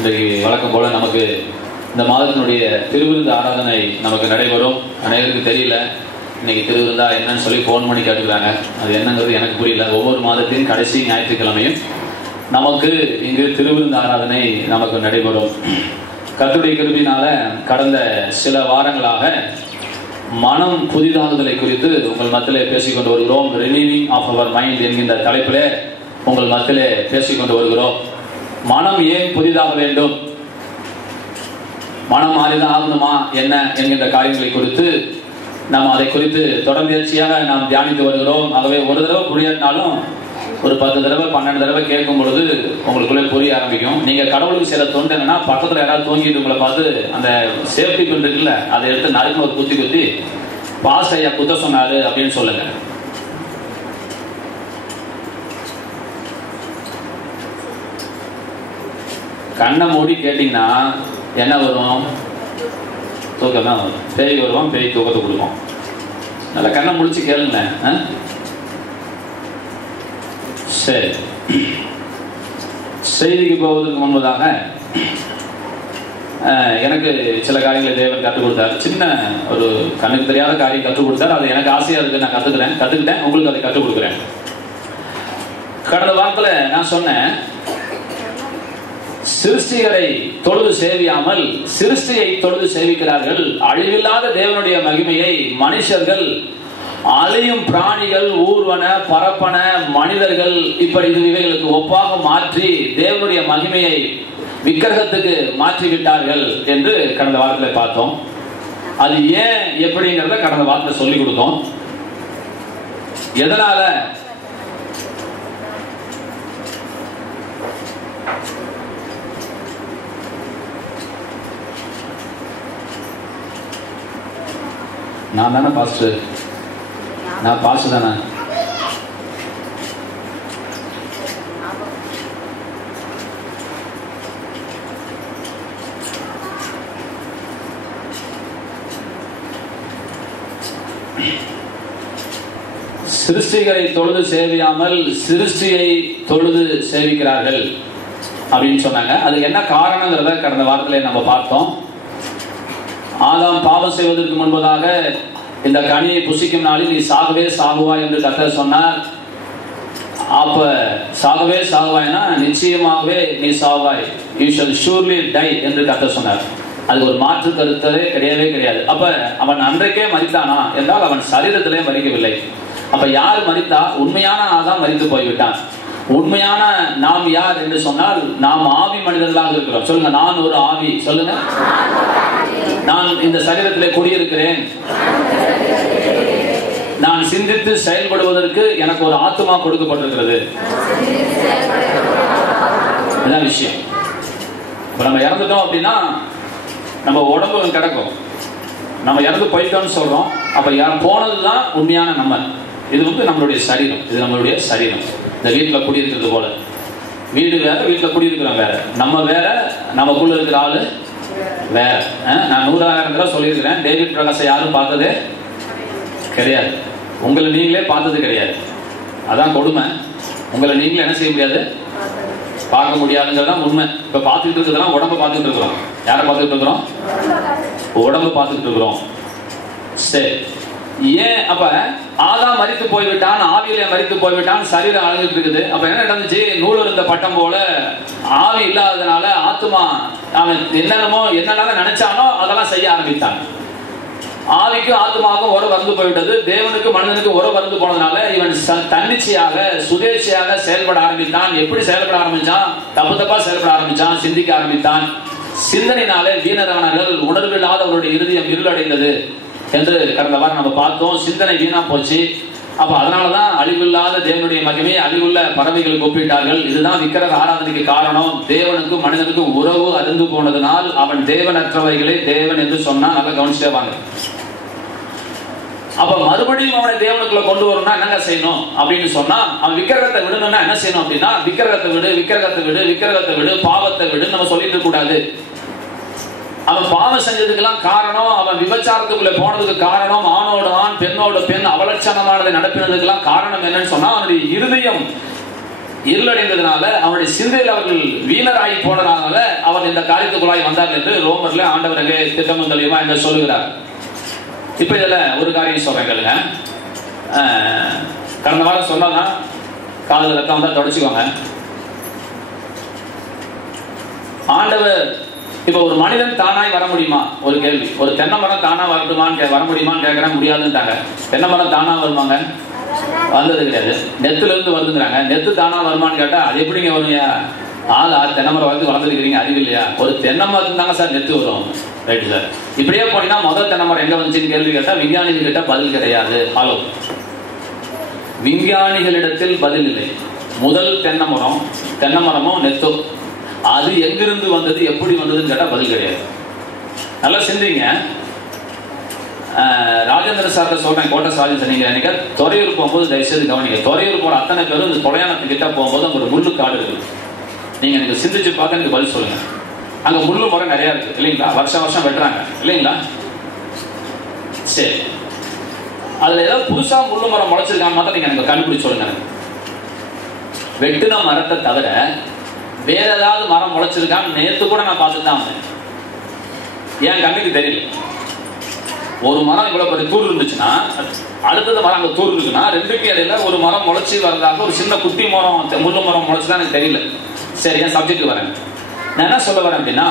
இன்றைக்கு வழக்கம் போல நமக்கு இந்த மாதத்தினுடைய திருவிருந்து ஆராதனை நமக்கு நடைபெறும். அனைவருக்கு தெரியல, இன்னைக்கு திருவிருந்தா என்னன்னு சொல்லி ஃபோன் பண்ணி கேட்டுக்கிறாங்க. அது என்னங்கிறது எனக்கு புரியல. ஒவ்வொரு மாதத்தின் கடைசி ஞாயிற்றுக்கிழமையும் நமக்கு இங்கு திருவிருந்து ஆராதனை நமக்கு நடைபெறும். கர்த்தருடைய கிருபையினால கடந்த சில வாரங்களாக மனம் புதிதாகுதலை குறித்து உங்கள் மத்தியிலே பேசிக்கொண்டு வருகிறோம். ரினியூவிங் ஆஃப் அவர் மைண்ட் என்கின்ற தலைப்பிலே உங்கள் மத்தியிலே பேசிக்கொண்டு வருகிறோம். மனம் ஏன் புதிதாக வேண்டும், மனம் மாறிதான் ஆகணுமா என்ன என்கின்ற காரியங்களை குறித்து நாம் அதை குறித்து தொடர்ச்சியாக நாம் தியானித்து வருகிறோம். ஆகவே ஒரு தடவை புரியாட்டினாலும் ஒரு 10 தடவை 12 தடவை கேட்கும் பொழுது உங்களுக்குள்ளே புரிய ஆரம்பிக்கும். நீங்க கடவுளுக்கு சில தொண்டு என்னன்னா, பக்கத்துல யாராவது தூங்கிட்டு உங்களை பார்த்து அந்த சேஃப்டி பின் இருக்குல்ல, அதை எடுத்து நறுக்கு ஒரு குத்தி பாஸ் ஐயா குத்த சொன்னாரு அப்படின்னு சொல்லுங்க. கண்ணை மூடி கேட்டீங்கன்னா என்ன வரும்? தூக்கம் தான் வரும். பேய் வருவான், பேய் தூக்கத்தை கொடுக்கும். நல்லா கண்ணை முடிச்சு கேளுங்களேன். சரி, செய்திக்கு போவதற்கு முன்பதாக எனக்கு சில காரியங்களை தேவன் கற்றுக் கொடுத்தார். சின்ன ஒரு கண்ணுக்கு தெரியாத காரியம் கற்றுக் கொடுத்தார். அது எனக்கு ஆசையா இருக்கு, நான் கத்துக்கிட்டேன், உங்களுக்கு அதை கற்றுக் கொடுக்குறேன். கடந்த வாரத்துல நான் சொன்னேன், சிருஷ்டிகரை தொழுது சேவியாமல் சிருஷ்டியை தொழுது சேவிக்கிறார்கள். அழிவில்லாத தேவனுடைய மகிமையை மனுஷர்கள் அழியும் பிராணிகள், ஊர்வன, பரப்பன, மனிதர்கள் இப்படி இவைகளுக்கு ஒப்பாக மாற்றி தேவனுடைய மகிமையை விக்கிரகத்துக்கு மாற்றிவிட்டார்கள் என்று கடந்த வாரத்தில் பார்த்தோம். அது ஏன் எப்படிங்கிறத கடந்த வாரத்தில் சொல்லிக் கொடுத்தோம். எதனால நான் தானே பாஸ்டர், நான் பாசு தானே. சிருஷ்டிகளை தொழுது சேவியாமல் சிருஷ்டியை தொழுது சேவிக்கிறார்கள் அப்படின்னு சொன்னாங்க. அதுக்கு என்ன காரணங்கிறத கடந்த வாரத்தில் நம்ம பார்த்தோம். ஆதாம் பாவம் செய்வதற்கு முன்பதாக இந்த கனியை புசிக்கும் நாளில் நீ சாகவே சாகுவாய் என்று கர்த்தர் சொன்னார். அப்ப சாகவே சாகுவாய்னா நிச்சயமாகவே நீ சாவாய், you shall surely die என்று கர்த்தர் சொன்னார். அது ஒரு மாற்று கருத்தே கிடையவே கிடையாது. அப்ப அவன் அன்றைக்கே மரித்தானா என்றால் அவன் சரீரத்திலே மரிக்கவில்லை. அப்ப யார் மரித்தா? உண்மையான ஆதாம் மரித்து போய்விட்டான். உண்மையான நாம் யார் என்று சொன்னால் நாம் ஆவி மனிதர்களாக இருக்கிறோம். சொல்லுங்க, நான் ஒரு ஆவி. சொல்லுங்க, நான் இந்த சரீரத்திலே குடியிருக்கிறேன். நான் சிந்தித்து செயல்படுவதற்கு எனக்கு ஒரு ஆத்மா கொடுக்கப்பட்டிருக்கிறது. இதுதான் விஷயம். இப்ப நம்ம இறந்துட்டோம் அப்படின்னா நம்ம உடம்பு கிடக்கும். நம்ம இறந்து போயிட்டோம்னு சொல்றோம். அப்ப போனதுதான் உண்மையான நம்ம. இது நம்மளுடைய சரீரம். இது நம்மளுடைய சரீரம். இந்த வீட்டில் குடியிருக்கிறது போல. வீடு வேற, வீட்டில் குடியிருக்கிறோம் வேற. நம்ம வேற, நமக்குள்ள இருக்கிற ஆளு வேற. நான் 100,000 தடவை சொல்லியிருக்கிறேன், டேவிட் பிரகாஷை யாரும் பார்த்ததே கிடையாது. உங்களை நீங்களே பார்த்தது கிடையாது. அதான் கொடுமை. உங்களை நீங்களே என்ன செய்ய முடியாது, பார்க்க முடியாதுங்கிறதான் உண்மை. இப்ப பார்த்துட்டு இருக்கிறதெல்லாம் உடம்பு பார்த்துட்டு இருக்கிறோம். யாரை பார்த்துட்டு இருக்கிறோம்? உடம்பு பார்த்துட்டு இருக்கிறோம். சரி, ஏன்? அப்ப ஆதாம் மரித்து போய்விட்டான், ஆவியிலே மரித்து போய்விட்டான், சரீரம் அழிஞ்சிட்டு இருக்குது. அப்ப என்ன நடந்துச்சு? நூல் இருந்த பட்டம் போல ஆவி இல்லாததுனால ஆத்மா அவன் என்னென்ன நினைச்சானோ அதெல்லாம் செய்ய ஆரம்பித்தான். ஆவிக்கு ஆத்மாவுக்கும் உறவு வந்து போய்விட்டது. தேவனுக்கு மனிதனுக்கு உறவு வந்து போனதுனால இவன் தன்னிச்சையாக சுதேட்சையாக செயல்பட ஆரம்பித்தான். எப்படி செயல்பட ஆரம்பிச்சான்? தப்பா செயல்பட ஆரம்பிச்சான், சிந்திக்க ஆரம்பித்தான். சிந்தனையினாலே வீணரானார்கள். உணர்வில்லாத அவருடைய இருதயம் இருளடைந்தது என்று கடந்த வாரம் நம்ம பார்த்தோம். சிந்தனை வீணா போச்சு. அப்ப அதனாலதான் அழிவில்லாத தேவனுடைய மகிமை அழிவுள்ள பறவைகளுக்கு ஒப்பிட்டார்கள். இதுதான் விக்கிரக ஆராதனைக்கு காரணம். தேவனுக்கும் மனிதனுக்கும் உறவு அருந்து போனதனால் அவன் தேவனற்றவைகளை தேவன் என்று சொன்னா நல்லா கவனிச்சேவாங்க. அப்ப மறுபடியும் அவனை தேவனுக்குள்ள கொண்டு வரணும்னா என்னங்க செய்யணும் அப்படின்னு சொன்னா, அவன் விக்கிரகத்தை விடணும்னா என்ன செய்யணும் அப்படின்னா, விக்கிரகத்தை விடு, விக்கிரகத்தை விடு, விக்கிரகத்தை விடு, பாவத்தை விடு நம்ம சொல்லிட்டு இருக்க கூடாது. அவன் பாவம் செஞ்சதுக்கெல்லாம் காரணம், அவன் விபச்சாரத்துக்குள்ள போனதுக்கு காரணம், ஆணோடு ஆண் பெண்ணோடு பெண் அவலட்சணமானதை நடப்பினதுக்கெல்லாம் காரணம் என்னன்னு சொன்னா அவனுடைய இருதயம் இருளடைந்ததுனால அவருடைய சிந்தையில் அவர்கள் வீணராகி போனதுனால அவர் இந்த காரியத்துக்குள்ளாய் வந்தார் என்று ரோமர்ல ஆண்டவர் எங்கே திட்டமும் தெளிவா எங்க சொல்லுகிறார். இப்ப இதுல ஒரு காரியம் சொல்றேன் கேளுங்க. கடந்த வாரம் சொன்னா காதல் ரத்தம் வந்தா தொடச்சுக்கோங்க. ஆண்டவர் இப்ப ஒரு மனிதன் தானாய் வர முடியுமா? ஒரு கேள்வி. ஒரு தென்னை மரம் தானா வரட்டுமான்னு வர முடியுமான்னு கேட்கறேன். முடியாதுன்ட்டாங்க. தென்னை மரம் தானா வருவாங்க? வந்தது கிடையாது. நெத்துல இருந்து வருதுங்கிறாங்க. நெத்து தானா வருமானு கேட்டா அது எப்படிங்க வருங்க? தென்னை மரம் வரைக்கும் வளர்ந்துருக்கிறீங்க, அறிவு இல்லையா? ஒரு தென்னை மரத்துக்கு தாங்க சார் நெத்து வரும். Right sir. இப்படியே போனீங்கன்னா முதல் தென்னை மரம் எங்க வந்துச்சுன்னு கேள்வி கேட்டா விஞ்ஞானிகள் கிட்ட பதில் கிடையாது. ஹலோ, விஞ்ஞானிகளிடத்தில் பதில் இல்லை. முதல் தென்னை மரமும் நெத்தோ அது எங்கிருந்து வந்தது, எப்படி வந்ததுன்னு கேட்டா பதில் கிடையாது. நல்லா சிந்திங்க. ராஜேந்திர சார்ட்ட சொல்றேன், கோட்டை ராஜேந்திரன், நீங்க எனக்கு துறையூர் போகும்போது தயவுசெய்து கவனிங்க. துறையூர் போற அத்தனை பேரும் இந்த தொலையானத்துக்கிட்ட போகும்போது அங்க ஒரு முள்ளு காடு இருக்கு. நீங்க எனக்கு சிந்திச்சு பார்த்து எனக்கு பதில் சொல்லுங்க. அங்க முள்ளு மரம் நிறைய இருக்கு இல்லைங்களா? வருஷம் வெட்டுறாங்க இல்லைங்களா? சரி, அதுல ஏதாவது புதுசா முள்ளு மரம் முளைச்சிருக்கான்னு மாத்திரம் நீங்க எனக்கு கண்டுபிடிச்சு சொல்லுங்க. வெட்டுன மரத்தை தவிர வேற ஏதாவது மரம் முளைச்சிருக்கான்னு நேத்து கூட நான் பார்த்துட்டு தான் வந்தேன். என் கண்ணுக்கு தெரியல. ஒரு மரம் இவ்வளவு பெரிய தூர் இருந்துச்சுன்னா அடுத்தது மரம் அங்க தூர் இருக்குன்னா ரெண்டுக்கும் இடையில ஒரு மரம் முளைச்சி வர்றதாக ஒரு சின்ன குட்டி மரம் முள்ளு மரம் முளைச்சுதான் எனக்கு தெரியல. சரி, என் சப்ஜெக்ட் வரேன். நான் என்ன சொல்ல வரேன் அப்படின்னா,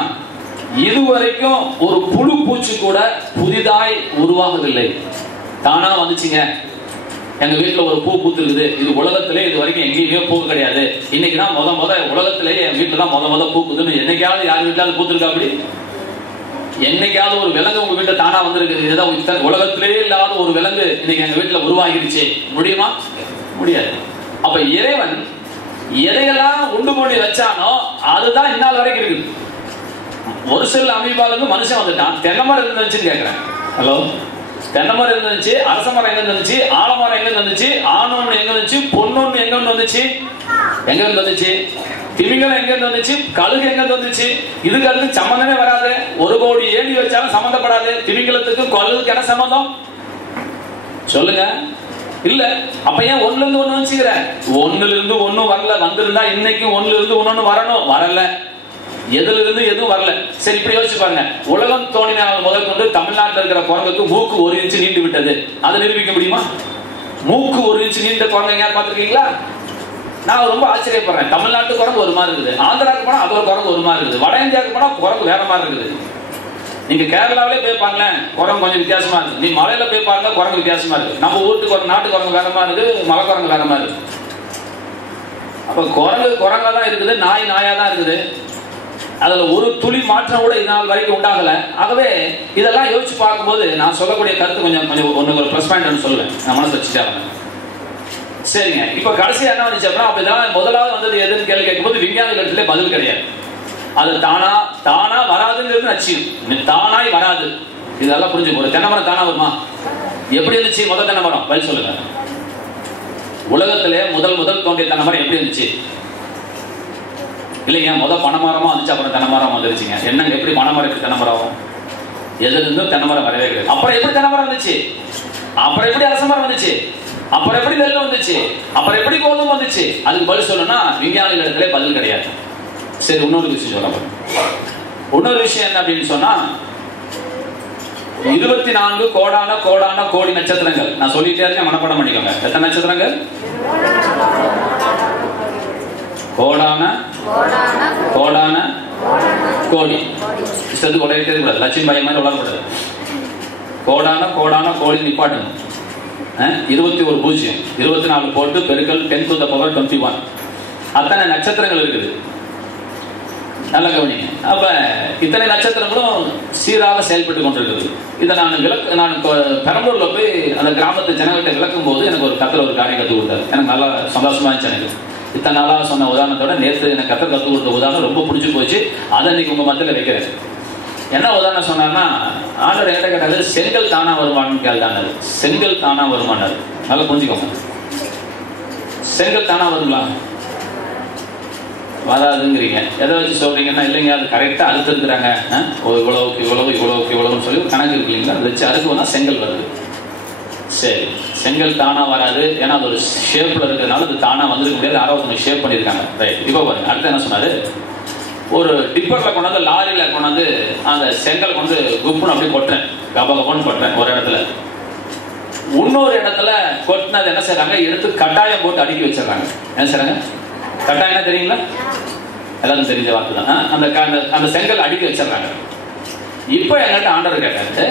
இதுவரைக்கும் ஒரு புழு பூச்சி கூட புதிதாய் உருவாகவில்லை. தானா வந்துச்சுங்க. எங்க வீட்டுல ஒரு பூ பூத்துருக்குது, இது உலகத்திலே இது வரைக்கும் எங்கேயுமே பூ கிடையாது, இன்னைக்குதான் முத உலகத்திலேயே என் வீட்டுல தான் முத பூக்குதுன்னு என்னைக்காவது யார் வீட்டுல பூத்துருக்கா? அப்படி என்னைக்காவது ஒரு விலங்கு உங்க வீட்டுல தானா வந்திருக்கு? ஏதாவது உலகத்திலே இல்லாத ஒரு விலங்கு இன்னைக்கு எங்க வீட்டுல உருவாகிடுச்சு, முடியுமா? முடியாது. அப்ப இறைவன் எதையெல்லாம் உண்டு பண்ணி வச்சானோ அதுதான் இந்நாள் வரைக்கும் இருக்குது. ஒரு சில அமீபாலுக்கு மனுஷன் வந்துட்டான். தென்னை மரம் இருந்துச்சுன்னு கேட்கிறேன். ஹலோ, தென்னை மரம் இருந்துச்சு, அரச மரம் எங்க இருந்துச்சு, ஆலமரம் எங்க இருந்துச்சு, ஆணொன்னு எங்க இருந்துச்சு, பொண்ணொன்னு எங்க வந்துச்சு, எங்க வந்துச்சு, திமிங்கலம் எங்க வந்துச்சு, கழுகு எங்க வந்துச்சு. இதுக்கு அதுக்கு சம்பந்தமே வராது. 1 கோடி ஏணி வச்சாலும் சம்பந்தப்படாது. திமிங்கலத்துக்கு கழுகுக்கு என்ன சம்பந்தம் சொல்லுங்க? இல்ல. அப்ப ஏன் ஒண்ணுல இருந்து ஒண்ணு வந்துச்சுக்கிற? ஒண்ணுல இருந்து ஒண்ணும் வரல. வந்திருந்தா இன்னைக்கும் ஒண்ணுல இருந்து ஒண்ணு வரணும், வரல. எதுல இருந்து எதுவும் வரல. சரி, இப்படி யோசிச்சு பாருங்க. உலகம் தோன்றின முதல் கொண்டு தமிழ்நாட்டில் இருக்கிற குரங்குக்கு மூக்கு 1 இன்ச்சு நீண்டு விட்டது. அதை நிரூபிக்க முடியுமா? மூக்கு 1 இன்ச்சு நீண்ட குரங்கு யார் பார்த்திருக்கீங்களா? நான் ரொம்ப ஆச்சரியப்படுறேன். தமிழ்நாட்டு குரங்கு ஒரு மாதிரி இருக்குது, ஆந்திராவுக்கு போனா அது ஒரு குரங்கு ஒரு மாதிரி இருக்குது, வட இந்தியாவுக்கு போனா குரங்கு வேற மாதிரி இருக்குது. நீங்க கேரளாவிலே போய் பாருங்களேன், குரங்கு கொஞ்சம் வித்தியாசமா இருக்கு. நீ மலையில போய் பாருங்க, குரங்கு வித்தியாசமா இருக்கு. நம்ம ஊருக்கு ஒரு நாட்டு குரங்கு வேற மாதிரி இருக்கு, மலை குரங்கு வேற மாதிரி இருக்கு. அப்ப குரங்கா தான் இருக்குது, நாயா தான் இருக்குது. அதுல ஒரு துளி மாற்றம் கூட இதனால் வரைக்கும் உண்டாகல. ஆகவே இதெல்லாம் யோசிச்சு பார்க்கும்போது நான் சொல்லக்கூடிய கருத்து கொஞ்சம் ஒரு பிளஸ் பாயிண்ட் சொல்லுவேன். நான் மனசு வச்சுட்டாங்க. சரிங்க, இப்ப கடைசியா என்ன வந்துச்சு அப்படின்னா, அப்ப இதெல்லாம் முதலாவது வந்தது எதுன்னு கேள்வி கேட்கும்போது விஞ்ஞானிகளிடத்துல பதில் கிடையாது. அது தானா வராதுங்கிறது நச்சு. தானாய் வராது. இதெல்லாம் புரிஞ்சு. ஒரு தென்னை மரம் தானா வருமா? எப்படி இருந்துச்சு முதல் தென்னை மரம்? பதில் சொல்லுங்க. உலகத்திலே முதல் தோன்றிய தென்னை மரம் எப்படி இருந்துச்சு? இல்லைங்க, பனைமரமா வந்துச்சு, அப்புறம் தென்னை மரம் வந்துருச்சுங்க. என்னங்க, எப்படி பனைமரம் எப்படி தென்னை மரம்? எதுல இருந்தும் தென்னை மரம் வரவே கிடையாது. அப்புறம் எப்படி தென்னை மரம் வந்துச்சு? அப்புறம் எப்படி அரச மரம் வந்துச்சு? அப்புறம் எப்படி நெல் வந்துச்சு? அப்புறம் எப்படி கோதுமை வந்துச்சு? அதுக்கு பதில் சொல்லணும்னா விஞ்ஞானிகளிடத்திலே பதில் கிடையாது. சரி, இன்னொரு விஷயம் சொல்ல. இன்னொரு விஷயம் என்ன அப்படின்னு சொன்னா, 24 கோடான கோடி நட்சத்திரங்கள். நான் சொல்லிட்டே இருக்கேன், மனப்பாடம் பண்ணிக்கோங்க. எத்தனை நட்சத்திரங்கள்? கோடான கோடி. இஷ்டத்துக்கு உடையவே கூடாது. லட்சுமி பாய் மாதிரி உலகக்கூடாது. கோடான கோடி நிப்பாட்டணும். 21 0 24 போட்டு பெருக்கல் 10 to the power 21. அத்தனை நட்சத்திரங்கள் இருக்குது. நல்ல கவனிங்க. அப்ப இத்தனை நட்சத்திரங்களும் சீராக செயல்பட்டு கொண்டிருக்கிறது. இதை நான் பெரம்பூர்ல போய் அந்த கிராமத்து ஜனங்கள்கிட்ட விளக்கும் போது எனக்கு ஒரு கத்தர் ஒரு காரியம் கற்றுக் கொடுத்தாரு. எனக்கு நல்லா சந்தோஷமா இருந்துச்சு. எனக்கு இத்தனை நாளாக சொன்ன உதாரணத்தோட நேற்று எனக்கு கத்தர் கற்றுக் கொடுத்த உதாரணம் ரொம்ப பிடிச்சி போச்சு. அதை இன்னைக்கு உங்க மத்தியில் வைக்கிறேன். என்ன உதாரணம் சொன்னார்னா, ஆண்டவர் என்கிட்ட கேட்டாரு, செங்கல் தானா வருமானு கேள்தானாரு. செங்கல் தானா வருமானாரு. நல்லா புரிஞ்சுக்கோங்க. செங்கல் தானா வருங்களா? வராதுங்கிறீங்க. எதை வச்சு சொல்றீங்கன்னா, இல்லைங்க அது கரெக்டா அழுத்திருக்கிறாங்க, இவ்வளவுன்னு சொல்லி கணக்கு இருக்கு இல்லைங்களா, அதை வச்சு அறுக்குவனா செங்கல் வருது. சரி, செங்கல் தானா வராது, ஏன்னா அது ஒரு ஷேப்ல இருக்கிறதுனால அது தானா வந்துருக்க முடியாது. யாரோ ஒருத்தவங்க ஷேப் பண்ணியிருக்காங்க. ரைட். இப்போ பாருங்க, அடுத்து என்ன சொன்னாரு, ஒரு டிப்பர்ல கொண்டாந்து லாரியில கொண்டாந்து அந்த செங்கல் கொண்டு குப்புன்னு அப்படியே கொட்டுறேன், கபகபன்னு கொட்டுறேன் ஒரு இடத்துல. இன்னொரு இடத்துல கொட்டினது என்ன செய்யறாங்க, எடுத்து கட்டாயம் போட்டு அடுக்கி வச்சிடறாங்க. என்ன செய்யறாங்க, கட்டாயம் தெரியுங்களா, எல்லாரும் தெரிஞ்ச வார்த்தை தான். அந்த செங்கல் அடுக்கி வச்சிடறாங்க. இப்ப என்கிட்ட ஆண்டவர் கேட்டாரு,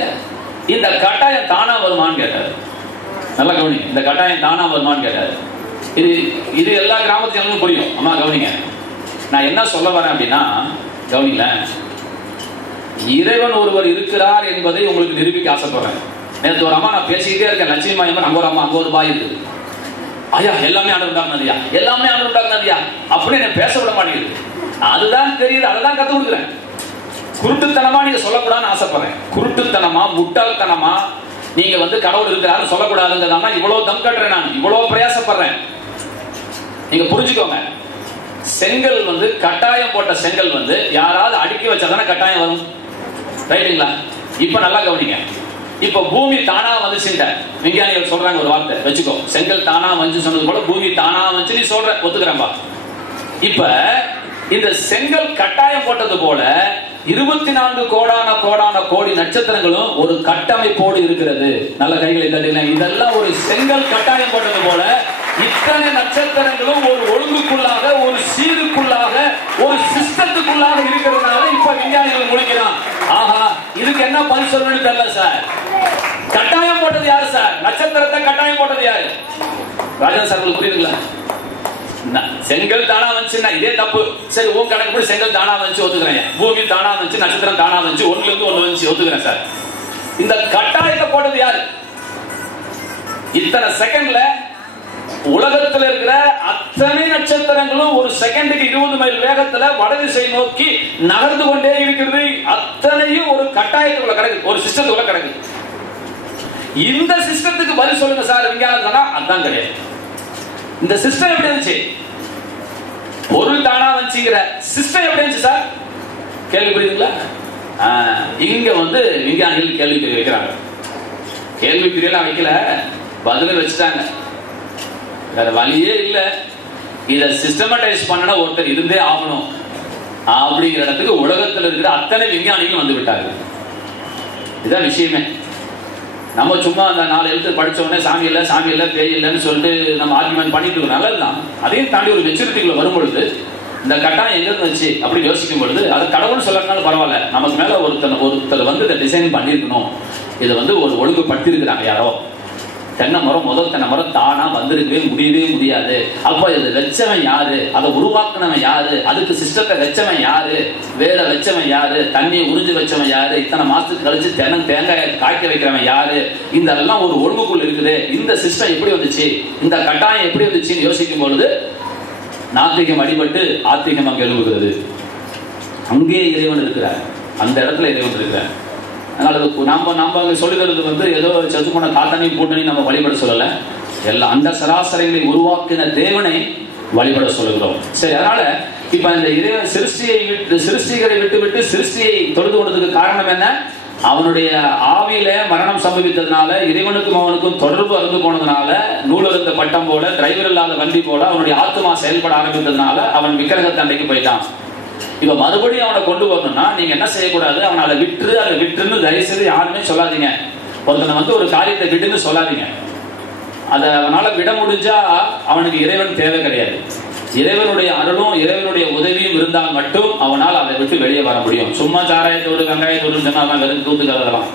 இந்த கட்டாயம் தானா வருமானு கேட்டாரு. நல்லா கவனிங்க, இந்த கட்டாயம் தானா வருமானு கேட்டாரு. இது எல்லா கிராமத்திலும் புரியும். அம்மா கவனிங்க, நான் என்ன சொல்ல வரேன் அப்படின்னா, கவனிங்கள, இறைவன் ஒருவர் இருக்கிறார் என்பதை உங்களுக்கு நிரூபிக்க ஆசைப்படுறேன். நேற்று ஒரு அம்மா நான் பேசிக்கிட்டே இருக்கேன், லட்சுமி மாயம்மன், அங்க ஒரு அம்மா, அங்க ஒரு பாய் இருக்கு. ஐயா எல்லாமே ஆண்டவர் உண்டாக்குனதுயா, எல்லாமே ஆண்டவர் உண்டாக்குனதுயா அப்படின்னு என்ன பேச விட மாட்டேங்குது. அதுதான் தெரியுது, அதுதான் கத்து கொடுக்குறேன். குருட்டுத்தனமா நீங்க சொல்லக்கூடாதுன்னு ஆசைப்படுறேன். குருட்டுத்தனமா, முட்டாள்தனமா நீங்க கடவுள் இருக்கிறாரு சொல்லக்கூடாதுங்கிறதா இவ்வளவு தம் கட்டுறேன், நான் இவ்வளவு பிரயாசப்படுறேன். நீங்க புரிஞ்சுக்கோங்க, செங்கல் கட்டாயம் போட்ட செங்கல் யாராவது அடுக்கி வச்சாதானே கட்டாயம் வரும். ரைட்டுங்களா? இப்ப நல்லா கவனிங்க. இப்ப பூமி தானா வந்துச்சுட்ட விஞ்ஞானிகள் சொல்றாங்க ஒரு வார்த்தை வச்சுக்கோ, செங்கல் தானா வந்து சொன்னது போல பூமி தானா வந்து நீ சொல்ற, ஒத்துக்கிறேன்பா. இப்ப இந்த செங்கல் கட்டாயம் போட்டது போல 24 கோடான கோடான கோடி நட்சத்திரங்களும் ஒரு கட்டமைப்போடு இருக்கிறது. நல்ல கைகளை தட்டினா, இதெல்லாம் ஒரு செங்கல் கட்டாயம் போட்டது போல இத்தனை நட்சத்திரங்களும் ஒரு ஒழுங்குக்குள்ளாக, ஒரு சீருக்குள்ளாக, ஒரு சிஸ்டத்துக்குள்ளாக இருக்கிறதுனால இப்ப விஞ்ஞானிகள் முடிக்கிறான். ஆஹா, இதுக்கு என்ன பதில் சொல்லணும்னு தெரியல சார். கட்டாயம் போட்டது யாரு சார்? நட்சத்திரத்தை கட்டாயம் போட்டது யாரு? ராஜா சார் புரியுதுங்களா? செங்கல் தானா வந்துச்சுன்னா இதே தப்பு. சரி, உன் கணக்கு போய் செங்கல் தானா வந்து ஒத்துக்கிறேன், பூமி தானா வந்து, நட்சத்திரம் தானா வந்து, ஒண்ணுல இருந்து ஒண்ணு வந்து ஒத்துக்கிறேன் சார். இந்த கட்டாயத்தை போட்டது யாரு? இத்தனை செகண்ட்ல உலகத்தில் இருக்கிற அத்தனை நட்சத்திரங்களும் ஒரு செகண்டுக்கு 20 மைல் வேகத்துல வடதிசை நோக்கி நகர்ந்து கொண்டே இருக்கிறது. அத்தனையும் ஒரு கட்டாயத்துக்குள்ள கிடக்கு, ஒரு சிஸ்டத்துக்குள்ள கிடக்கு. இந்த சிஸ்டத்துக்கு பதில் சொல்லுங்க சார் விஞ்ஞானம். அதான் கிடையாது. இந்த சிஸ்டம் எப்படி இருந்துச்சு? பொருள் தானா வந்துச்சுங்கிற சிஸ்டம் எப்படி இருந்துச்சு சார்? கேள்வி புரியுதுங்களா? இங்க விஞ்ஞானிகள் கேள்வி வைக்கிறாங்க. கேள்விக்குறியெல்லாம் வைக்கல, பதில் வச்சுட்டாங்க. வேற வழியே இல்ல, இத சிஸ்டமடைஸ் பண்ண ஒருத்தர் இருந்தே ஆகணும் அப்படிங்கிற இடத்துக்கு உலகத்தில் இருக்கிற அத்தனை விஞ்ஞானிகள் வந்து விட்டார்கள். இதுதான் விஷயமே. நம்ம சும்மா அந்த 4 எழுத்து படிச்ச உடனே சாமி இல்ல, சாமி இல்ல, பேய் இல்லைன்னு சொல்லிட்டு நம்ம ஆர்குமெண்ட் பண்ணிட்டு இருக்கோம். நல்லதுதான். அதையும் தாண்டி ஒரு மெச்சூரிட்டிக்குள்ள வரும்பொழுது இந்த கட்டாயம் எங்க இருந்துச்சு அப்படின்னு யோசிக்கும் பொழுது, அது கடவுள் சொல்லறதுனால பரவாயில்ல, நமக்கு மேல ஒருத்தர் இதை டிசைன் பண்ணிருக்கணும், இதை ஒரு ஒழுங்குபடுத்தி இருக்கிறாங்க யாரோ. தென்னை மரம், முதல் தென்னை மரம் தானா வந்திருக்கவே முடியவே முடியாது. அப்ப இதை வச்சவன் யாரு? அதை உருவாக்குனவன் யாரு? அதுக்கு சிஸ்டத்தை வச்சவன் யாரு? வேலை வச்சவன் யாரு? தண்ணியை உறிஞ்சு வச்சவன் யாரு? இத்தனை மாசத்துக்கு கழிச்சு தேங்காய் காய்க்க வைக்கிறவன் யாரு? இந்த எல்லாம் ஒரு ஒழுங்குக்குள் இருக்குது. இந்த சிஸ்டம் எப்படி வந்துச்சு, இந்த கட்டாயம் எப்படி வந்துச்சுன்னு யோசிக்கும் பொழுது நாத்திகம் அடிபட்டு ஆத்திகம் அங்கே எழுவுகிறது. அங்கே இறைவன் இருக்கிறார், அந்த இடத்துல இறைவன் இருக்கிறார். அதனால நம்ம சொல்லி தருவது ஏதோ செத்து போன காத்தனையும் பூட்டனை நம்ம வழிபட சொல்லல, எல்லாம் அந்த சராசரிகளை உருவாக்கின தேவனை வழிபட சொல்லுகிறோம். சரி, அதனால இப்ப இந்த இறைவன் சிருஷ்டிகரை விட்டு சிருஷ்டியை தொழுது கொண்டதுக்கு காரணம் என்ன? அவனுடைய ஆவியில மரணம் சம்பவித்ததுனால, இறைவனுக்கும் அவனுக்கும் தொடர்பு அருந்து போனதுனால, நூலருந்த பட்டம் போல, டிரைவர் இல்லாத வண்டி போல அவனுடைய ஆத்மா செயல்பட ஆரம்பித்ததுனால அவன் விக்கிரகத்தை அன்றைக்கு போயிட்டான். இப்ப மறுபடியும் அவனை கொண்டு வரணும்னா நீங்க என்ன செய்யக்கூடாது, அவனை அதை விட்டுன்னு தயவு செய்து யாருமே சொல்லாதீங்க. ஒருத்தனை ஒரு காரியத்தை விட்டுன்னு சொல்லாதீங்க. அதை அவனால விட முடிஞ்சா அவனுக்கு இறைவன் தேவை கிடையாது. இறைவனுடைய அருளும் இறைவனுடைய உதவியும் இருந்தால் மட்டும் அவனால் அதை விட்டு வெளியே வர முடியும். சும்மா சாராயத்தோடு வெங்காயத்தோடு சொன்னா அவன் வெறும் தூத்துக்கிறதெல்லாம்.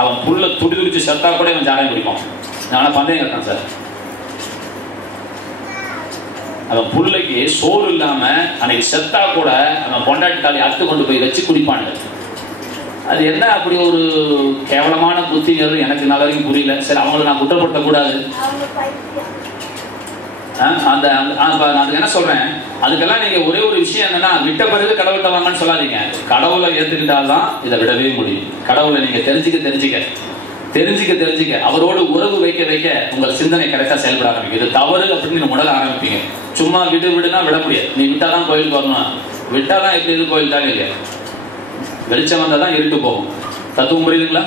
அவன் புல்ல துடிச்சு செத்தா கூட அவன் சாராயம் குடிப்பான். நானா பந்தயம் கட்டான் சார். அவன் புள்ளைக்கு சோறு இல்லாம அன்னைக்கு செத்தா கூட அவன் பொண்டாட்டி தாலி அறுத்து கொண்டு போய் வச்சு குடிப்பானுங்க. அது என்ன அப்படி ஒரு கேவலமான புத்திங்கிறது எனக்கு நல்ல வரைக்கும் புரியல. சரி, அவங்களை நான் குற்றப்படுத்த கூடாது. அதுக்கு என்ன சொல்றேன், அதுக்கெல்லாம் நீங்க ஒரே ஒரு விஷயம் என்னன்னா, விட்ட பிறகு கடவுள்கிட்ட வாங்கன்னு சொல்லாதீங்க. கடவுளை ஏத்துக்கிட்டால்தான் இதை விடவே முடியும். கடவுளை நீங்க தெரிஞ்சுக்க அவரோடு உறவு வைக்க உங்கள் சிந்தனை கரெக்டா செயல்பட ஆரம்பிக்கும். இது தவறு அப்படின்னு நீங்க உணர ஆரம்பிப்பீங்க. சும்மா விடுனா விட முடியாது. நீ விட்டாதான் கோயிலுக்கு வரணும், விட்டாதான் எப்படி இது கோயில் தாங்க இல்லையா? வெளிச்சம் வந்தாதான் இருட்டு போகும். தத்துவம் புரியுதுங்களா?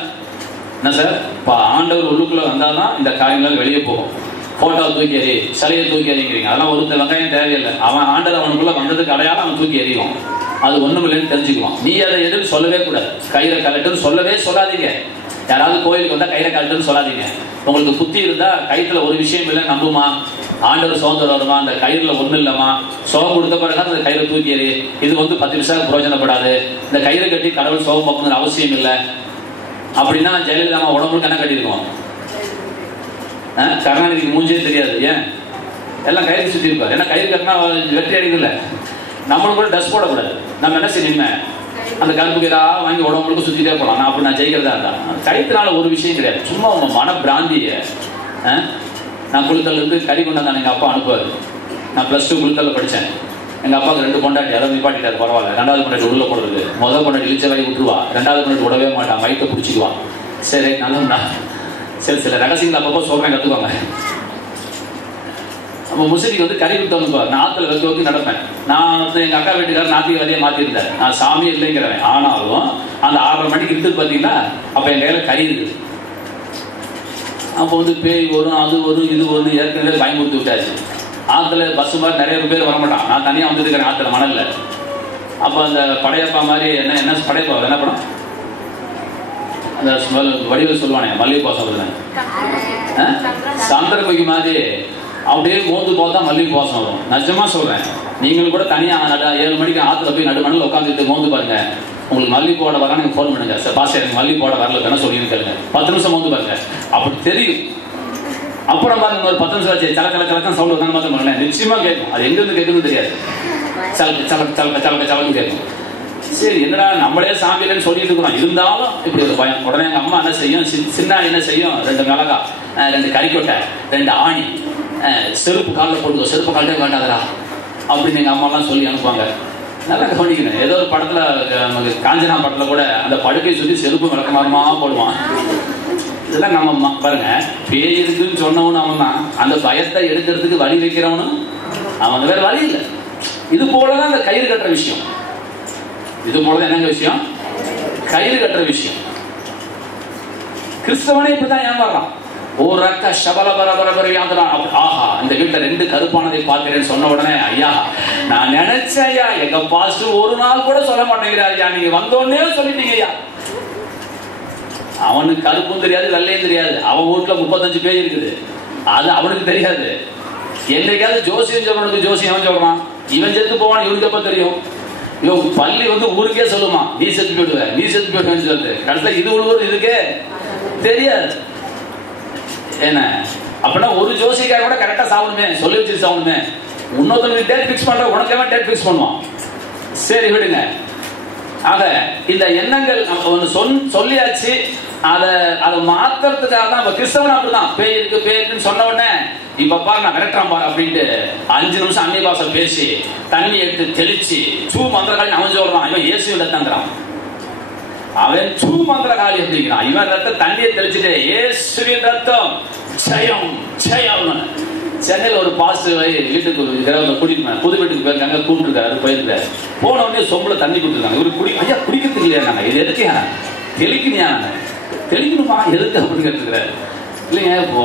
என்ன சார், இப்போ ஆண்டவர் உள்ளுக்குள்ள வந்தாதான் இந்த காரியங்கள் வெளியே போகும். போட்டோ தூக்கி எறி, சிலையை தூக்கி எறிங்கிறீங்க, அதெல்லாம் ஒருத்தர் வெங்காயம் தேவையில்லை. அவன் ஆண்டவர் அவனுக்குள்ள வந்ததுக்கு அடையாளம் அவன் தூக்கி எறிவான். அது ஒண்ணும் இல்லைன்னு தெரிஞ்சுக்குவான். நீ அதை எதுன்னு சொல்லவே கூடாது. கயிறை கலட்டுன்னு சொல்லவே சொல்லாதீங்க. யாராவது கோயிலுக்கு வந்தா கயிறை கலட்டுன்னு சொல்லாதீங்க. உங்களுக்கு புத்தி இருந்தா கயிற்றுல ஒரு விஷயம் இல்லை நம்புமா, ஆண்டவர் சுதந்திரம் வருமா, அந்த கயிறுல ஒண்ணு இல்லமா, சோகம் கொடுத்த பிறகு அந்த கயிறை தூக்கி எறி, இது 10 நிமிஷம் பிரயோஜனப்படாது, இந்த கயிறை கட்டி கடவுள் சோகம் பார்க்கணுங்கிற அவசியம் இல்லை அப்படின்னா ஜெயலலிதா உடம்புக்கு என்ன கட்டியிருக்கோம்? கருணாநிதிக்கு மூஞ்சே தெரியாது. ஏன்? எல்லாம் கயிறு சுத்தி இருப்பார். ஏன்னா கயிறு கட்டினா வெற்றி அடிக்கல. நம்மளும் கூட ட்ரெஸ் போடக்கூடாது. நம்ம என்ன செய்யணுமே, அந்த கருப்பு கயிறா வாங்கி உடம்புக்கு சுத்திட்டே போகலாம். அப்படி நான் ஜெயிக்கிறதா இருந்தா கயிற்றுனால ஒரு விஷயம் கிடையாது. சும்மா உங்க மன பிராந்திய. நான் குளுத்தல்ல இருந்து கறி கொண்டாந்து எங்க அப்பா அனுப்புவாரு. நான் +2 குளுத்தல்ல படித்தேன். எங்க அப்பாவுக்கு 2 பொண்டாட்டி, அதை நிப்பாட்டிட்டாரு, பரவாயில்ல. 2வது பொண்டாட்டி உள்ள போடுறது, முதல் பொண்டாட்டி இழிச்ச வாய் விட்டுருவா, 2வது பொண்டாட்டி விடவே மாட்டான், வயிற்ற பிடிச்சிக்குவா. சரி நல்ல சரி சில ரகசியங்கள் அப்பப்போ சொல்றேன், கத்துக்கோங்க. நம்ம முசிறிக்கு வந்து கறி விட்டு வந்துப்பார். நான் ஆத்துல வைக்க நடப்பேன். நான் எங்க அக்கா வீட்டுக்காரர் நாத்திகவாதியை மாத்திருந்தார். நான் சாமி இல்லைங்கிறவன். ஆனாலும் அந்த 6:30 மணிக்கு இருந்து பாத்தீங்கன்னா அப்ப என் கையில கறி இருக்குது. அப்போ வந்து பேய் வரும், அது வரும், இது வரும், ஏற்கனவே பயமுறுத்தி விட்டாச்சு. ஆத்துல பஸ் மாதிரி நிறைய பேர் வரமாட்டான். நான் தனியா வந்துட்டு இருக்கிறேன் ஆத்துல மணல்ல. அப்ப அந்த படையப்பா மாதிரி என்ன படையப்பா என்ன படம், அந்த வடிவில் சொல்லுவானே மல்லிகைப்பூ சொல்றேன், சந்திரமுகி மாதிரி அப்படியே மோந்து பார்த்தா மல்லிகை வாசம் வரும். நிஜமா சொல்றேன். நீங்களும் கூட தனியா 7 மணிக்கு ஆத்துல போய் நடுமணல் உட்காந்துட்டு மோந்து பாருங்க. உங்களுக்கு மல்லிகை போட வர நீங்க போன் பண்ணுங்க. சார் பாஸ் எனக்கு மல்லிகை போட வரல என்ன சொல்லி கேளுங்க. 10 நிமிஷம் மோந்து பாருங்க, அப்படி தெரியும். அப்புறம் பாருங்க ஒரு 10 நிமிஷம் ஆச்சு, சலக்க சலக்கம் சவுண்ட் வந்தாங்க பார்த்து பாருங்க, நிச்சயமா கேட்கும். அது எங்க இருந்து கேட்குன்னு தெரியாது, சலக்க சலக்க சலக்க சலக்க சலக்கு கேட்கும். சரி என்னடா நம்மளே சாமியிலன்னு சொல்லிட்டு இருக்கிறோம், இருந்தாலும் இப்படி ஒரு பயம். உடனே எங்க அம்மா என்ன செய்யும், சின்ன என்ன செய்யும், 2 மிளகா, 2 கறிக்கொட்டை, 2 ஆணி, செருப்பு காலில் போட்டுக்கோ, செருப்பு காலிட்டே வேண்டாதரா அப்படின்னு எங்க அம்மாலாம் சொல்லி அனுப்புவாங்க. நல்லா கவனிக்கணும். ஏதோ ஒரு படத்துல நமக்கு காஞ்சனா படத்துல கூட அந்த படுக்கை சுற்றி செருப்பு விளக்கமாரமா போடுவான். இதெல்லாம் நம்ம பாருங்க, பேய் இருக்குன்னு சொன்னவனு அவன் தான், அந்த பயத்தை எடுக்கிறதுக்கு வழி வைக்கிறவனும் அவன், வேற வழி இல்லை. இது போலதான் அந்த கயிறு கட்டுற விஷயம். இது போலதான் என்னங்க விஷயம், கயிறு கட்டுற விஷயம். கிறிஸ்தவனே இப்படிதான் ஏமாறான். ஒரு ரக்க சபல பரபரபரையாந்துறான். ஆஹா இந்த வீட்டுல 2 கருப்பானதை பார்க்கிறேன்னு சொன்ன உடனே ஐயா நான் நினைச்சேன், ஐயா எங்க பாஸ்டர் ஒரு நாள் கூட சொல்ல மாட்டேங்கிறார் ஐயா, நீங்க வந்தோடனே சொல்லிட்டீங்க ஐயா. அவனுக்கு கருப்பும் தெரியாது வெள்ளையும் தெரியாது. அவன் வீட்டுல 35 பேர் இருக்குது, அது அவனுக்கு தெரியாது. என்னைக்காவது ஜோசியம் சொல்றவனுக்கு ஜோசியம் அவன் சொல்றான், இவன் செத்து போவான், இவனுக்கு எப்ப தெரியும். இவன் பள்ளி வந்து ஊருக்கே சொல்லுமா நீ செத்து போயிடுவ, நீ செத்து போயிடுவேன்னு சொல்லிட்டு கடைசியில இது உழுவது இதுக்கே தெரியாது. என்ன அப்படின்னா ஒரு ஜோசிக்கார கூட கரெக்டா சாப்பிடுமே, சொல்லி வச்சு சாப்பிடுமே. இன்னொருத்தனுக்கு டேட் பிக்ஸ் பண்ற, உனக்கு எவன் டேட் பிக்ஸ் பண்ணுவான். சரி விடுங்க. ஆக இந்த எண்ணங்கள் சொல்லியாச்சு, அதை மாத்துறதுக்காக தான் இப்ப கிறிஸ்தவன் அப்படிதான். பேய் இருக்கு பேய் இருக்குன்னு சொன்ன உடனே இப்ப பாரு நான் கரெக்டான் பாரு அப்படின்ட்டு 5 நிமிஷம் அன்னை பாசை பேசி தண்ணி எடுத்து தெளிச்சு சூ மந்திரகாலி அவன் சொல்றான். இவன் இயேசுவின் ரத்தங்கிறான், அவன் சூ மந்திரகாலி அப்படிங்கிறான். இவன் ரத்தம் தண்ணியை தெளிச்சுட்டு இயேசுவின் ரத்தம் ஜெயம் ஜெயம். சென்னையில் ஒரு பாஸ்டர் வீட்டுக்கு கூட்டிட்டு புது வீட்டுக்கு போயிருக்காங்க, கூப்பிட்டுருக்காரு, போயிருக்காரு. போன உடனே சொம்புல தண்ணி கொடுத்துருக்காங்க. இவரு ஐயா குடிக்கிறதுக்கு இல்லையா, நாங்க இது எதுக்கு தெளிக்கணியா, தெளிக்கணுமா எதுக்கு அப்படின்னு கேட்டுருக்காரு. இல்லைங்க இப்போ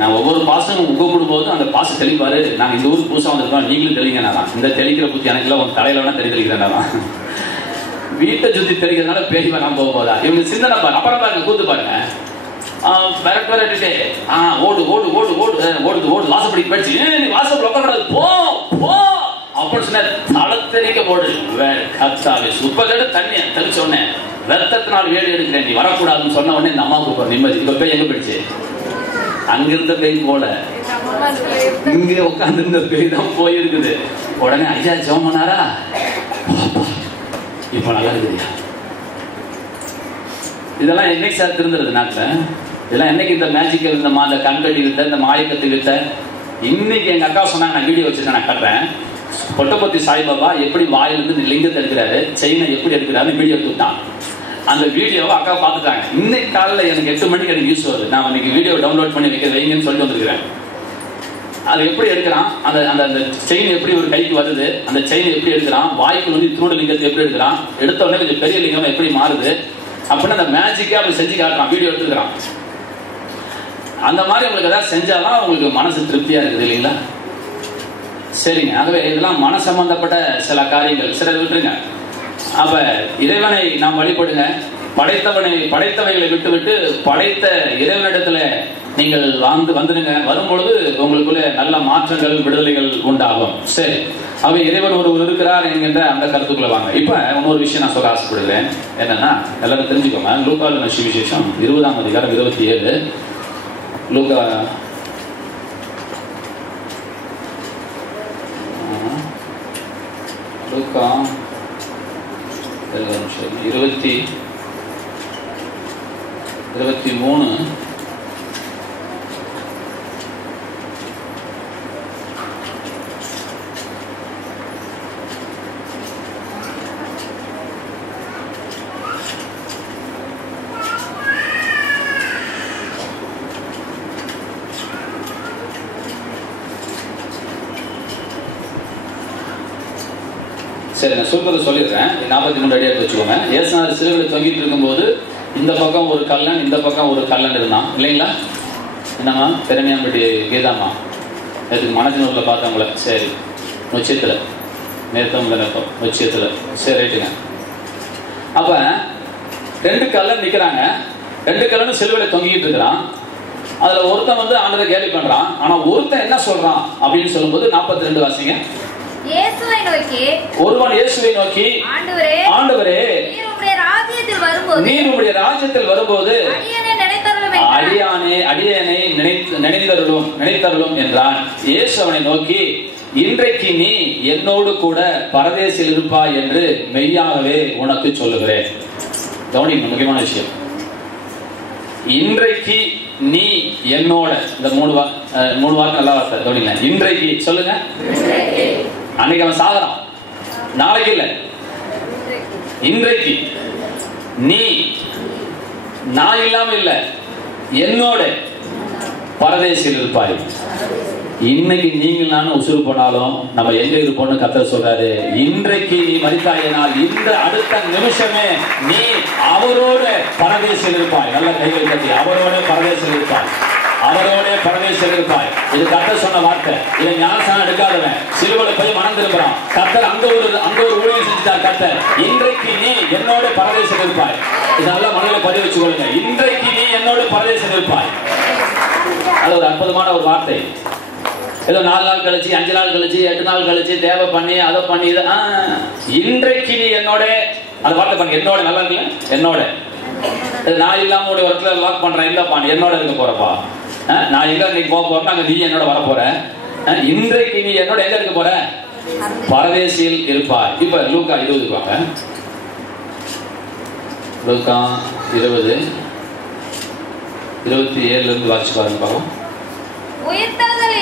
நான் ஒவ்வொரு பாசமும் உங்கப்படும் போது அந்த பாசம் தெளிப்பாரு. நாங்கள் இந்த ஊருக்கு புதுசாக வந்திருக்கோம், நீங்களும் தெளிங்க. நான் இந்த தெளிக்கிற புத்தி எனக்கு இல்லை, உங்க தலையில வேணா தெளிக்கிறேன். வீட்டை சுத்தி தெளிக்கிறதுனால பேசி வேணாம் போக போதா இவங்க சிந்தனை பாரு. அப்புறம் பாருங்க கூத்து பாருங்க, ஓடு ஓடு ஓடு ஓடு ஓடுது ஓடு வாசப்படி போயிடுச்சு, நீ வாசப்படி உட்காரக்கூடாது போ போ அப்படின்னு சொன்ன தளத்தெரிக்க போடு. முப்பது தண்ணிய தெளிச்ச உடனே ரத்தத்தினால் வேலை எடுக்கிறேன், நீ வரக்கூடாதுன்னு சொன்ன உடனே இந்த அம்மாவுக்கு நிம்மதி. இப்ப போய் எங்க போயிடுச்சு, அங்கிருந்த பேய் போல இங்க உட்கார்ந்து இருந்த பேய் தான் போயிருக்குது. உடனே ஐயா ஜெபம் பண்ணாரா, இப்ப நல்லா இருக்குதுயா. இதெல்லாம் என்னைக்கு சார் திருந்துறது நாட்டில்? இதெல்லாம் என்னைக்கு இந்த மேஜிக்கல், இந்த கண்கட்டி கிட்ட, இந்த மாயக்கத்துக்கிட்ட? இன்னைக்கு எங்க அக்கா சொன்னாங்க, நான் வீடியோ வச்சுருக்கேன், நான் கட்டுறேன். பொட்டப்பத்தி சாய்பாபா எப்படி வாயிலிருந்து லிங்கத்தை எடுக்கிறாரு, செயினை எப்படி எடுக்கிறாரு வீடியோ எடுத்துட்டான். அந்த வீடியோவை அக்கா பார்த்துட்டாங்க. இன்னைக்கு காலையில் எனக்கு 8 மணிக்கு எனக்கு நியூஸ் வருது. நான் இன்னைக்கு வீடியோ டவுன்லோட் பண்ணி வைங்கன்னு சொல்லிட்டு வந்துருக்கிறேன். அது எப்படி எடுக்கிறான், அந்த அந்த செயின் எப்படி ஒரு கைக்கு வருது, அந்த செயின் எப்படி எடுக்கிறான், வாய்க்கு வந்து திருட லிங்கத்தை எப்படி எடுக்கிறான், எடுத்த உடனே கொஞ்சம் பெரிய லிங்கம் எப்படி மாறுது, அப்படின்னு அந்த மேஜிக்கே அப்படி செஞ்சு காட்டுறான், வீடியோ எடுத்துக்கிறான். அந்த மாதிரி உங்களுக்கு ஏதாவது செஞ்சாதான் உங்களுக்கு மனசு திருப்தியா இருக்குது இல்லைங்களா? சரிங்க. ஆகவே இதெல்லாம் மன சம்பந்தப்பட்ட சில காரியங்கள், சில விட்டுருங்க. அப்ப இறைவனை நாம் வழிபடுங்க. படைத்தவைகளை விட்டு படைத்த இறைவனிடத்துல நீங்கள் வந்துடுங்க. வரும்பொழுது உங்களுக்குள்ள நல்ல மாற்றங்கள், விடுதலைகள் உண்டாகும். சரி, அவை இறைவன் ஒருவர் இருக்கிறார் என்கின்ற அந்த கருத்துக்குள்ள வாங்க. இப்ப இன்னொரு விஷயம் நான் சொல்ல ஆசைப்படுகிறேன். என்னன்னா, எல்லாரும் தெரிஞ்சுக்கோங்க. லூக்கா எழுதின சுவிசேஷம் 20ஆம் அதிகாரம் 27. லூக்கா 23. சரி, நான் சொல்றதை சொல்லிடுறேன். 43 அடி எடுத்து வச்சுக்கோங்க. இயேசுநாதர் சிலுவையில் தொங்கிட்டு இருக்கும்போது இந்த பக்கம் ஒரு கல்லன், இந்த பக்கம் ஒரு கல்லன் இருந்தான் இல்லைங்களா? என்னம்மா திறமையாம்பட்டி கீதாம்மா நேற்றுக்கு மனதினூரில் பார்த்தவங்கள. சரி, நொச்சியத்தில் நேர்த்தம் நொச்சியத்தில். சரி, ரைட்டுங்க. அப்ப 2 கல்லன் நிற்கிறாங்க. 2 கல்லனும் சிலுவையில் தொங்கிட்டு இருக்கிறான். அதுல ஒருத்தன் வந்து ஆண்டவரை கேலி பண்றான். ஆனா ஒருத்தன் என்ன சொல்றான் அப்படின்னு சொல்லும்போது 42 வாசிங்க. ஒருவன் இயேசுவை நோக்கி, ஆண்டவரே, நீர் உம்முடைய ராஜ்யத்தில் வரும்போது அடியேனை நினைத்தருளும் என்றான். இயேசு அவனை நோக்கி, இன்றைக்கு நீ என்னோடு கூட பரதேசில் இருப்பாய் என்று மெய்யாகவே உனக்கு சொல்லுகிறேன். கவனிங்க, முக்கியமான விஷயம். இன்றைக்கு நீ என்னோட, இந்த 3 வார்த்தை நல்லா வார்த்தை கவனிங்க. இன்றைக்கு சொல்லுங்க. அன்னைக்கு அவன் சாகறான், நாளைக்கு இல்ல. இன்றைக்கு நீ, நான் இல்லாம இல்ல, என்னோட பரதேசில் இருப்பாய். இன்னைக்கு நீங்கள் நானும் உசுறு போனாலும் நம்ம எங்க இருப்போம்னு கர்த்தர் சொல்றாரு. இன்றைக்கு நீ மரித்தாயினால் இந்த அடுத்த நிமிஷமே நீ அவரோட பரதேசில் இருப்பாய். நல்ல கைகள் கட்டி அவரோட பரதேசில் இருப்பாய். அவரோட பரதேசில் இருப்பாய். இது கர்த்தர் சொன்ன வார்த்தை. இதை ஞானஸ்நானம் எடுக்காதவன் சிலுவையில போய் மனம் திரும்புறான். கர்த்தர் அங்க ஒரு ஊழியம் செஞ்சுட்டார். கர்த்தர், இன்றைக்கு நீ என்னோட பரதேசில் இருப்பாய். இதெல்லாம் மனதில் பதிவு வச்சுக்கொள்ளுங்க. இன்றைக்கு நீ என்னோட பரதேசில் இருப்பாய். அது ஒரு அற்புதமான ஒரு வார்த்தை. ஏதோ 4 நாள் கழிச்சு, 5 நாள் கழிச்சு, 8 நாள் கழிச்சு தேவை பண்ணி அதை பண்ணி இதை இன்றைக்கு நீ என்னோட, அந்த வார்த்தை பண்ணி என்னோட நல்லா இருக்குல்ல. என்னோட, நான் இல்லாம ஒரு இடத்துல லாக் பண்றேன் இல்லப்பா, என்னோட இருக்க போறப்பா. நான் எங்க இன்னைக்கு போக போறேன், அங்க நீ என்னோட வர போற. இன்றைக்கு நீ என்னோட எங்க இருக்க போற? பரதேசியில் இருப்பாய். இப்ப லூக்கா 20 வாங்க. லூக்கா 20:27 இருந்து வாசிச்சு பாருங்க பாவம். உயிர்த்தெழுதல்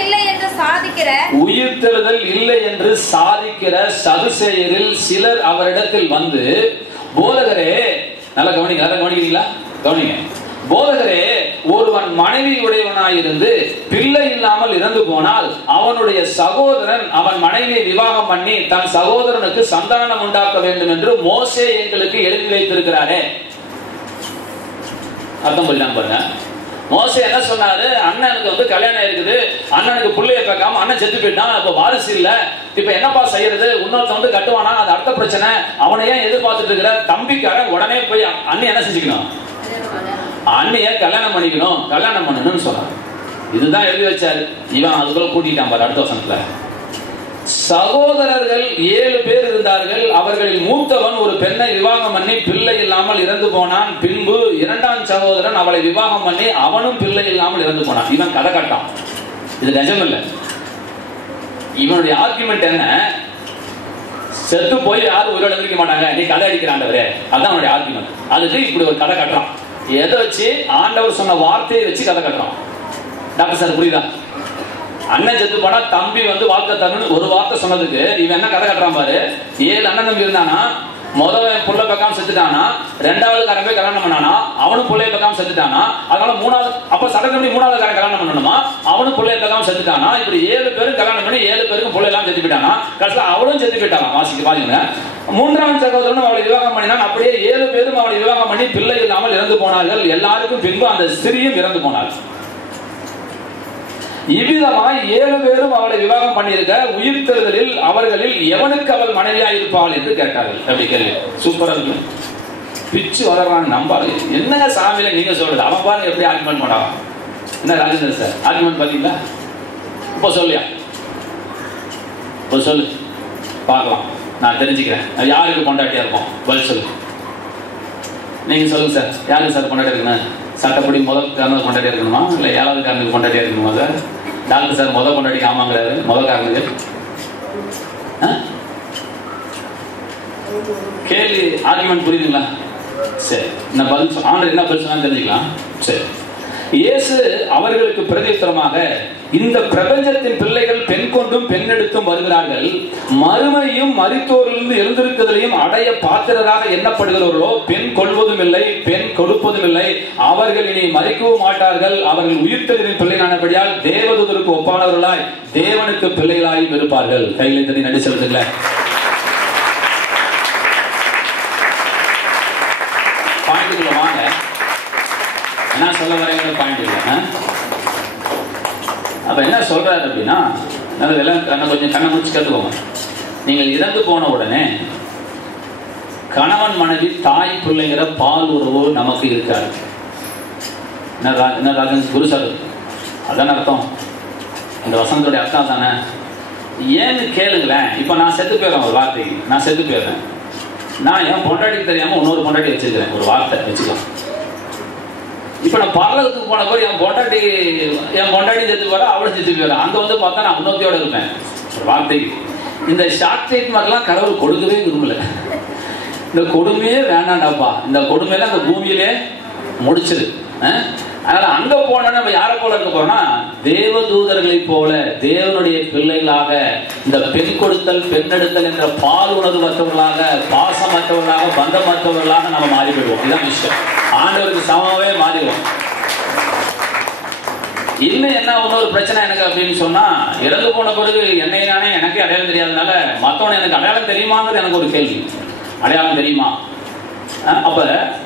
இல்லை என்று சாதிக்கிற சதுசேயரில் சிலர் அவரிடத்தில் வந்து, போதகரே, நல்லா கவனிங்க, நல்லா கவனிக்கிறீங்களா? கவனிங்க. போதகரே, ஒருவன் மனைவி உடையவனாயிருந்து பிள்ளை இல்லாமல் இறந்து போனால் அவனுடைய சகோதரன் அவன் மனைவியை விவாகம் பண்ணி தன் சகோதரனுக்கு சந்தானம் உண்டாக்க வேண்டும் என்று மோசே எங்களுக்கு எழுதி வைத்திருக்கிறாரே. அர்த்தம் புரியலாம் பாருங்க. மோசே என்ன சொன்னாரு? அண்ணனுக்கு வந்து கல்யாணம் இருக்குது, அண்ணனுக்கு பிள்ளைய பார்க்காம அண்ணன் செத்து போயிட்டான், இப்ப வாரிசு இல்ல, இப்ப என்னப்பா செய்யறது? இன்னொருத்த வந்து கட்டுவானா, அது அடுத்த பிரச்சனை. அவனை ஏன் எதிர்பார்த்துட்டு இருக்கிற? தம்பிக்காரன் உடனே போய் அண்ணன் என்ன செஞ்சுக்கணும்? அண்ணிய கல்யாணம் பண்ணிக்கணும், கல்யாணம் பண்ணணும்னு சொன்னார். இதுதான் எழுதி வச்சாரு. இவன் அதுக்குள்ள கூட்டிட்டான் பாரு அடுத்த வருஷத்துல. சகோதரர்கள் 7 பேர் இருந்தார்கள். அவர்களில் மூத்தவன் ஒரு பெண்ணை விவாகம் பண்ணி பிள்ளை இல்லாமல் இறந்து போனான். பின்பு 2ஆம் சகோதரன் அவளை விவாகம் பண்ணி அவனும் பிள்ளை இல்லாமல் இறந்து போனான். இவன் கதை கட்டான். இது நிஜம் இல்ல. இவனுடைய ஆர்குமெண்ட் என்ன? செத்து போய் யாரும் உயிரோட இருக்க மாட்டாங்க, நீ கதை அடிக்கிறாண்டவரே. அதான் அவனுடைய ஆர்குமெண்ட். அதுக்கு இப்படி ஒரு கதை கட்டுறான். எதை வச்சு? ஆண்டவர் சொன்ன வார்த்தையை வச்சு கதை கட்டுறான். டாக்டர் சார் புரியுதா? அண்ணன் செத்து போனா தம்பி வந்து வாழ்க்கை தரணும்னு ஒரு வார்த்தை சொன்னதுக்கு இவன் என்ன கதை கட்டுறான் பாரு. 7 அண்ணன் தம்பி இருந்தானா, முதல் புள்ள பக்கம் செத்துட்டானா, ரெண்டாவது காரன் போய் கல்யாணம் பண்ணானா, அவனும் புள்ளைய பக்கம் செத்துட்டானா, அதனால மூணாவது அப்ப சடங்கு மூணாவது காரன் கல்யாணம் பண்ணணுமா, அவனும் புள்ளைய பக்கம் செத்துட்டானா, இப்படி 7 பேரும் கல்யாணம் பண்ணி 7 பேருக்கும் புள்ளை எல்லாம் செத்து போயிட்டானா, கடைசியில அவளும் செத்து போயிட்டானா. பாருங்க, மூன்றாம் சகோதரனும் அவளை விவாகம் பண்ணினான். அப்படியே 7 பேரும் அவளை விவாகம் பண்ணி பிள்ளை இல்லாமல் இறந்து போனார்கள். எல்லாருக்கும் பின்பு அந்த ஸ்திரீயும் இறந்து போனார்கள். இவ்விதமாய் 7 பேரும் அவளை விவாகம் பண்ணியிருக்க உயிர்த்தெழுதலில் அவர்களில் எவனுக்கு அவள் மனைவியா இருப்பாள் என்று கேட்டார்கள். அப்படி கேள்வி சூப்பரா இருக்கு. பிச்சு வளர்றாங்க. நம்பாரு என்ன சாமியில நீங்க சொல்றது, அவன் பாருங்க எப்படி ஆர்குமெண்ட் பண்ணான். என்ன ராஜேந்திரன் சார் ஆர்குமெண்ட் பாத்தீங்களா? இப்போ சொல்லியா, இப்போ சொல்லு பார்க்கலாம், நான் தெரிஞ்சுக்கிறேன். யாருக்கு பொண்டாட்டியா இருப்போம், பதில் சொல்லு. நீங்க சொல்லுங்க சார், யாருக்கு சார் பொண்டாட்டி இருக்கணும்? சட்டப்படி முதல் காரணம் கொண்டாடியா இருக்கணுமா, இல்லை 7வது காரணத்துக்கு கொண்டாடியா இருக்கணுமா சார்? டாக்டர் சார் முதல் கொண்டாடிக்கு ஆமாங்கிறாரு, முதல் காரணத்துக்கு கேள்வி ஆர்குமெண்ட் புரியுதுங்களா? சரி, நான் பதில் ஆண்டர் என்ன பதில் சொன்னா தெரிஞ்சுக்கலாம். சரி, இயேசு அவர்களுக்கு பிரதியுத்தரமாக, இந்த பிரபஞ்சத்தின் பிள்ளைகள் பெண் கொண்டும் பெண் எடுத்தும் வருகிறார்கள். மறுமையும் மரித்தோரிலிருந்து எழுந்திருக்கிறதையும் அடைய பாத்திரராக எண்ணப்படுகிறவர்களோ பெண் கொள்வதும் இல்லை, பெண் கொடுப்பதும் இல்லை. அவர்கள் இனி மரிக்கவும் மாட்டார்கள். அவர்கள் உயிர்த்தெழுதலின் பிள்ளைகளானபடியால் தேவதூதருக்கு ஒப்பானவர்களாய் தேவனுக்கு பிள்ளைகளாயும் இருப்பார்கள். கையில தண்ணி நடி செலுத்துங்கள. பாயிண்ட்டுக்குள்ள வாங்க. என்ன சொல்ல வரைங்கிற பாயிண்ட் இல்லை. அப்ப என்ன சொல்றாரு அப்படின்னா, கொஞ்சம் கண்ணை முடிச்சு கேட்டுக்கோங்க. நீங்கள் இறந்து போன உடனே கணவன் மனைவி தாய் பிள்ளைங்கிற பால் உறவு நமக்கு இருக்காது. என்ன ராஜன் குரு சார், அதான அர்த்தம், இந்த வசனத்துடைய அர்த்தம் தானே. ஏன்னு கேளுங்களேன். இப்ப நான் செத்து போயிடுறேன், ஒரு வார்த்தைக்கு நான் செத்து போயிடுறேன். நான் என் பொண்டாட்டிக்கு தெரியாம இன்னொரு பொண்டாட்டி வச்சிருக்கிறேன், ஒரு வார்த்தை வச்சுக்கலாம். இப்ப நான் பரலோகத்துக்கு போன போது என் பொண்டாட்டி செத்து போற, அவளை செத்து போயிட, அங்க வந்து பார்த்தா நான் உன்னோத்தியோட இருப்பேன். ஒரு வார்த்தைக்கு இந்த ஷார்ட் ட்ரீட்மெண்ட்லாம் கடவுள் கொடுக்கவே விரும்பல. இந்த கொடுமையே வேண்டாண்டாப்பா, இந்த கொடுமையில அந்த பூமியிலே முடிச்சிரு. அதனால அங்க போனா நம்ம யாரை போல இருக்க போறோம்னா, தேவதூதர்களை போல தேவனுடைய பிள்ளைகளாக, இந்த பெண் கொடுத்தல் பெண் எடுத்தல் என்ற பால் உணர்வற்றவர்களாக, பாசமற்றவர்களாக, பந்தமற்றவர்களாக நம்ம மாறிவிடுவோம். இதுதான் விஷயம். ஆண்டவருக்கு சமமாவே மாறிடுவோம். இன்னும் என்ன இன்னொரு பிரச்சனை எனக்கு அப்படின்னு சொன்னா, இறந்து போன பிறகு என்னை நானே எனக்கே அடையாளம் தெரியாதனால மற்றவனை எனக்கு அடையாளம் தெரியுமாங்கிறது எனக்கு ஒரு கேள்வி. அடையாளம் தெரியுமா? அப்ப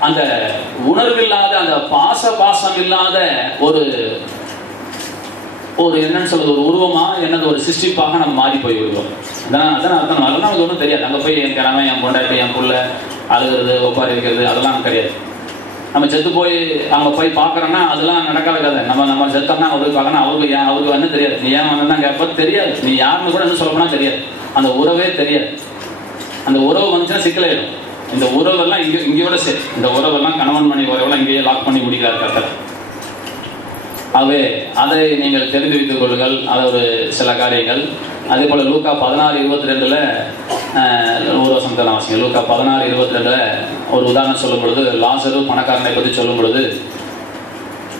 அந்த உணர்வில்லாத, அந்த பாசம் இல்லாத ஒரு என்னன்னு சொல்றது, ஒரு உருவமா என்னது ஒரு சிஸ்டிப்பாக நம்ம மாறி போய் விடுவோம். அதான் அர்த்தம். அதெல்லாம் நமக்கு ஒன்றும் தெரியாது. அங்க போய் என் கிழமை, என் பொண்டாட்டி, என் புள்ள அழுகிறது, ஒப்பாரி இருக்கிறது, அதெல்லாம் கிடையாது. நம்ம செத்து போய் அங்க போய் பாக்குறோம்னா அதெல்லாம் நடக்காத கதை. நம்ம செத்தோம்னா அவருக்கு பார்க்கணும், அவருக்கு என்ன தெரியாது. நீ ஏன் வந்தா கேட்ப தெரியாது, நீ யாருன்னு கூட என்ன சொல்ல போனா தெரியாது, அந்த உறவே தெரியாது. அந்த உறவு வந்துச்சுன்னா சிக்கலாயிடும். இந்த உறவெல்லாம் இங்கேயோட சரி, இந்த உறவெல்லாம் கணவன் மனைவி உறவெல்லாம் இங்கேயே லாக் பண்ணி முடிக்கிறார் கர்த்தர். ஆகவே அதை நீங்கள் தெரிந்து வைத்துக் கொள்ளுங்கள். அது ஒரு சில காரியங்கள். அதே போல லூக்கா 16:22 ஒரு வசனத்தை வாசிங்க. லூக்கா 16:22 ஒரு உதாரணம் சொல்லும் பொழுது, லாசரு பணக்காரனை பற்றி சொல்லும் பொழுது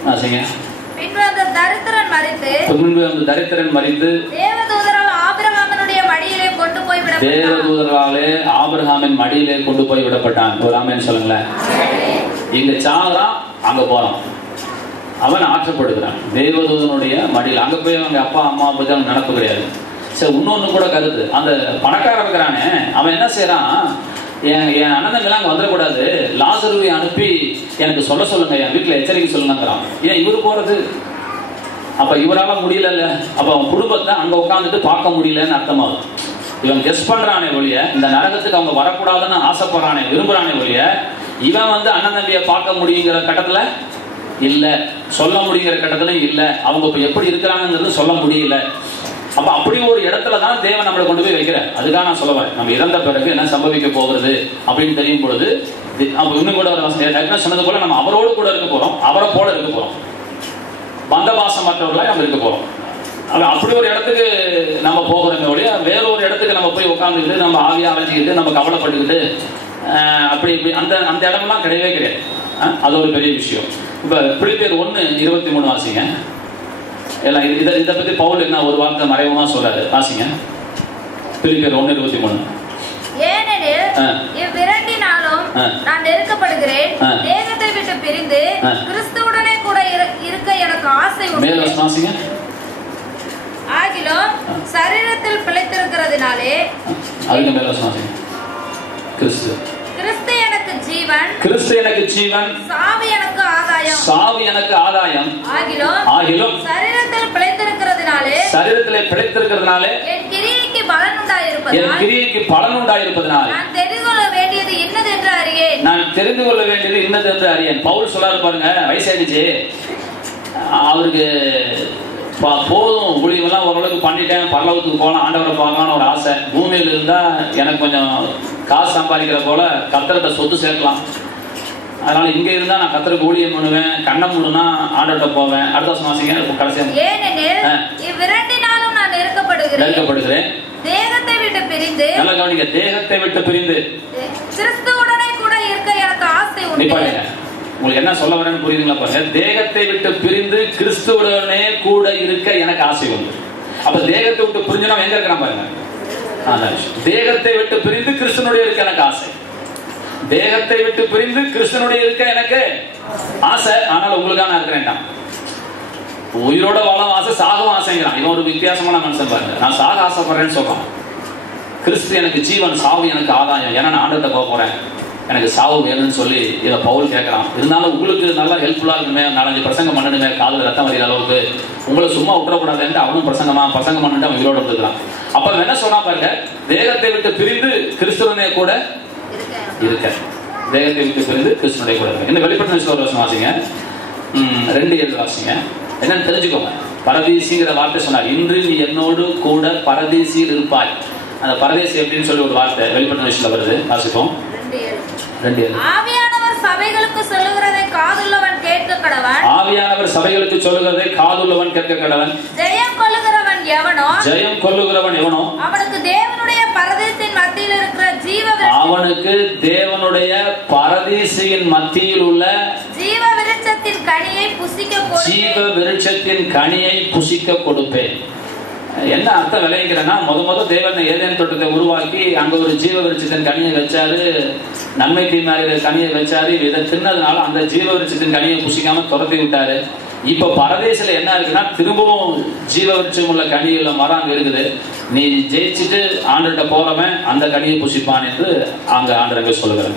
வாசிங்க. பின்பு அந்த தரித்திரன் மரித்து தேவதூதராலே ஆபிரகாமின் மடியிலே கொண்டு போய் விடப்பட்டான். ஒரு ஆமென் சொல்லுங்களேன். இங்க சாகுறான், அங்க போறான், அவன் ஆற்றப்படுகிறான் தேவதூதனுடைய மடியில். அங்க போய் அவங்க அப்பா அம்மா பத்தி அவன் நடப்பு கிடையாது. சரி, இன்னொன்னு கூட கருத்து, அந்த பணக்காரன் இருக்கிறானே அவன் என்ன செய்யறான், என் அண்ணன் அங்க வந்துடக்கூடாது, லாசருவை அனுப்பி எனக்கு சொல்லுங்க, என் வீட்டுல எச்சரிக்கை சொல்லுங்கிறான். ஏன் இவரு போறது? அப்ப இவரால முடியல, அப்ப அவன் குடும்பத்தை அங்க உட்காந்துட்டு பார்க்க முடியலன்னு அர்த்தமாகும். இவன் கெஸ் பண்றானே ஒழிய, இந்த நரகத்துக்கு அவங்க வரக்கூடாதுன்னு ஆசைப்படுறானே, விரும்புறானே ஒழிய, இவன் வந்து அண்ணன் தம்பியை பார்க்க முடியுங்கிற கட்டத்துல இல்ல, சொல்ல முடியுங்கிற கட்டத்துல இல்ல, அவங்க இப்ப எப்படி இருக்கிறாங்கிறது சொல்ல முடியல. அப்ப அப்படி ஒரு இடத்துலதான் தேவன் நம்மளை கொண்டு போய் வைக்கிறார். அதுக்காக நான் சொல்ல வரேன், நம்ம இறந்த பிறகு என்ன சம்பவிக்க போகிறது அப்படின்னு தெரியும் பொழுது, அப்ப இன்னும் கூட சொன்னது போல நம்ம அவரோடு கூட இருக்க போறோம், அவரை போல இருக்க போறோம், பந்தபாசம் மற்றவர்களாக நம்ம இருக்க போறோம். அப்படி ஒரு இடத்துக்கு நம்ம போகிறோமே ஒழிய, வேற ஒரு இடத்துக்கு நம்ம போய் உட்காந்துக்கிட்டு நம்ம ஆவியா அழைச்சிக்கிட்டு நம்ம கவலைப்பட்டுக்கிட்டு அப்படி அந்த இடம்லாம் கிடையவே கிடையாது. அது ஒரு பெரிய விஷயம். இப்ப பிலிப்பியர் 1:23 வாசிங்க. எல்லாம் இதை பத்தி பவுல் என்ன ஒரு வார்த்தை மறைமுகமா சொல்றாரு, வாசிங்க. பிலிப்பியர் 1:23. ஏனெனில் இவ்விரண்டு நான் நெருக்கப்படுகிறேன். தேகத்தை விட்டு பிரிந்து கிறிஸ்துவுடனே கூட இருக்க எனக்கு ஆசை உண்டு. ஆகிலும் சரீரத்தில் பிழைத்திருக்கிறதுனாலே கிறிஸ்து எனக்கு ஜீவன், கிறிஸ்து எனக்கு ஜீவன், சாவு எனக்கு ஆதாயம், சாவு எனக்கு ஆதாயம். ஆகிலும் சரீரத்தில் பிழைத்திருக்கிறதுனாலே, சரீரத்திலே பிழைத்திருக்கிறதுனாலே என் கிரியைக்கு பலன் உண்டாயிருப்பதால், என் கிரியைக்கு பலன் உண்டாயிருப்பதால் நான் தெரிந்து கொள்ள வேண்டியது இன்னதென்று அறியேன். நான் தெரிந்து கொள்ள வேண்டியது இன்னதென்று அறியேன். பவுல் சொல்றாரு பாருங்க, வயசாயிடுச்சு அவருக்கு, போதும் ஊழியெல்லாம் ஓரளவுக்கு பண்ணிட்டேன், பரலோகத்துக்கு போகலாம், ஆண்டவரை பார்க்கலாம்னு ஒரு ஆசை. பூமியில் இருந்தா எனக்கு கொஞ்சம் காசு சம்பாதிக்கிற போல கர்த்தர்கிட்ட சொத்து சேர்க்கலாம், அதனால இங்க இருந்தா நான் கர்த்தருக்கு ஊழியம் பண்ணுவேன், கண்ணை மூடுனா ஆண்டவர்கிட்ட போவேன். அடுத்த வருஷம் வாசிங்க கடைசியா. ஏனெனில் இவ்விரண்டினாலும் நான் நெருக்கப்படுகிறேன். தேகத்தை விட்டு பிரிந்து, நல்லா கவனிங்க, தேகத்தை விட்டு பிரிந்து கிறிஸ்துவுடனே கூட இருக்க எனக்கு ஆசை உண்டு. உங்களுக்கு என்ன சொல்ல வரேன்னு புரியுதுங்களா பாருங்க. தேகத்தை விட்டு பிரிந்து கிறிஸ்துவுடனே கூட இருக்க எனக்கு ஆசை உண்டு. அப்ப தேகத்தை விட்டு பிரிஞ்சு எங்க இருக்கிறான் பாருங்க. தேகத்தை விட்டு பிரிந்து கிறிஸ்துனுடைய இருக்க எனக்கு ஆசை. தேகத்தை விட்டு பிரிந்து கிறிஸ்துனுடைய இருக்க எனக்கு ஆசை. ஆனால் உங்களுக்காக நான் இருக்கிறேன். உயிரோட வாழும் ஆசை, சாகவும் ஆசைங்கிறான். இவன் ஒரு வித்தியாசமான மனுஷன் பாருங்க. நான் சாக ஆசைப்படுறேன்னு சொல்றான். கிறிஸ்து எனக்கு ஜீவன், சாவு எனக்கு ஆதாயம். ஏன்னா நான் ஆண்டவர்கிட்ட போக போறேன், எனக்கு சாவு வேணும்னு சொல்லி இதை பவுல் கேட்கறான். இருந்தாலும் உங்களுக்கு நல்லா ஹெல்ப்ஃபுல்லா இருக்குமே, 4-5 பிரசங்கம் பண்ணணுமே, காதுல ரத்தம் வரைகிற அளவுக்கு உங்களை சும்மா விட்டுறக்கூடாதுன்ட்டு அவனும் பிரசங்கம் பண்ணிட்டு அவன் உயிரோட இருந்துக்கிறான். அப்ப என்ன சொன்னா பாருங்க, தேகத்தை விட்டு பிரிந்து கிறிஸ்துவனே கூட இருக்க. தேகத்தை விட்டு பிரிந்து கிறிஸ்துவனே கூட இருக்க. இந்த வெளிப்படுத்தின ஒரு வருஷம் வாசிங்க, 2:7 வாசிங்க. என்னன்னு தெரிஞ்சுக்கோங்க. பரதேசிங்கிற வார்த்தை சொன்னார். இன்று நீ என்னோடு கூட பரதேசியில் இருப்பாய். அந்த பரதேசி அப்படின்னு சொல்லி ஒரு வார்த்தை வெளிப்படுத்தின விஷயத்துல வருது. வாசிப்போம். ஆவியானவர் சபைகளுக்கு சொல்லுகிறதை காதுள்ளவன் கேட்க கடவன். ஆவியானவர் சபைகளுக்கு சொல்லுகிறதை காதுள்ளவன் கேட்க கடவன். ஜெயம் கொள்ளுகிறவன் எவனோ, ஜெயம் கொள்ளுகிறவன் எவனோ அவனுக்கு தேவனுடைய பரதேசின் மத்தியில் இருக்கிற அவனுக்கு தேவனுடைய பரதேசியின் மத்தியில் உள்ள ஜீவ விருட்சத்தின் கனியை புசிக்க கொடுப்பேன். என்ன அர்த்தம் விளைவிக்கிறேன்னா, முத தேவன் ஏதேன் தோட்டத்தை உருவாக்கி அங்க ஒரு ஜீவ விருட்சத்தின் கனியை வச்சாரு, நன்மை தீமையான கனியை வச்சாரு. இதை தின்னதுனால அந்த ஜீவ விருட்சத்தின் கனியை புசிக்காம துரத்தி விட்டாரு. இப்ப பரதேசில என்ன இருக்குன்னா, திரும்பவும் ஜீவ விருட்சம் உள்ள கனியுள்ள மரம் அங்க இருக்குது. நீ ஜெயிச்சுட்டு ஆண்டுகிட்ட போறவன் அந்த கனியை புசிப்பான் என்று அங்க ஆண்டரங்க சொல்லுகிறார்.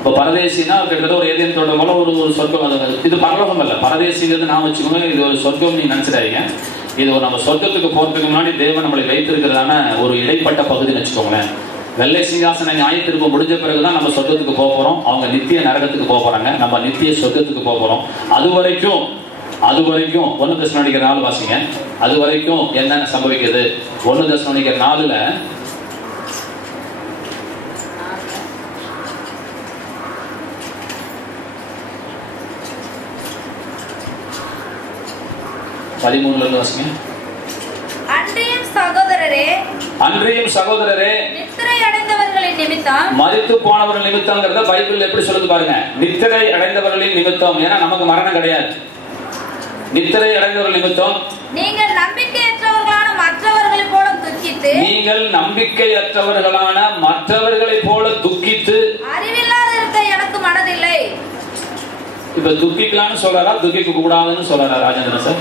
இப்ப பரதேசினா கிட்டத்தட்ட ஒரு ஏதேன் தோட்டம் போல ஒரு சொர்க்கம். இது பரலோகம் அல்ல, பரதேசிங்கிறது நான் வச்சுக்கோங்க, இது ஒரு சொர்க்கம் நீ நினைச்சிடாதீங்க. இது நம்ம சொர்க்கத்துக்கு போறதுக்கு முன்னாடி தேவன் நம்மளை வைத்திருக்கிறதான ஒரு இடைப்பட்ட பகுதின்னு வச்சுக்கோங்களேன். வெள்ளை சிங்காசன நியாய தீர்ப்பு முடிஞ்ச பிறகுதான் நம்ம சொர்க்கத்துக்கு போக போறோம். அவங்க நித்திய நரகத்துக்கு போக போறாங்க, நம்ம நித்திய சொர்க்கத்துக்கு போக போறோம். அது வரைக்கும் 1 தெசலோனிக்கர் 4 வாசிங்க. அது வரைக்கும் என்ன சம்பவிக்குது? 1 தெசலோனிக்கர் 4 13 வாசிங்க. அன்றியும் சகோதரரே, நித்திரை அடைந்தவர்களின் நிமித்தம், மரித்து போனவர்கள் நிமித்தம்ங்கறத பைபிள்ல எப்படி சொல்லுது பாருங்க. நித்திரை அடைந்தவர்களின் நிமித்தம், ஏன்னா நமக்கு மரணம் கிடையாது. நித்திரை அடைந்தவர்கள் நிமித்தம் நீங்கள் நம்பிக்கையற்றவர்களான மற்றவர்களைப் போல துக்கித்து அறிவில்லாத இருக்க எனக்கு மனதில்லை. இப்ப துக்கிக்கலாம்னு சொல்றாரா, துக்கிக்க கூடாதுன்னு சொல்றாரா ராஜேந்திரன் சார்,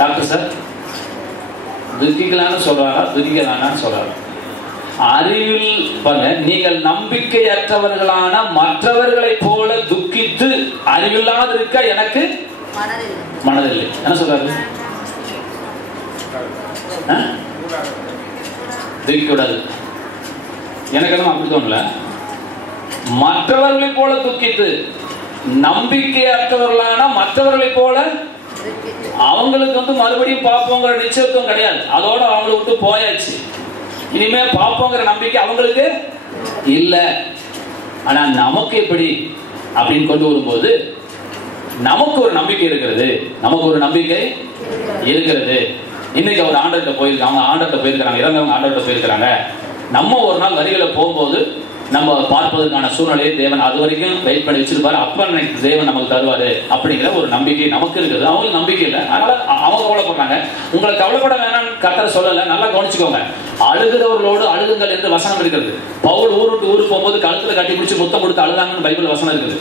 டாக்டர் சார்? துக்கிக்கலான்னு சொல்றாரா, துக்கிக்கலான்னு சொல்றாரா? அறிவில் பாருங்க, நீங்கள் நம்பிக்கையற்றவர்களான மற்றவர்களை போல துக்கித்து அறிவில்லாத இருக்க எனக்கு மனதில்லை. என்ன சொல்றாரு? துக்கிக்க கூடாது. எனக்கு எதுவும் அப்படி தோணல. மற்றவர்களை போல துக்கித்து, நம்பிக்கையற்றவர்களான மற்றவர்களை போல, அவங்களுக்கு மறுபடியும் பார்ப்போங்கிற நிச்சயத்துவம் கிடையாது. அதோட அவங்களை விட்டு போயாச்சு. இனிமே பார்ப்போங்கிற நம்பிக்கை அவங்களுக்கு இல்ல. ஆனா நமக்கு எப்படி அப்படின்னு கொண்டு வரும்போது, நமக்கு ஒரு நம்பிக்கை இருக்கிறது. நமக்கு ஒரு நம்பிக்கை இருக்கிறது. இன்னைக்கு அவர் ஆண்டவர்கிட்ட போயிருக்காங்க, ஆண்டவர்கிட்ட போயிருக்கிறாங்க, இறந்தவங்க ஆண்டவர்கிட்ட போயிருக்கிறாங்க. நம்ம ஒரு நாள் வரிகளை போகும்போது நம்ம பார்ப்பதற்கான சூழ்நிலையை தேவன் அது வரைக்கும் வெயிட் பண்ணி வச்சிருப்பாரு. அப்ப தேவன் நமக்கு தருவாரு அப்படிங்கிற ஒரு நம்பிக்கை நமக்கு இருக்குது. அவங்களுக்கு நம்பிக்கை இல்லை, அதனால அவங்க கவலைப்படுறாங்க. உங்களை கவலைப்பட வேணாம்னு கர்த்தர் சொல்லல, நல்லா கவனிச்சுக்கோங்க. அழுகிறவர்களோடு அழுகுங்கள் என்று வசனம் இருக்கிறது. பவுல் ஊருக்கு போகும்போது கழுத்துல கட்டி பிடிச்சி முத்தம் கொடுத்து அழுதாங்கன்னு பைபிள் வசனம் இருக்குது.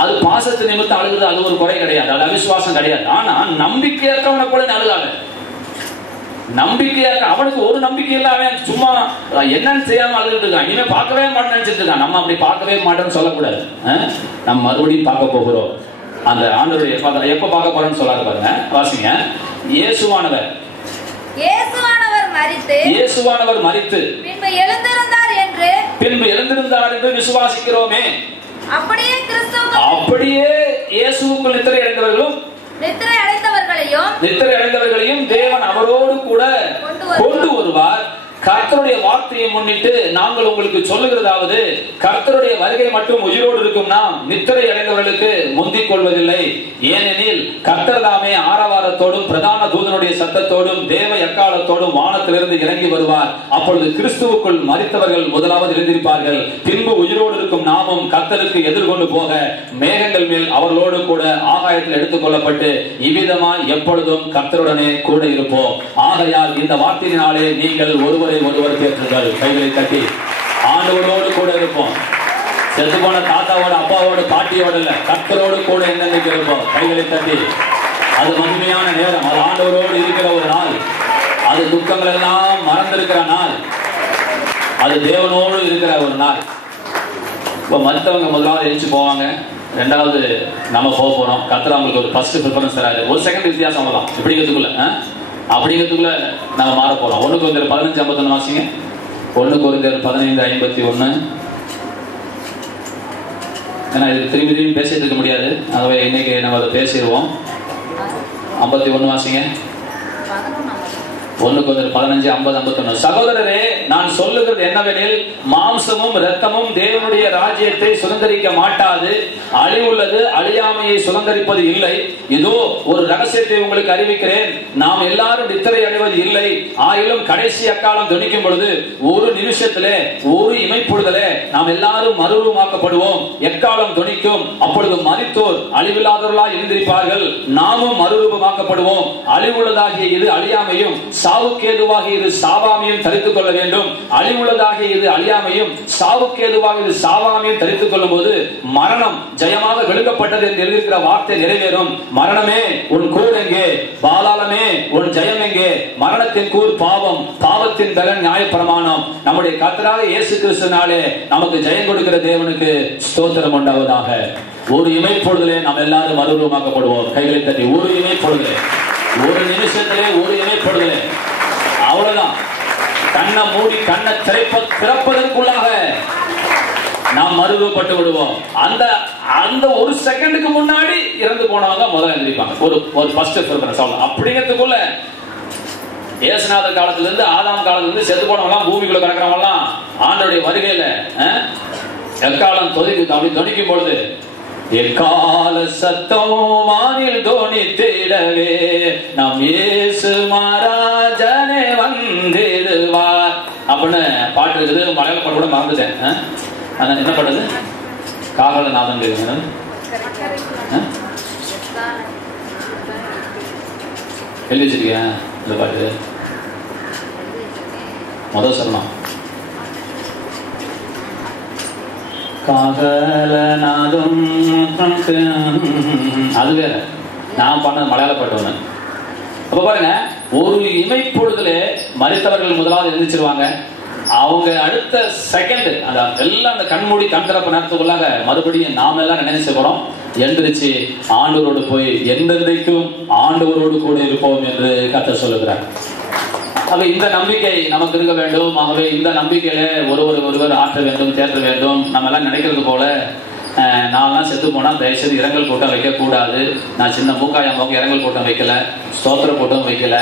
அது பாசத்து நிமித்தம் அழுகுது, அது ஒரு குறை கிடையாது, அது அவிசுவாசம் கிடையாது. ஆனா நம்பிக்கையற்றவனை கூட அழுகாத. நம்பிக்கையாக அவனுக்கு ஒரு நம்பிக்கை இல்ல, அவன் சும்மா என்னன்னு செய்யாம அழுதுட்டு இருக்கான். இனிமே பார்க்கவே மாட்டேன்னு நினைச்சிட்டு இருக்கான். நம்ம அப்படி பார்க்கவே மாட்டேன்னு சொல்லக்கூடாது. நம்ம மறுபடியும் பார்க்க போகிறோம். அந்த ஆண்டவருடைய எப்ப பார்க்க போறோம்னு சொல்லாத பாருங்க, வாசிங்க. இயேசுவானவர் மரித்து பின்பு எழுந்திருந்தார் என்று விசுவாசிக்கிறோமே. அப்படியே இயேசுவுக்குள் நித்திரை அடைந்தவர்களையும் தேவன் அவரோடு கூட கொண்டு வருவார். கர்த்தருடைய வார்த்தையை முன்னிட்டு நாங்கள் உங்களுக்கு சொல்லுகிறதாவது, கர்த்தருடைய வருகை மட்டும் உயிரோடு இருக்கும் நாம் நித்திரை அடைந்தவர்களுக்கு முந்திக் கொள்வதில்லை. ஏனெனில் கர்த்தர் தாமே ஆரவாரத்தோடும் பிரதான தூதனுடைய சத்தத்தோடும் தேவ எக்காலத்தோடும் வானத்திலிருந்து இறங்கி வருவார். அப்பொழுது கிறிஸ்துவுக்குள் மரித்தவர்கள் முதலாவது எழுந்திருப்பார்கள். பின்பு உயிரோடு இருக்கும் நாமும் கர்த்தருக்கு எதிர்கொண்டு போக மேகங்கள் மேல் அவர்களோடு கூட ஆகாயத்தில் எடுத்துக் கொள்ளப்பட்டு இவ்விதமாய் எப்பொழுதும் கர்த்தருடனே கூட இருப்போம். ஆகையால் இந்த வார்த்தையினாலே நீங்கள் ஒருவர் கேட்கிறார்கள். கைகளை தட்டி ஆண்டவரோடு கூட இருப்போம். செத்து போன தாத்தாவோட அப்பாவோட பாட்டியோட இல்ல, கர்த்தரோடு கூட என்னென்னைக்கு இருப்போம். கைகளை தட்டி. அது மகிமையான நேரம். அது ஆண்டவரோடு இருக்கிற ஒரு நாள். அது துக்கங்கள் எல்லாம் மறந்திருக்கிற நாள். அது தேவனோடு இருக்கிற ஒரு நாள். இப்போ மற்றவங்க முதலாவது எழுச்சி போவாங்க, ரெண்டாவது நம்ம போக போறோம். கர்த்தர் அவங்களுக்கு ஒரு ஃபர்ஸ்ட் ப்ரிஃபரன்ஸ் தராரு. ஒரு செகண்ட் வித்தியாசம் தான் இப்படிங்கிறதுக்குள்ள அப்படிங்கிறதுக்குள்ள நம்ம மாற போறோம். 1 கொரிந்தியர் 15:51 வாசிங்க. 1 கொரிந்தியர் 15:51. ஏன்னா இது திரும்பி பேசிட்டு இருக்க முடியாது, ஆகவே இன்னைக்கு நம்ம அதை பேசிடுவோம். 51 வாசிங்க. 1 கொரிந்தியர் 15:50-51. சகோதரரே, நான் சொல்லுகிறது என்னவெனில், மாம்சமும் இரத்தமும் தேவனுடைய ராஜ்யத்தை சுதந்தரிக்க மாட்டாது, அழிவுள்ளது அழியாமையை சுதந்தரிப்பது இல்லை. இதோ ஒரு ரகசியத்தை உங்களுக்கு அறிவிக்கிறேன், நாம் எல்லாரும் நித்திரை அடைவது இல்லை. ஆயிலும் கடைசி அக்காலம் துணிக்கும் பொழுது ஒரு நிமிஷத்திலே ஒரு இமைப்பொழுதிலே நாம் எல்லாரும் மறுரூபமாக்கப்படுவோம். எக்காலம் துணிக்கும், அப்பொழுது மரித்தோர் அழிவில்லாதவர்களாய் எழுந்திருப்பார்கள், நாமும் மறுரூபமாக்கப்படுவோம். அழிவுள்ளதாகிய இது அழியாமையும் சாவுக்கேதுவாகிய இது சாவாமையும் தரித்துக் கொள்ள வேண்டும். அழிவுள்ளதாகிய இது அழியாமையும் சாவுக்கேதுவாகிய இது சாவாமையும் தரித்துக் கொள்ளும் போது மரணம் ஜெயமாக விழுங்கப்பட்டது என்று எழுதியிருக்கிற வார்த்தை நிறைவேறும். மரணமே உன் கூர் எங்கே? பாதாளமே உன் ஜெயம் எங்கே? மரணத்தின் கூர் பாவம், பாவத்தின் பலன் நியாயப்பிரமாணம். நம்முடைய கர்த்தராகிய இயேசு கிறிஸ்துவினாலே நமக்கு ஜெயம் கொடுக்கிற தேவனுக்கு ஸ்தோத்திரம் உண்டாவதாக. ஒரு இமைப்பொழுதிலே நாம் எல்லாரும் மறுரூபமாக்கப்படுவோம். கைகளை தட்டி. ஒரு இமைப்பொழுதிலே, ஒரு நிமிஷத்திலே, ஒரு இமைப்பொழுதிலே, அவ்வளவுதான். கண்ணை மூடி கண்ணை திறப்பதற்குள்ளாக நாம் மறுரூபப்பட்டு விடுவோம். அந்த ஒரு செகண்டுக்கு முன்னாடி இறந்து போனவங்க முதல்ல எழுந்திருப்பாங்க. ஒரு ஃபர்ஸ்ட் ப்ரிஃபரன்ஸ் அவ்வளவு. அப்படிங்கிறதுக்குள்ள இயேசுநாதர் காலத்துல இருந்து ஆதாம் காலத்துல இருந்து செத்து போனவங்க எல்லாம் பூமிக்குள்ள கிடக்கிறவங்க எல்லாம் ஆண்டவருடைய வருகையில எக்காலம் அப்படி தொனிக்கும் பொழுது எக்கால சத்தம் வானில் தோனித்திடவே நம் இயேசு மகாராஜனே வந்திடுவார் அப்படின்னு பாட்டு இருக்குது. மலையாள பாட்டு கூட மறந்துட்டேன். என்ன பாடுது? காகலநாதன் எழுதி வச்சிருக்கேன். இந்த பாட்டு முதல் சொல்லலாம். காகலநாதம் அது வேற, நான் பண்ணது மலையாள பாட்டு ஒண்ணு. அப்ப பாருங்க, ஒரு இமைப்பொழுதுல மரித்தவர்கள் முதலாவது எழுந்திருச்சிருவாங்க. அவங்க அடுத்த செகண்ட் எல்லாம் அந்த கண்மூடி கண் திறப்பு நேரத்துக்குள்ளாக மறுபடியும் நாம எல்லாம் நினைச்சு போறோம். எழுந்திருச்சு ஆண்டவரோடு போய் எந்தெந்தைக்கும் ஆண்டவரோடு கூட இருப்போம் என்று கர்த்தர் சொல்லுகிறார். ஆக இந்த நம்பிக்கை நமக்கு இருக்க வேண்டும். ஆகவே இந்த நம்பிக்கையில ஒருவர் ஆற்ற வேண்டும், தேற்ற வேண்டும். நம்ம எல்லாம் நினைக்கிறது போல நான்லாம் செத்து போனா தயவுசெய்து இரங்கல் கூட்டம் வைக்க கூடாது. நான் சின்ன மூக்காயம்மாவுக்கு இரங்கல் கூட்டம் வைக்கல, ஸ்தோத்திர கூட்டம் வைக்கல.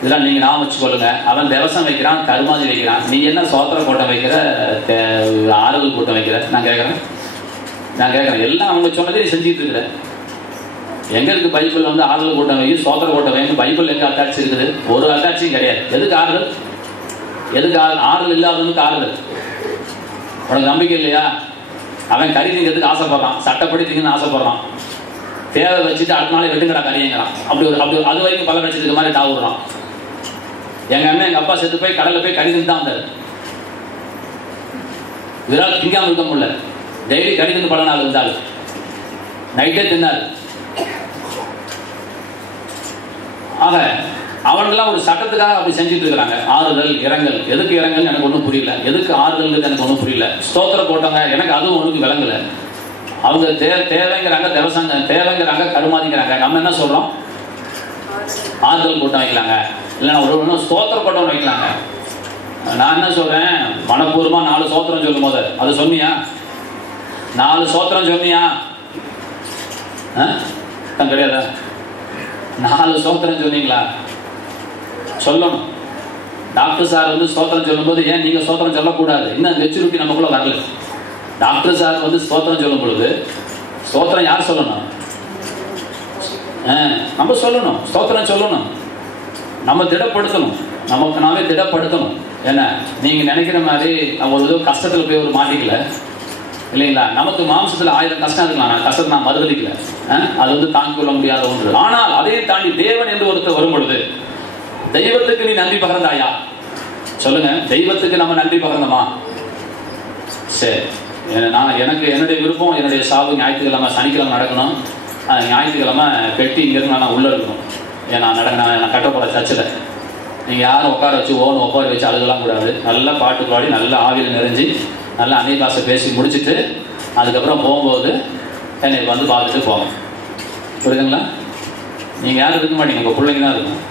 இதெல்லாம் நீங்க நான் வச்சுக்கொள்ளுங்க. அவன் தேவசம் வைக்கிறான், கருமாதி வைக்கிறான். நீ என்ன சோத்திர கூட்டம் வைக்கிற, ஆறுதல் கூட்டம் வைக்கிற? நான் கேட்கறேன் எல்லாம் அவங்க சொன்னதே நீ செஞ்சுட்டு இருக்கிற. எங்க இருக்கு பைபிள் ஆறுதல் கூட்டம் வை, சோத்திர கூட்டம் வைன்னு பைபிள் எங்க அட்டாட்சி இருக்குது? ஒரு அட்டாட்சியும் கிடையாது. எதுக்கு ஆறுதல்? எதுக்கு ஆறுதல் இல்லாதவனுக்கு ஆறுதல்? உனக்கு நம்பிக்கை இல்லையா? அவன் கறி திங்கிறதுக்கு ஆசைப்படுறான், சட்டப்படி திங்கன்னு ஆசைப்படுறான், தேவை வச்சுட்டு அடுத்த நாளே வெட்டுங்கடா கறியங்கிறான். அப்படி அது வரைக்கும் பல லட்சத்துக்கு மாதிரி தாவுறான். எங்க அண்ணன் எங்க அப்பா செத்து போய் கடலை போய் கறி தின்னு தான் வந்தாரு. இதனால் திங்காம இருக்க முடியல. டெய்லி கறி தின்னு பல நாள் இருந்தாரு, நைட்டே தின்னாரு. ஆக அவனுக்கெல்லாம் ஒரு சட்டத்துக்காக அப்படி செஞ்சுட்டு இருக்கிறாங்க. ஆறுதல் இரங்கல், எதுக்கு இரங்கல் எனக்கு ஒன்றும் புரியல, எதுக்கு ஆறுதல் எனக்கு ஒன்றும் புரியல. ஸ்தோத்திரம் போட்டாங்க, எனக்கு அதுவும் ஒன்றுக்கு விளங்கல. அவங்க தேவைங்கிறாங்க, தேவைங்கிறாங்க, கருமாதிங்கிறாங்க. நம்ம என்ன சொல்றோம்? ஆறுதல் கூட்டம் வைக்கலாங்க, இல்லைன்னா ஒரு ஸ்தோத்திர கூட்டம் வைக்கலாங்க. நான் என்ன சொல்றேன், மனப்பூர்வமா 4 ஸ்தோத்திரம் சொல்லும் போது அது சொன்னியா? 4 ஸ்தோத்திரம் சொன்னியா? கிடையாதா? 4 ஸ்தோத்திரம் சொன்னீங்களா? சொல்லணும். டாக்டர் சார் வந்து ஸ்தோத்திரம் சொல்லும் போது ஏன் நீங்க ஸ்தோத்திரம் சொல்லக்கூடாது? இன்னும் மெச்சூரிட்டி நமக்குள்ள வரல. டாக்டர் சார் வந்து ஸ்தோத்திரம் சொல்லும் பொழுது ஸ்தோத்திரம் யார் சொல்லணும்? நம்ம சொல்லணும், ஸ்தோத்திரம் சொல்லணும். நம்ம திடப்படுத்தணும், நமக்கு நாமே திடப்படுத்தணும். என்ன நீங்க நினைக்கிற மாதிரி ஒரு ஏதோ கஷ்டத்துல போய் ஒரு மாட்டிக்கல இல்லைங்களா? நமக்கு மாம்சத்துல 1000 கஷ்டம் இருக்கலாம், நான் கஷ்டத்தை நான் மறுதளிக்கல, அது வந்து தாங்கிக் கொள்ள முடியாத ஒன்று. ஆனால் அதையும் தாண்டி தேவன் என்று ஒருத்தர் வரும் பொழுது தெய்வத்துக்கு நீ நன்றி பகிர்ந்தாயா? சொல்லுங்க, தெய்வத்துக்கு நம்ம நன்றி பகிர்ந்தோமா? சரி, எனக்கு என்னுடைய விருப்பம், என்னுடைய சாவு ஞாயிற்றுக்கிழமை சனிக்கிழமை நடக்கணும். ஞாயிற்றுக்கிழமை பெட்டி இங்கிருந்து நான் உள்ள இருக்கணும். நான் கட்டப்போற சர்ச்சில் நீங்கள் யாரும் உட்கார வச்சு ஒப்பாரி வச்சு அழுகலாம் கூடாது. நல்லா பாட்டு பாடி நல்லா ஆவியில் நிறைஞ்சி நல்லா அன்னை பாஷை பேசி முடிச்சுட்டு அதுக்கப்புறம் போகும்போது என்னை வந்து பார்த்துட்டு போங்க. புரியுதுங்களா? நீங்கள் யாரும் இருக்க மாட்டீங்க, உங்கள் பிள்ளைங்க தான் இருக்கும்.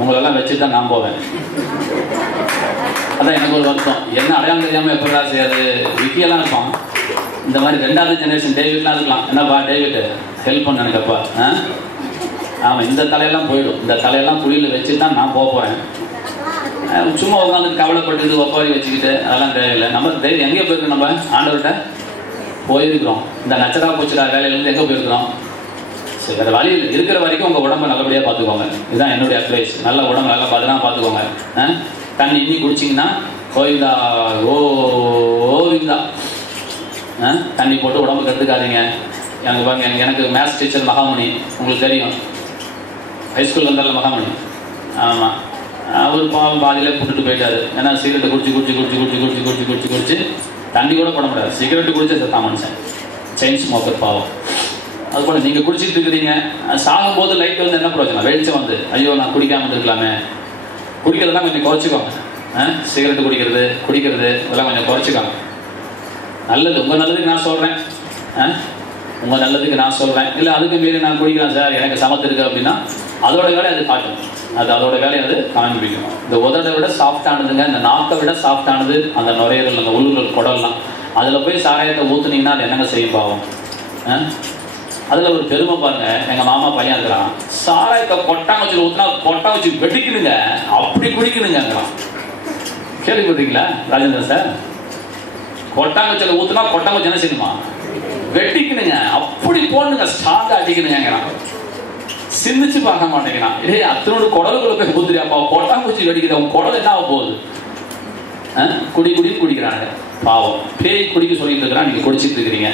உங்களெல்லாம் வச்சுட்டு தான் நான் போவேன். அதான் எனக்கு ஒரு வருத்தம். என்ன அடையாளம் தெரியாமல் எப்படா செய்யாது? விக்கியெல்லாம் இருப்பான். இந்த மாதிரி 2வது ஜெனரேஷன் டேவிட்லாம் இருக்கலாம். என்னப்பா டேவிட் ஹெல்ப் பண்ண எனக்குப்பா. ஆமாம், இந்த தலையெல்லாம் போயிடும். இந்த தலையெல்லாம் குழியில் வச்சுட்டு தான் நான் போகிறேன். சும்மா உட்காந்து கவலைப்பட்டு ஒப்பாரி வச்சுக்கிட்டு அதெல்லாம் தேவையில்லை. நம்ம எங்கே போயிருக்கோம்? நம்ம ஆண்டவர்கிட்ட போயிருக்கிறோம். இந்த நச்சரா பூச்சிடா வேலையிலேருந்து எங்கே போயிருக்கிறோம்? சரி, வேறு வழி இருக்கிற வரைக்கும் உங்கள் உடம்பை நல்லபடியாக பார்த்துக்கோங்க. இதுதான் என்னுடைய அட்வைஸ். நல்ல உடம்பு நல்லா பார்த்துக்கோங்க. தண்ணி இன்னி குடிச்சிங்கன்னா கோவிந்தா ஓவிந்தா. தண்ணி போட்டு உடம்பு கற்றுக்காதீங்க. எனக்கு பாருங்க, எனக்கு மேத்ஸ் டீச்சர் மகாமணி, உங்களுக்கு தெரியும், ஹைஸ்கூலில் இருந்தாலும் மகாமணி. ஆமாம், அவர் பாவம் பாதியிலே போட்டுட்டு போயிட்டாரு. ஏன்னா சிகரெட்டை குடிச்சு தண்ணி கூட போட முடியாது. சிகரெட்டு குடிச்சா செத்தான் மனுஷன். செயின் ஸ்மோக்கர் பாவம். அது போல நீங்கள் குடிச்சிட்டு இருக்கிறீங்க. சாகும்போது லைட் வந்து என்ன பிரயோஜனம்? வெளிச்சம் வந்து ஐயோ நான் குடிக்காமல் இருக்கலாமே. குடிக்கிறதெல்லாம் கொஞ்சம் குறைச்சிக்கோங்க. சிகரெட்டு குடிக்கிறது இதெல்லாம் கொஞ்சம் குறைச்சிக்கோங்க. நல்லது, உங்கள் நல்லதுக்கு நான் சொல்கிறேன். உங்கள் நல்லதுக்கு நான் சொல்கிறேன். இல்லை அதுக்கு மீறி நான் குடிக்கிறேன் சார், எனக்கு சமத்து இருக்குது அப்படின்னா அதோட வேலையை அது காட்டும். அதோட வேலையை அது காண்பிக்கும். இந்த உதடை விட சாஃப்டானதுங்க, இந்த நாக்கை விட சாஃப்டானது அந்த நுரையீரல், அந்த உள்ளுகள், குடல்லாம். அதில் போய் சாராயத்தை ஊற்றுனீங்கன்னா அது என்னங்க செய்யும் பாவம்? அதில் ஒரு பெருமை பாருங்க. எங்கள் மாமா பையன் இருக்கிறான், சாராயத்தை கொட்டாங்குச்சியில் ஊற்றினா கொட்டாங்குச்சி வெடிக்கணுங்க, அப்படி குடிக்கணுங்கிறான். கேள்விப்பட்டீங்களா ராஜேந்திரன் சார்? கொட்டாங்குச்சியில் ஊற்றினா கொட்டாங்குச்சி என்ன செய்யணுமா? வெட்டிக்கணுங்க, அப்படி போடணுங்க, ஸ்ட்ராங்கா அடிக்கணுங்கிறான். சிந்திச்சு பார்க்க மாட்டேங்கிறான். அத்தனோட குடலுக்குள்ள போய் ஊத்துறியாப்பா, கொட்டாங்குச்சி வெடிக்குது, அவன் குடல் என்ன ஆக போகுது? குடிக்கிறாங்க பாவம். பேய் குடிக்க சொல்லிட்டு இருக்கிறான், நீங்க குடிச்சிட்டு இருக்கிறீங்க.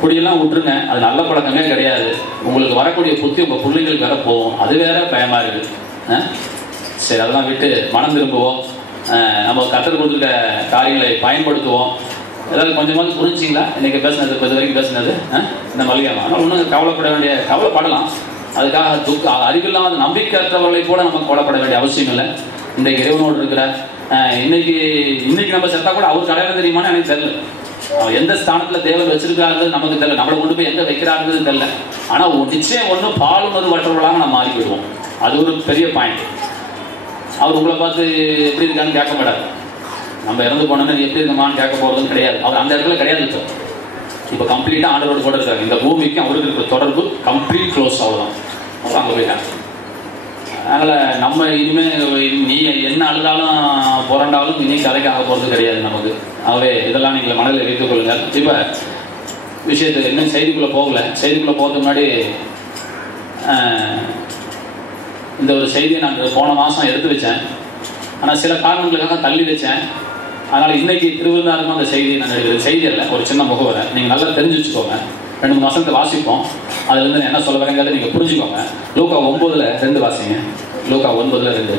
குடியெல்லாம் விட்டுருங்க, அது நல்ல பழக்கமே கிடையாது. உங்களுக்கு வரக்கூடிய புத்தி உங்க பிள்ளைங்களுக்கு வேற போகும், அது வேற பயமா இருக்கு. சரி, அதெல்லாம் விட்டு மனம் திரும்புவோம். நம்ம கற்றுக் கொடுத்துருக்க காரியங்களை பயன்படுத்துவோம். ஏதாவது கொஞ்சமாவது புரிஞ்சிங்களா இன்னைக்கு பேசினது, இது வரைக்கும் பேசினது? இந்த மல்லிகாமா ஆனால் ஒன்றும் கவலைப்படலாம். அதுக்காக அறிவில்லாத நம்பிக்கையற்றவர்களை கூட நம்ம கவலைப்பட வேண்டிய அவசியம் இல்லை. இன்றைக்கு இறைவனோடு இருக்கிற இன்னைக்கு நம்ம செத்தா கூட அவருக்கு அடையாளம் தெரியுமான்னு எனக்கு தெரியல. எந்த ஸ்தானத்துல தேவன் வச்சிருக்காரு நமக்கு தெரியல, நம்மளை கொண்டு போய் எங்க வைக்கிறாருன்னு தெரியல. ஆனா நிச்சயம் ஒண்ணு, பாலுணர்வு வற்றவர்களாக நம்ம மாறி போயிடுவோம். அது ஒரு பெரிய பாயிண்ட். அவர் உங்களை பார்த்து எப்படி இருக்கான்னு கேட்க மாட்டார். நம்ம இறந்து போனோம்னா நீ எப்படி இருக்கமான்னு கேட்க போறதும் கிடையாது. அவர் அந்த இடத்துல கிடையாது. இப்போ கம்ப்ளீட்டா ஆண்டவரோடு கூட இருக்காரு. இந்த பூமிக்கு அவருக்கு இருக்கிற தொடர்பு கம்ப்ளீட் க்ளோஸ். அவ்வளவுதான், அவர் அங்க போயிட்டாங்க. அதனால நம்ம இனிமே நீ என்ன அழுதாலும் புரண்டாலும் இனி கதைக்காக போறது கிடையாது நமக்கு. ஆகவே இதெல்லாம் நீங்கள் மனதில் வைத்துக் கொள்ளுங்கள். இப்ப விஷயத்துக்கு இன்னும் செய்திக்குள்ள போகல. செய்திக்குள்ள போகிறதுக்கு முன்னாடி இந்த ஒரு செய்தியை நான் போன மாதம் எடுத்து வச்சேன். ஆனால் சில காரணங்களுக்காக தள்ளி வச்சேன். அதனால இன்னைக்கு திருவிழாக்கும் அந்த செய்தியை நான் எழுதுறது செய்தி இல்லை, ஒரு சின்ன முகவரை நீங்க நல்லா தெரிஞ்சு வச்சுக்கோங்க. 2-3 வசனத்தை வாசிப்போம், அதுல இருந்து என்ன சொல்ல வரேங்கிறத நீங்க புரிஞ்சுக்கோங்க. லூக்கா 9:2 வாசிங்க. லூக்கா 9:2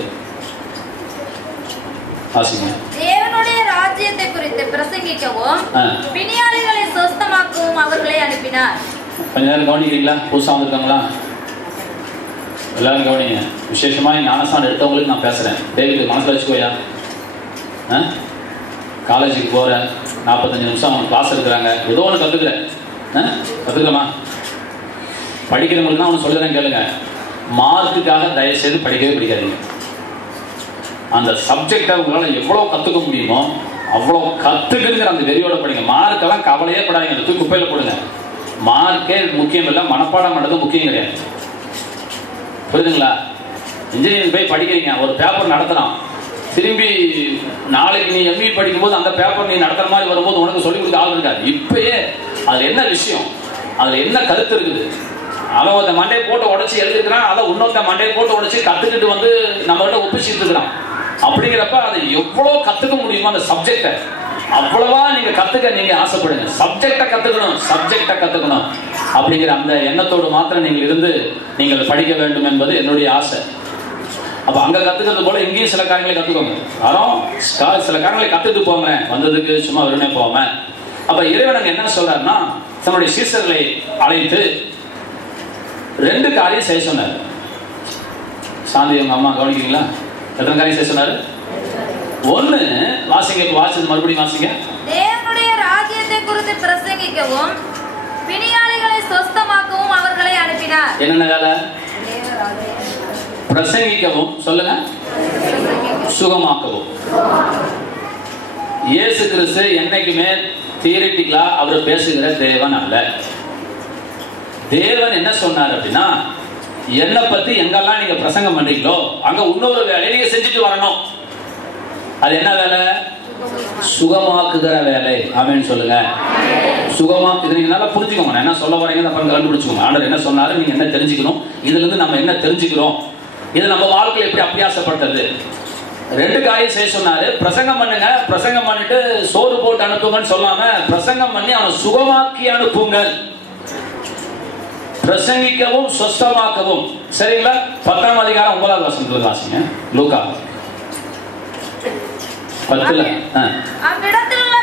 வாசிங்க. தேவனுடைய ராஜ்யத்தை குறித்து பிரசங்கிக்கவும் பிணியாளிகளை சுஸ்தமாக்கவும் அவர்களை அனுப்பினார். கொஞ்ச நேரம் கவனிக்கிறீங்களா? புதுசா வந்திருக்காங்களா? எல்லாரும் கவனிங்க. விசேஷமா ஞானஸ்தானம் எடுத்தவங்களுக்கு நான் பேசுறேன். டெய்லிக்கு மனசுல வச்சுக்கோயா. காலேஜுக்கு போற 45 நிமிஷம் அவங்க கிளாஸ் எடுக்கிறாங்க, ஏதோ ஒன்று கத்துக்கிறேன். கத்துக்கலாமா? படிக்கிறவங்களுக்கு தான் ஒன்று சொல்லுறேன் கேளுங்க. மார்க்குக்காக தயவு செய்து படிக்கவே படிக்காதீங்க. அந்த சப்ஜெக்டை உங்களால் எவ்வளோ கற்றுக்க முடியுமோ அவ்வளோ கற்றுக்குங்கிற அந்த வெறியோட படிங்க. மார்க்கெல்லாம் கவலையே படாதீங்க, அந்த தூக்கி குப்பையில் போடுங்க. மார்க்கே முக்கியம் இல்லை, மனப்பாடம் பண்ணுறது முக்கியம் கிடையாது. புரியுதுங்களா? இன்ஜினியரிங் போய் படிக்கிறீங்க, ஒரு பேப்பர் நடத்தலாம். திரும்பி நாளைக்கு நீ எம்இ படிக்கும்போது அந்த பேப்பர் நீ நடத்துற மாதிரி வரும்போது உனக்கு சொல்லிக் கொடுக்க ஆள் இருக்காது. இப்பயே அது என்ன விஷயம், அதுல என்ன கருத்து இருக்குது, அவன் ஒருத்த மண்டையை போட்டு உடைச்சி எழுதிக்கிறான், அதை இன்னொருத்த மண்டையை போட்டு உடைச்சி கத்துக்கிட்டு வந்து நம்ம கிட்ட ஒப்பிச்சுட்டு இருக்கிறான். அப்படிங்கிறப்ப அதை எவ்வளவு கத்துக்க முடியுமோ அந்த சப்ஜெக்டை அவ்வளவா நீங்க கத்துக்க நீங்க ஆசைப்படுங்க. சப்ஜெக்டை கத்துக்கணும் அப்படிங்கிற அந்த எண்ணத்தோடு மாத்திரம் நீங்கள் இருந்து நீங்கள் படிக்க வேண்டும் என்பது என்னுடைய ஆசை. அப்ப அங்க கத்துக்கிறது போல இங்கேயும் சில காரியங்களை கத்துக்கோங்க. யாரும் சில காரியங்களை கத்துட்டு போங்க, வந்ததுக்கு சும்மா வெறுனே போகாம. அப்ப இறைவன் என்ன சொல்றாருன்னா, தன்னுடைய சீசர்களை அழைத்து 2 காரியம் செய்ய சொன்னார். சாந்தி உங்க அம்மா கவனிக்கிறீங்களா? எத்தனை காரியம் செய்ய சொன்னாரு? 1 வாசிங்க, வாசிச்சு மறுபடியும் வாசிங்க. தேவனுடைய ராஜ்யத்தை குறித்து பிரசங்கிக்கவும் பிணியாளிகளை சுஸ்தமாக்கவும் அவர்களை அனுப்பினார். என்னென்ன வேலை? பிரசங்கிக்கவும், சொல்லுங்க, சுகமாக்கவும். இயேசு கிறிஸ்து என்னைக்குமே தியரிட்டிக்கலா அவர் பேசுகிற தேவன் அல்ல. தேவன் என்ன சொன்னார் அப்படின்னா, என்னை பத்தி எங்கெல்லாம் நீங்க பிரசங்கம் பண்றீங்களோ அங்க இன்னொரு வேலையை நீங்க செஞ்சுட்டு வரணும். அது என்ன வேலை? சுகமாக்குகிற வேலை. ஆமென் சொல்லுங்க. சுகமாக்கு. நீங்க நல்லா புரிஞ்சுக்கோங்க, நான் என்ன சொல்ல வரீங்க கண்டுபிடிச்சுக்கோங்க. ஆண்டவர் என்ன சொன்னாரு, நீங்க என்ன தெரிஞ்சுக்கணும், இதுல இருந்து நம்ம என்ன தெரிஞ்சுக்கிறோம், இது நம்ம வாழ்க்கையில் எப்படி அபியாசப்பட்டது. 2 காரியம் செய்ய சொன்னாரு. பிரசங்கம் பண்ணுங்க, பிரசங்கம் பண்ணிட்டு சோறு போட்டு அனுப்புங்கன்னு சொல்லாம பிரசங்கம் பண்ணி அவனை சுகமாக்கி அனுப்புங்கள். பிரசங்கிக்கவும் சொஸ்தமாக்கவும். சரிங்களா? 10ஆம் அதிகாரம் 9வது வசனத்துல வாசிங்க. லூக்கா 10. அவ்விடத்தில் உள்ள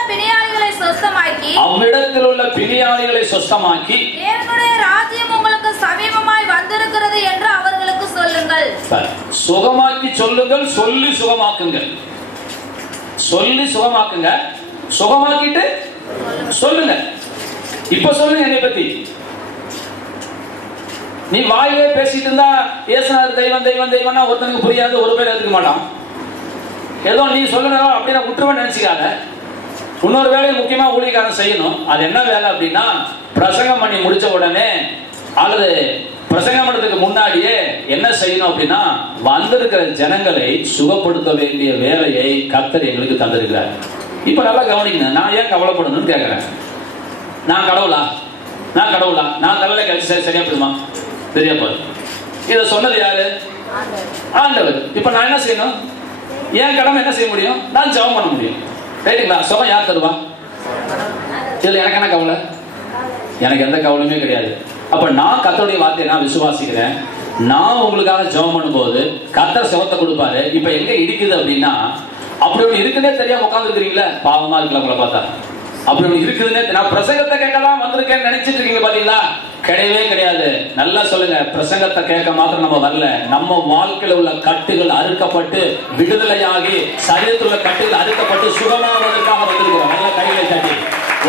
பிணியாளிகளை சுஸ்தமாக்கி தேவனுடைய ராஜ்யம் உங்களுக்கு சமீபமாய் வந்திருக்கிறது என்று அவர்களுக்கு சொல்லுங்கள். சுகமாக்கி சொல்லுங்கள், சொல்லி சுகமாக்குங்கள். சொல்லி சுகமாக்குங்க, சுகமாக்கிட்டு சொல்லுங்க. இப்ப சொல்லுங்க என்னை பத்தி. நீ வாயிலே பேசிட்டு இருந்தா ஏசுனார் தெய்வம் தெய்வம் தெய்வம்னா ஒருத்தனுக்கு புரியாது, ஒரு பேர் எடுத்துக்க மாட்டான். ஏதோ நீ சொல்லுங்க அப்படின்னா விட்டுருவேன் நினைச்சுக்காத. இன்னொரு வேலையை முக்கியமா ஊழியக்காரன் செய்யணும். அது என்ன வேலை அப்படின்னா, பிரசங்கம் பண்ணி முடிச்ச உடனே அல்லது பிரசங்கம் பண்ணதுக்கு முன்னாடியே என்ன செய்யணும் அப்படின்னா, வந்திருக்கிற ஜனங்களை சுகப்படுத்த வேண்டிய வேலையை கர்த்தர் எங்களுக்கு தந்திருக்கிறார். இப்ப நல்லா கவனிக்கணும். நான் ஏன் கவலைப்படணும்னு கேட்கிறேன். நான் கடவுளா? நான் தலையில கழிச்சு சரியா போடுமா? சரியா போகுது. இதை சொன்னது யாரு? ஆண்டவர். இப்ப நான் என்ன செய்யணும்? என் கடமை என்ன செய்ய முடியும்? நான் ஜெபம் பண்ண முடியும். ரைட்டுங்களா? சுகம் யார் தருவா? இதுல எனக்கு என்ன கவலை? எனக்கு எந்த கவலையுமே கிடையாது. அப்ப நான் கர்த்தருடைய வார்த்தையை நான் விசுவாசிக்கிறேன். நான் உங்களுக்காக ஜெபம் பண்ணும்போது கர்த்தர் சுகத்தை கொடுப்பாரு. இப்ப எங்க இருக்குது அப்படின்னா, அப்படி ஒண்ணு இருக்குன்னே தெரியாம உட்கார்ந்து இருக்கிறீங்களா? பாவமா இருக்குல்ல உங்களை பார்த்தா. அப்படி ஒண்ணு இருக்குதுன்னே. நான் பிரசங்கத்தை கேட்கலாம் வந்திருக்கேன்னு நினைச்சிட்டு இருக்கீங்க பாத்தீங்களா? கிடையவே கிடையாது. நல்லா சொல்லுங்க, பிரசங்கத்தை கேட்க மாத்திரம் நம்ம வரல. நம்ம வாழ்க்கையில உள்ள கட்டுகள் அறுக்கப்பட்டு விடுதலையாகி, சரீரத்தில் உள்ள கட்டுகள் அறுக்கப்பட்டு சுகமாவதற்காக வந்திருக்கிறோம். நல்ல கைகளை தட்டி.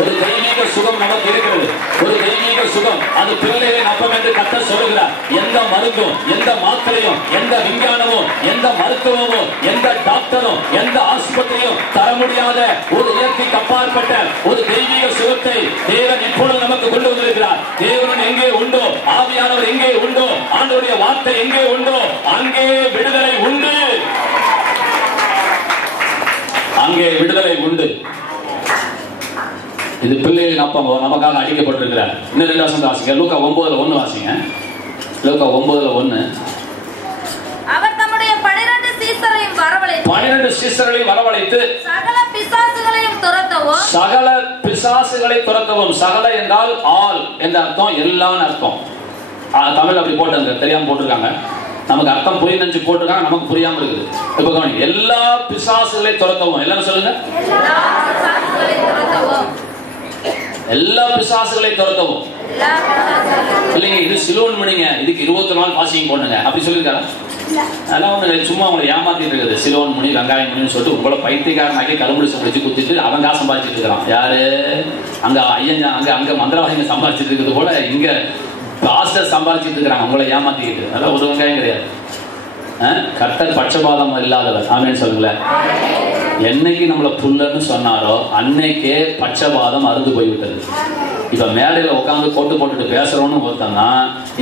ஒரு தெய்வீக சுகம் நமக்கு இருக்கிறது. ஒரு தெய்வீக சுகம். அது பிள்ளைகளை நப்பம் என்று கர்த்தர் சொல்லுகிறார். எந்த மருந்தும், எந்த மாத்திரையும், எந்த விஞ்ஞானமும், எந்த மருத்துவமும், எந்த டாக்டரும், எந்த ஆஸ்பத்திரியும் தர முடியாத ஒரு இயற்கைக்கு அப்பாற்பட்ட ஒரு தெய்வீக சுகத்தை தேவன் இப்பொழுது நமக்கு கொண்டு வந்திருக்கிறார். தேவன் எங்கே உண்டோ, ஆவியானவர் எங்கே உண்டோ, ஆண்டவருடைய வார்த்தை எங்கே உண்டோ, அங்கே விடுதலை உண்டு. அங்கே விடுதலை உண்டு. இது பிள்ளைகளின் அப்பா நமக்காக அடிக்கப்பட்டிருக்கிறார். இன்னும் 2 வசனம் வாசிங்க. லூக்கா 9:1 வாசிங்க. லூக்கா 9:1. அவர் தம்முடைய 12 சீசரையும் வரவழைத்து சகல பிசாசு துரத்தவும், சகல பிசாசுகளை துரத்தவும். சகல என்றால் ஆல் என்ற அர்த்தம், எல்லாம் அர்த்தம். தமிழ் அப்படி போட்டாங்க, தெரியாம போட்டிருக்காங்க. நமக்கு அர்த்தம் புரிய நினைச்சு போட்டிருக்காங்க, நமக்கு புரியாம இருக்குது. இப்ப கவனிங்க, எல்லா பிசாசுகளை துரத்தவும். எல்லாரும் சொல்லுங்க, எல்லா பிசாசுகளை துரத்தவும். இல்லைங்க, இது சிலோன் மணிங்க, இதுக்கு 24 நாள் பாசிங் போடுங்க அப்படி சொல்லியிருக்காரு. அதெல்லாம் ஒண்ணு சும்மா உங்களை ஏமாத்திட்டு இருக்குது. சிலோன் முனி, வெங்காயம் முனின்னு சொல்லிட்டு உங்களை பைத்தியக்காரனாக்கி கரும்புடிச்சு முடிச்சு குத்திட்டு அவன் காசு சம்பாதிச்சுட்டு இருக்கிறான். யாரு? அங்க ஐயன், அங்க மந்திரவாதிங்க சம்பாதிச்சுட்டு இருக்கிறது போல இங்க பாஸ்டர் சம்பாதிச்சுட்டு இருக்கிறாங்க உங்களை ஏமாத்திக்கிட்டு. அதெல்லாம் ஒரு வெங்காயம் கிடையாது. கர்த்தர் பட்சபாதம் இல்லாதவர். ஆமேன்னு சொல்லுங்களேன். என்னைக்கு நம்மளை புல்லன்னு சொன்னாரோ அன்னைக்கே பட்சபாதம் அறுந்து போய்விட்டது. இப்ப மேடையில உட்காந்து கோட்டு போட்டுட்டு பேசுறோம்னு ஒருத்தன்னா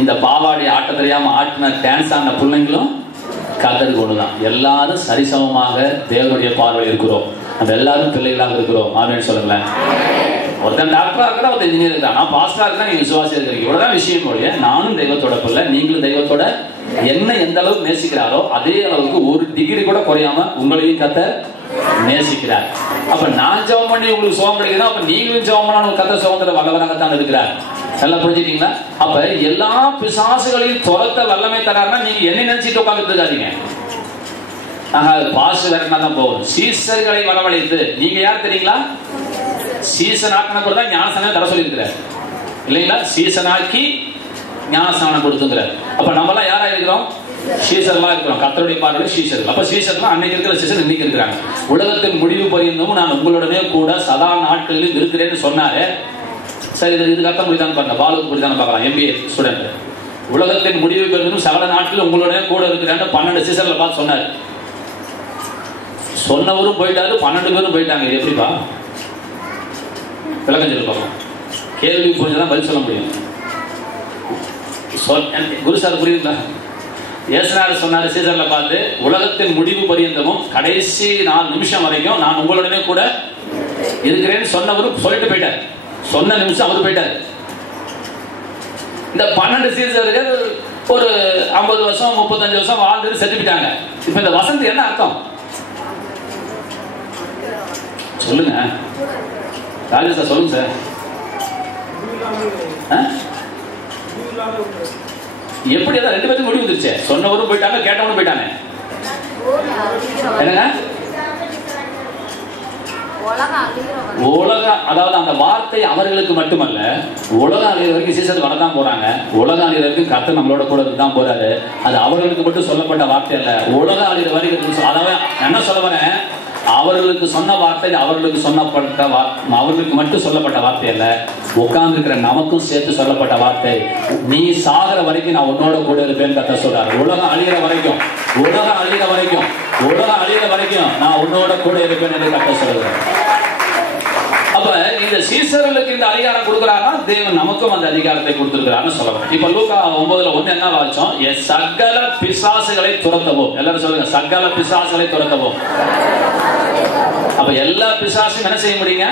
இந்த பாவாடி ஆட்ட தெரியாம ஆட்டின டான்ஸ் ஆன பிள்ளைங்களும் கர்த்தருக்கு ஒண்ணுதான். எல்லாரும் சரிசமமாக தேவனுடைய பார்வையில் இருக்கிறோம். நம்ம எல்லாரும் பிள்ளைகளாக இருக்கிறோம். ஆமேன்னு சொல்லுங்களேன். ஒருத்தன் டாக்டரா இருக்கிற, ஒருத்தன் இன்ஜினியர் இருக்கா, நான் பாஸ்டரா இருக்கா, நீங்க விசுவாசியா இருக்கிறீங்க. இவ்வளவுதான் விஷயம் ஒழிய நானும் தெய்வத்தோட பிள்ளை, நீங்களும் தெய்வத்தோட என்ன எந்த அளவுக்கு நேசிக்கிறாரோ அதே அளவுக்கு ஒரு டிகிரி கூட குறையாம உங்களையும் கர்த்தர் நேசிக்கிறார். அப்ப நான் ஜெபம் பண்ணி உங்களுக்கு சுகம் கிடைக்குதா, அப்ப நீங்களும் ஜெபம் பண்ணா கர்த்தர் சுகத்துல வல்லவராகத்தான் இருக்கிறார். நல்லா புரிஞ்சுட்டீங்களா? அப்ப எல்லா பிசாசுகளையும் துரத்த வல்லமை தராருன்னா நீங்க என்ன நினைச்சிட்டு உட்காந்துட்டு இருக்காதீங்க. பாசு வேற தான் போகும். சீசர்களை வரவழைத்து, நீங்க யார் தெரியுங்களா? சீசன் ஆக்கின கூட தான் ஞானஸ்தானம் தர சொல்லி இருக்கிறார் இல்லைங்களா? சீசன் ஆக்கி ஞானஸ்தானம் கொடுத்துங்கிறார். அப்ப நம்ம எல்லாம் யாரா இருக்கிறோம்? சீசர்லாம் இருக்கிறோம். கர்த்தருடைய பார்வையில் சீசர்கள். அப்ப சீசர்லாம் அன்னைக்கு இருக்கிற சீசர் இன்னைக்கு இருக்கிறாங்க. உலகத்தின் முடிவு பரியந்தமும் நான் உங்களுடனே கூட சதா நாட்களிலும் இருக்கிறேன்னு சொன்னாரு. சரி, இதுக்கு அர்த்தம் புரிதான்னு பாருங்க. பாலுக்கு புரிதான்னு பார்க்கலாம். MBA student. உலகத்தின் முடிவு பரியந்தமும் சகல நாட்களில் உங்களுடனே கூட இருக்கிறேன்னு 12 சீசர்ல பார்த்து சொன்னாரு. சொன்னவரும் போயிட்டாரு, 12 பேரும் போயிட்டாங்க. இது எப்படிப்பா? விளக்கம் சொல்லி பார்க்கலாம். கேள்வி புரிஞ்சுதான் பதில் சொல்ல முடியும். குரு சார் புரியுதுங்களா? ஏசுநாதர் சொன்னாரு சீசர்ல பார்த்து, உலகத்தின் முடிவு பரியந்தமும் கடைசி 4 நிமிஷம் வரைக்கும் நான் உங்களுடனே கூட இருக்கிறேன்னு சொன்னவரும் சொல்லிட்டு போயிட்டார். சொன்ன நிமிஷம் அவரு போயிட்டாரு. இந்த 12 சீசர்கள் ஒரு 50 வருஷம் 35 வருஷம் வாழ்ந்துட்டு செத்து போயிட்டாங்க. இப்ப இந்த வசந்த் என்ன அர்த்தம் சொல்லுங்க ராஜேஷ் சார், சொல்லுங்க சார். எப்படி அதான் 2 பேருக்கு முடிவு வந்துருச்சு. சொன்னவரும் போயிட்டாங்க, கேட்டவனும் போயிட்டாங்க. என்னங்க உலக, அதாவது அந்த வார்த்தை அவர்களுக்கு மட்டுமல்ல, உலகம் அழிகிற வரைக்கும் சீசன் வரதான் போறாங்க. உலகம் அழிகிற வரைக்கும் கர்த்தர் நம்மளோட கூட தான் போறாரு. அது அவர்களுக்கு மட்டும் சொல்லப்பட்ட வார்த்தை அல்ல, உலகம் அழிகிற வரைக்கும். அதாவது என்ன சொல்ல வரேன், அவர்களுக்கு சொன்ன வார்த்தை அவர்களுக்கு சொன்னப்பட்ட அவர்களுக்கு மட்டும் சொல்லப்பட்ட வார்த்தை அல்ல, உட்கார்ந்து இருக்கிற நமக்கும் சேர்த்து சொல்லப்பட்ட வார்த்தை. நீ சாகிற வரைக்கும் நான் உன்னோட கூட இருப்பேன்னு கர்த்தர் சொல்றாரு. உலகம் அழிகிற வரைக்கும், உலகம் அழிகிற வரைக்கும், உலகம் அழிகிற வரைக்கும் நான் உன்னோட கூட இருப்பேன் என்று கர்த்தர் சொல்றாரு. அப்ப இந்த சீசர்களுக்கு இந்த அதிகாரம் கொடுக்கிறாரா, தேவன் நமக்கும் அந்த அதிகாரத்தை கொடுத்திருக்கிறான்னு சொல்லுவாங்க. இப்ப லூக்கா 9:1 என்ன வாச்சோம்? சகல பிசாசுகளை துரத்தவும். எல்லாரும் சொல்லுங்க, சகல பிசாசுகளை துரத்தவும். அப்ப எல்லா பிசாசும் என்ன செய்ய முடியுங்க?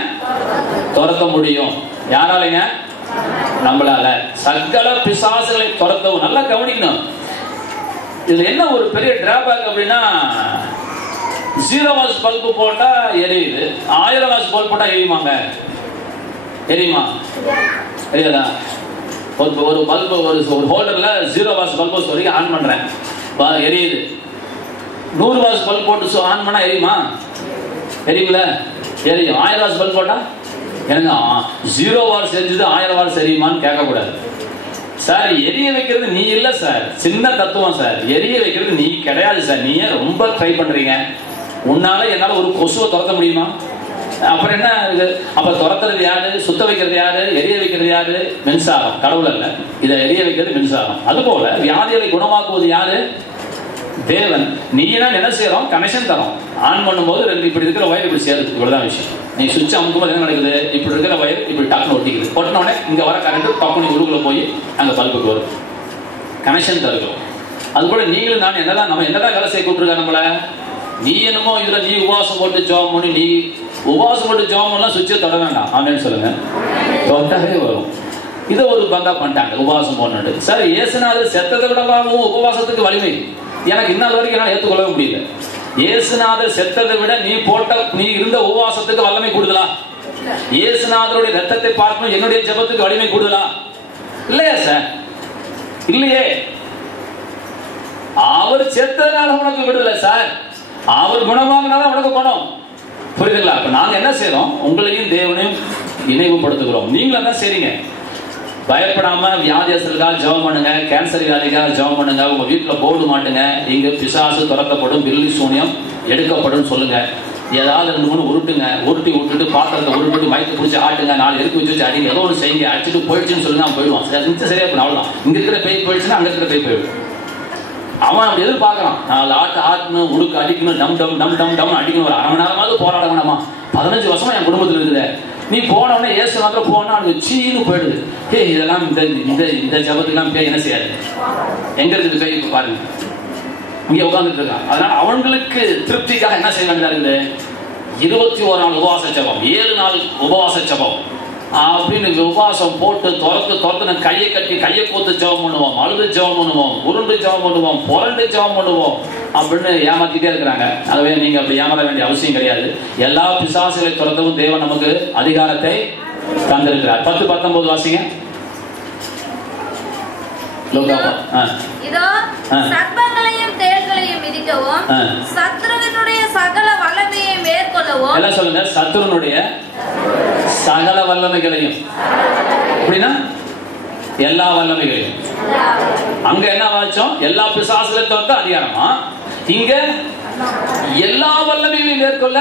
துரத்த முடியும். யாராலைங்க? நம்மளால. சகல பிசாசுகளை துரத்தவும். நல்லா கவனிக்கணும். இதுல என்ன ஒரு பெரிய டிராபேக் அப்படின்னா, 0 வாட்ஸ் பல்பு போட்டா எரியுது, 1000 வாட்ஸ் பல்பு போட்டா எரியுமாங்க? எரியுமா? எரியாதா? ஒரு பல்பு, ஒரு ஹோல்டர்ல 0 வாட்ஸ் பல்பு வரைக்கும் ஆன் பண்றேன், எரியுது. 100 வாட்ஸ் பல்பு போட்டு ஆன் பண்ணா எரியுமா? எரியுங்கள? எரியும். 1000 வாட்ஸ் பல்பு போட்டா எனக்கு 0 வாட்ஸ் எரிஞ்சது 1000 வாட்ஸ் எரியுமான்னு கேட்கக்கூடாது. சார், எரிய வைக்கிறது நீ இல்ல சார், சின்ன தத்துவம் சார். எரிய வைக்கிறது நீ கிடையாது சார். நீ ரொம்ப ட்ரை பண்றீங்க. உன்னால என்னால ஒரு கொசுவை துரத்த முடியுமா? அப்புறம் என்ன இது? அப்ப துரத்துறது யாரு? சுத்த வைக்கிறது யாரு? எரிய வைக்கிறது யாரு? மின்சாரம். கடவுள் அல்ல. இதை எரிய வைக்கிறது மின்சாரம். அதுபோல வியாதிகளை குணமாக்குவது யாரு? தேவன். நீ என்ன செய்யறோம்? கனெக்ஷன் தரோம். ஆன் பண்ணும்போது இப்படி இருக்கிற வயர் இப்படி சேருது. இவ்வளவுதான் விஷயம். நீ சுவிட்ச் அமுக்கும்போது என்ன நடக்குது? இப்படி இருக்கிற வயர் இப்படி டக்குன்னு ஒட்டிக்குது. ஒட்டின உடனே இங்க வர கரண்ட் டக்குனு உருகுல போய் அங்க பல்புக்கு வரும். கனெக்ஷன் தருகிறோம். அது போல நீங்களும் நான் என்னதான், நம்ம என்னதான் வேலை செய்ய கூப்பிட்டுருக்கா நம்மள? நீ என்னமோ இதுல நீ உபவாசம் போட்டு ஜெபம் பண்ணி, நீ உபவாசம் போட்டு ஜெபம் பண்ணலாம், சுவிட்சை தொட வேண்டாம். ஆமேன்னு சொல்லுங்க. தொட்டாவே வரும். இதை ஒரு பந்தா பண்ணிட்டாங்க உபவாசம் போட்டு. சார், இயேசுநாதர் செத்ததை விடவும் உபவாசத்துக்கு வலிமை எனக்கு இன்னொரு வரைக்கும் என்னால் ஏற்றுக்கொள்ளவே முடியல. இயேசுநாதர் செத்ததை விட நீ இருந்த உபவாசத்துக்கு வல்லமை கூடுதலா? இயேசுநாதருடைய ரத்தத்தை பார்க்கணும் என்னுடைய ஜெபத்துக்கு வலிமை கூடுதலா? இல்லையா சார்? இல்லையே. அவர் செத்ததுனால உனக்கு விடுதலை சார், அவர் குணமாகனால உனக்கு குணம். புரியுதுங்களா? அப்ப நாங்க என்ன செய்யறோம்? உங்களையும் தேவனையும் இணைவுபடுத்துகிறோம். நீங்களும் என்ன செய்றீங்க? பயப்படாம வியாதியஸ்தர்களுக்காக ஜெபம் பண்ணுங்க, கேன்சர் வியாதிக்காக ஜெபம் பண்ணுங்க. உங்க வீட்டுல போர்டு மாட்டுங்க, இங்க பிசாசு துரத்தப்படும், பில்லி சூனியம் எடுக்கப்படும் சொல்லுங்க. ஏதாவது 2 3 உருட்டுங்க, உருட்டி விட்டுட்டு பாத்திரத்தை உருட்டு வயிற்று பிடிச்சி ஆட்டுங்க, 4 எதுக்கு வச்சு அடிங்க, ஏதோ ஒன்று செய்யுங்க. அடிச்சுட்டு போயிடுச்சுன்னு சொல்லி நான் போயிடுவான். சரியா போயிடும், அவ்வளவுதான். இங்க இருக்கிற பேய் போயிடுச்சுன்னா அங்க இருக்கிற பேய் போயிடும். அவன் அப்படி எதிர்பார்க்கலாம், 4 ஆட்டணும், உடுக்கு அடிக்கணும், டம் டம் டம் டம் டம் அடிக்கணும், ஒரு 1/2 மணி நேரமாவது போராட வேணாமா? 15 வருஷமா என் குடும்பத்தில் இருக்குது. நீ போனவொடனே ஏசு மாத்திரம் போனா அது சீனு போயிடுது. இதெல்லாம் இந்த ஜபத்துக்கெல்லாம் பேய் என்ன செய்யாது? எங்க இருக்குது பேய்? இப்ப பாருங்க, இங்க உட்கார்ந்துட்டு இருக்கான். அதனால அவங்களுக்கு திருப்திக்காக என்ன செய்ய வேண்டியதா இருக்குது? 21 நாள் உபவாச ஜபம், 7 நாள் உபவாச ஜபம் அப்படின்னு உபவாசம் போட்டு துரத்து கையை கட்டி கையை போத்து ஜெபம் பண்ணுவோம், அழுது ஜெபம் பண்ணுவோம், உருண்டு ஜெபம் பண்ணுவோம், புரண்டு ஜெபம் பண்ணுவோம் அப்படின்னு ஏமாத்திட்டே இருக்கிறாங்க. ஆகவே நீங்க அப்படி ஏமாற வேண்டிய அவசியம் கிடையாது. எல்லா பிசாசுகளை துரத்தவும் தேவன் நமக்கு அதிகாரத்தை தந்திருக்கிறார். 10-19 வாசிங்க. இதோ சர்ப்பங்களையும் தேள்களையும் மிதிக்கவும் சத்துருவினுடைய சகல வல்லமையை மேற்கொள்ளவும். எல்லாம் சொல்லுங்க, சத்துருனுடைய சகல வல்லமைகளையும். அப்படின்னா எல்லா வல்லமைகளையும். அங்க என்ன வாச்சோம்? எல்லா பிசாசுகளை தவிர்த்து அதிகாரமா. இங்க எல்லா வல்லமைகளையும் மேற்கொள்ள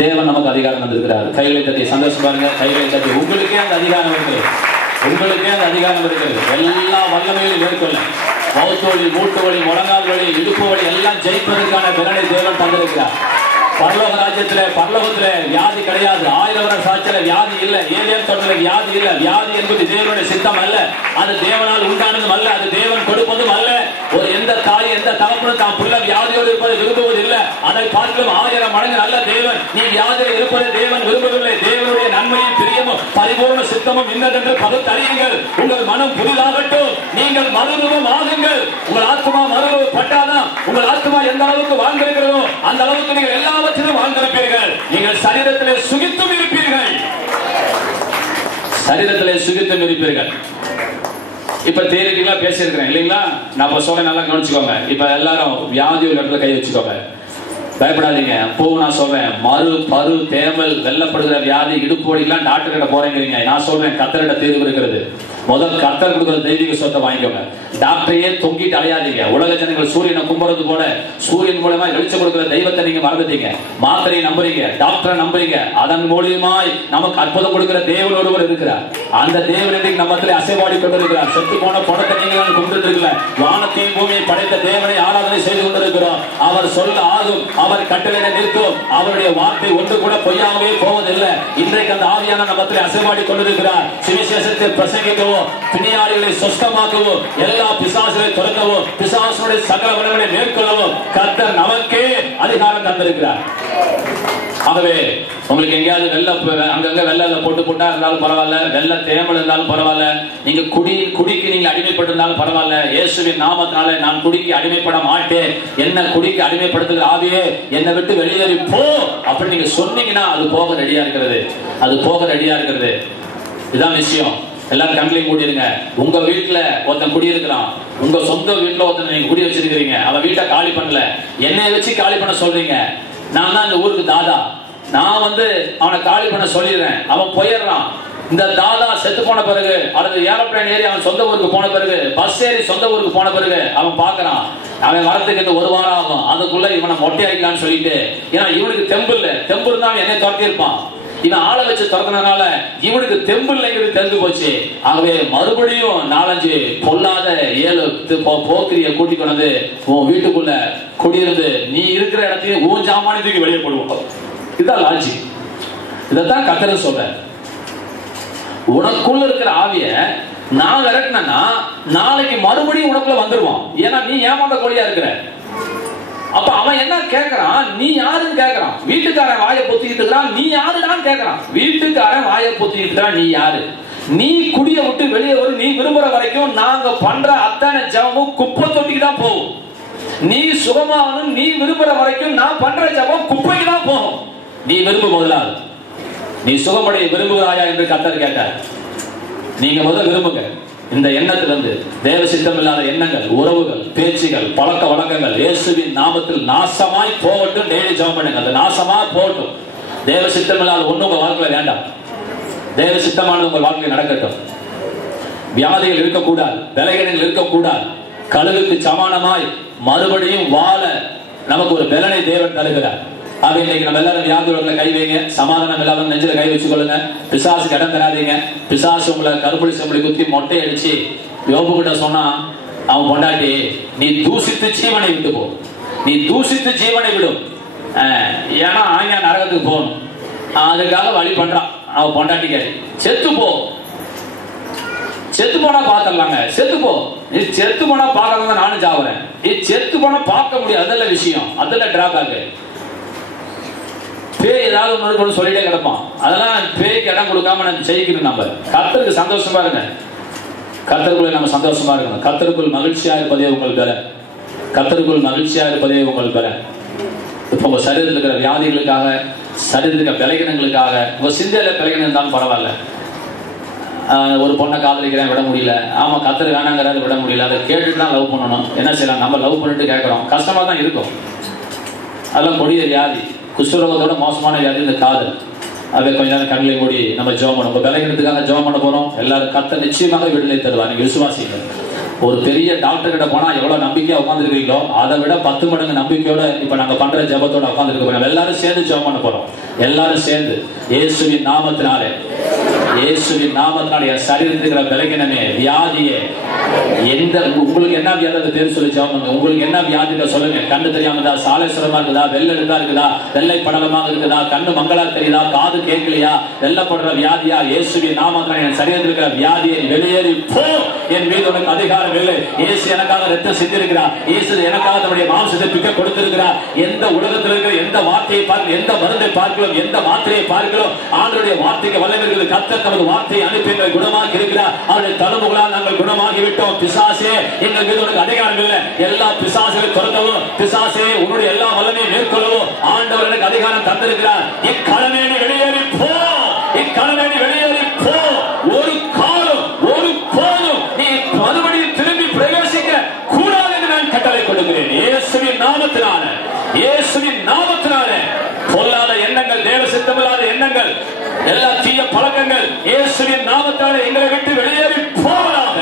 தேவன் நமக்கு அதிகாரம் தந்திருக்கிறார். கைகளை தட்டி சந்தோஷம் பாருங்க. கைகளை தட்டி உங்களுக்கே அந்த அதிகாரம் இருக்குது, உங்களுக்கே அந்த அதிகாரம் இருக்கிறது. எல்லா வல்லமைகளையும் மேற்கொள்ள மவுத்து வலி, மூட்டு வலி, முழங்கால் வலி, இடுப்பு வலி எல்லாம் ஜெயிப்பதற்கான பலனை தேவன் தந்திருக்கிறார். பரலோக ராஜ்யத்துல பரலோகத்துல வியாதி கிடையாது. 1000 வருட சாட்சியில வியாதி இல்ல. ஏதேன் தோட்டத்துல வியாதி இல்ல. வியாதி என்பது தேவனுடைய சித்தம் அல்ல, அது தேவனால் உண்டானதும் அல்ல, அது தேவன் கொடுப்பதும் அல்ல. ஒரு எந்த தாய் எந்த தகப்பனும் தான் புள்ள வியாதியோடு இருப்பதை விரும்புவது இல்லை. அதை பார்க்கலும் 1000 மடங்கு நல்ல தேவன் நீ வியாதியில் இருப்பதை தேவன் விரும்பவில்லை. தேவனுடைய நன்மையும் பிரியமும் பரிபூர்ண சித்தமும் இன்னதென்று பகுத்தறியுங்கள். உங்கள் மனம் புதிதாகட்டும், நீங்கள் மறுரூபம் ஆகுங்கள். உங்கள் ஆத்மா மறுரூபம் பட்டாதான் உங்கள் ஆத்மா எந்த அளவுக்கு வாழ்ந்திருக்கிறதோ அந்த அளவுக்கு நீங்கள் எல்லாவற்றிலும் வாழ்ந்திருப்பீர்கள். நீங்கள் சரீரத்திலே சுகித்தும் இருப்பீர்கள், சரீரத்திலே சுகித்தும் இருப்பீர்கள். இப்ப தியரிட்டிக்கலா பேசியிருக்கிறேன் இல்லைங்களா? நான் இப்ப சொல்ல நல்லா கவனிச்சுக்கோங்க. இப்ப எல்லாரும் வியாதி ஒரு இடத்துல கை வச்சுக்கோங்க, பயப்படாதீங்க. அப்பவும் நான் சொல்றேன், பரு தேமல் வெள்ளப்படுகிற வியாதி இடுப்பு வலிக்கெல்லாம் டாக்டர் கிட்ட போறீங்க. நான் சொல்றேன், கர்த்தரிட தீர்வு இருக்கிறது. முதல் கர்த்தர் கொடுக்கிற தெய்வீக சொத்தை வாங்கிக்கோங்க. டாக்டரையே தொங்கிட்டு அலையாதீங்க. உலக ஜனங்கள் சூரியனை கும்புறது போல சூரியன் மூலமா வெளிச்சம் கொடுக்கிற தெய்வத்தை நீங்க மறந்துட்டீங்க. மாத்திரையை நம்புறீங்க, டாக்டரை நம்புறீங்க. அதன் மூலியமாய் நமக்கு அற்புதம் கொடுக்கிற தேவன் ஒருவர் இருக்கிறார். அந்த தேவன் நம்மத்திலே அசைவாடி கொண்டிருக்கிறார். செத்து போன படத்தை நீங்க கும்பிட்டு இருக்கல. வானத்தையும் பூமியை படைத்த தேவனை ஆராதனை செய்து கொண்டிருக்கிறோம். அவர் சொல்ல ஆகும், அவர் கட்டளையிட நிற்கும். அவருடைய வார்த்தை ஒன்று கூட பொய்யாகவே போவதில்லை. இன்றைக்கு அந்த ஆவியான நம்மத்திலே அசைவாடி கொண்டிருக்கிறார். சுவிசேஷத்தை பிரசங்கிக்கவும், பிணியாளிகளை சொஸ்தமாக்கவும், எல்லா பிசாசுகளை துரத்தவும், பிசாசுடைய சகல வல்லமைகளை மேற்கொள்ளவும் கர்த்தர் நமக்கே அதிகாரம் தந்திருக்கிறார். ஆகவே உங்களுக்கு எங்கேயாவது அங்கங்க வெள்ள போட்டு போட்டா இருந்தாலும் பரவாயில்ல, வெள்ள தேமல் இருந்தாலும் பரவாயில்ல, நீங்க குடிக்கு நீங்க அடிமைப்பட்டு இருந்தாலும் பரவாயில்ல. இயேசுவின் நாமத்தினால நான் குடிக்கு அடிமைப்பட மாட்டேன், என்ன குடிக்கு அடிமைப்படுத்துகிற ஆவியே என்னை விட்டு வெளியேறி போ அப்படின்னு நீங்க சொன்னீங்கன்னா அது போக ரெடியா இருக்கிறது, அது போக ரெடியா இருக்கிறது. இதுதான் விஷயம். எல்லாரும் கண்களையும் மூடிடுங்க. உங்க வீட்டுல ஒருத்தன் குடியிருக்கிறான், உங்க சொந்த வீட்டுல ஒருத்தன் நீங்க குடி வச்சிருக்கீங்க. அவன் வீட்டை காலி பண்ணல, என்னைய வச்சு காலி பண்ண சொல்றீங்க. நான் தான் இந்த ஊருக்கு தாதா, நான் அவனை காலி பண்ண சொல்லிடுறேன். அவன் போயிடுறான். இந்த தாதா செத்து போன பிறகு அல்லது ஏரோப்ளேன் ஏறி அவன் சொந்த ஊருக்கு போன பிறகு, பஸ் ஏறி சொந்த ஊருக்கு போன பிறகு அவன் பாக்குறான், அவன் வரத்துக்கு இந்த 1 வாரம் ஆகும், அதுக்குள்ள இவனை மொட்டையாக்கலான்னு சொல்லிட்டு. ஏன்னா இவனுக்கு தெம்பு இல்ல, தெம்பு இருந்தா என்னை துரத்தி இருப்பான். இவன் ஆளை வச்சு துரத்தினால இவனுக்கு தெம்பு இல்லைங்கிறது தெரிஞ்சு போச்சு. ஆகவே மறுபடியும் 4-5 பொல்லாத 7 போக்கிரிய கூட்டிக் கொண்டு உன் வீட்டுக்குள்ள குடியிருந்து நீ இருக்கிற இடத்தையும் ஊன் ஜாமானத்துக்கு வெளியே போடுவோம். இதுதான் லாஜிக். இதைத்தான் கர்த்தர் சொல்ற. உனக்குள்ள இருக்கிற ஆவிய நான் விரட்டினா நாளைக்கு மறுபடியும் உனக்குள்ள வந்துருவான். ஏன்னா நீ ஏமாந்த கோழியா இருக்கிற. அப்ப அவன் என்ன கேட்கறான்? நீ யாருன்னு கேட்கறான். வீட்டுக்காரன் வாயை பொத்திக்கிட்டு இருக்கிறான், நீ யாருடான்னு கேட்கறான். வீட்டுக்காரன் வாயை பொத்திக்கிட்டு இருக்கிறான், நீ யாரு? நீ குடிய விட்டு வெளியே வரும், நீ விரும்புற வரைக்கும் நாங்க பண்ற அத்தனை ஜபமும் குப்பை தொட்டிக்கு தான் போகும். நீ சுகமாகணும் நீ விரும்புற வரைக்கும் நான் பண்ற ஜெபம் குப்பைக்கு தான் போகும். நீ விரும்பும் முதலாவது நீ சுகமடைய விரும்புகிறாயா என்று கர்த்தர் கேட்டார். நீங்க முதல்ல விரும்புங்க. இந்த எண்ணத்திலிருந்து தேவ சித்தம் இல்லாத எண்ணங்கள், உறவுகள், பேச்சுகள், பழக்க வழக்கங்கள் இயேசுவின் நாமத்தில் நாசமாய் போகட்டும். டெய்லி ஜெபம் பண்ணுங்க. அது நாசமாய் போகட்டும். தேவ சித்தம் இல்லாத ஒண்ணு உங்க வாழ்க்கையில வேண்டாம். தேவ சித்தமானது உங்கள் வாழ்க்கையில் நடக்கட்டும். வியாதிகள் இருக்கக்கூடாது, பலகீனங்கள் இருக்கக்கூடாது. கழுகுக்கு சமானமாய் மறுபடியும் வாழ நமக்கு ஒரு பலனை தேவன் தருகிறார். ஆக இன்னைக்கு நம்ம எல்லாரும் வியாதிகளை கை வைங்க. சமாதானம் இல்லாம நெஞ்சில கை வச்சு கொள்ளுங்க. பிசாசுக்கு இடம் தராதீங்க. பிசாசு உங்களை கருப்புளி செம்பளி குத்தி மொட்டை அடிச்சு யோபு கிட்ட சொன்னா, அவன் பொண்டாட்டி நீ தூசித்து ஜீவனை விட்டு போ, நீ தூசித்து ஜீவனை விடும். ஏன்னா ஆஞ்சா நரகத்துக்கு போகணும், அதுக்காக வழி பண்றான். அவன் பொண்டாட்டிக்காரி செத்து போ, செத்து போனா பாத்திரலாங்க, செத்து போ. நீ செத்து போனா பார்க்கறதா நானும் சாவுறேன். நீ செத்து போனா பார்க்க முடியாது. அதெல்லாம் விஷயம், அதெல்லாம் டிராபேக். பேய் ஏதாவது ஒன்று சொல்லிட்டே கிடப்பான். அதெல்லாம் பேய்க்கு இடம் கொடுக்காம நம்ம ஜெயிக்கணும். நம்ம கர்த்தருக்கு சந்தோஷமா இருங்க. கர்த்தருக்குள்ள நம்ம சந்தோஷமா இருக்கணும். கர்த்தருக்குள் மகிழ்ச்சியா இருப்பதே உங்கள் பெற. கர்த்தருக்குள் மகிழ்ச்சியா இருப்பதே உங்கள் பெற. இப்ப உங்க சரீரத்தில் இருக்கிற வியாதிகளுக்காக, சரீரத்தில் இருக்கிற பலகீனங்களுக்காக, உங்க சிந்தையில பலகீனம் இருந்தாலும் பரவாயில்ல. ஒரு பொண்ணை காதலிக்கிறேன், விட முடியல. ஆமா, கர்த்தர் வேணாங்கிறாரு, விட முடியல. அதை கேட்டுட்டு தான் லவ் பண்ணணும். என்ன செய்யலாம்? நம்ம லவ் பண்ணிட்டு கேட்கறோம், கஷ்டமா தான் இருக்கும். அதெல்லாம் கொடிய வியாதி, குஷ்டரோகத்தோட மோசமான வியாதி இந்த காதல். அதை கொஞ்ச நேரம் கண்களை மூடி நம்ம ஜெபம் பண்ணுவோம். விலகினத்துக்காக ஜெபம் பண்ண போறோம். எல்லாரும் கர்த்தர் நிச்சயமாக விடுதலை தருவார். நீங்க விசுவாசிங்க. ஒரு பெரிய டாக்டர் கிட்ட போனா எவ்வளவு நம்பிக்கையா உட்காந்துருக்கீங்களோ அதை விட 10 மடங்கு நம்பிக்கையோட இப்ப நாங்க பண்ற ஜெபத்தோட உட்காந்துருக்க போறோம். எல்லாரும் சேர்ந்து ஜெபம் பண்ண போறோம். எல்லாரும் சேர்ந்து இயேசுவின் நாமத்தினாலே, இயேசுவின் நாமத்தினாலே என் சரீரத்துக்கிற விலகினமே, வியாதியே, எந்த உங்களுக்கு என்ன வியாதி பேர் சொல்லி ஜெபம் பண்ணுங்க. உங்களுக்கு என்ன வியாதியில சொல்லுங்க. கண்ணு தெரியாம இருந்தா, சாலேஸ்வரமா இருக்குதா, வெள்ளெடுத்தா இருக்குதா, வெள்ளை படலமாக இருக்குதா, கண்ணு மங்களா தெரியுதா, காது கேட்கலையா, வெள்ளப்படுற வியாதியா, இயேசுவின் நாமத்தினாலே என் சரீரத்தில் இருக்கிற வியாதியை வெளியேறி போ. என் மீது உனக்கு அதிகாரம் இல்லை. இயேசு எனக்காக ரத்தம் சிந்திருக்கிறார். இயேசு எனக்காக தன்னுடைய மாம்சத்தை பிக்க கொடுத்திருக்கிறார். எந்த உலகத்தில் இருக்கிற எந்த வார்த்தையை பார்க்கலாம், எந்த மருந்தை பார்க்கலாம், எந்த மாத்திரையை பார்க்கலாம், ஆண்டவருடைய வார்த்தைக்கு வல்லமை இருக்கிறது. கர்த்தர் தமது வார்த்தையை அனுப்பி எங்களை குணமாக்கி இருக்கிறார். அவருடைய தழும்புகளால் நாங்கள் குணமாகி விட்டோம். பிசாசே, எங்கள் மீது உனக்கு அதிகாரம் இல்லை. எல்லா பிசாசுகளை துரத்தவும், பிசாசே உன்னுடைய எல்லா வல்லமையை மேற்கொள்ளவும் ஆண்டவர் எனக்கு அதிகாரம் தந்திருக்கிறார். இக்கடமே நீ வெளியேறி போ, இக்கடமே நீ வெளியேறி போ. ஒரு காலம், ஒரு போதும் நீ மறுபடியும் திரும்பி பிரவேசிக்க கூடாது என்று நான் கட்டளை கொடுக்கிறேன். இயேசுவின் நாமத்தினால, இயேசுவின் நாமத்தினால பொல்லாத எண்ணங்கள், தேவ சித்தமில்லாத எண்ணங்கள், எல்லா தீய பழக்கங்கள் இயேசுவின் நாமத்தாலே எங்களை விட்டு வெளியேறி போவதாக.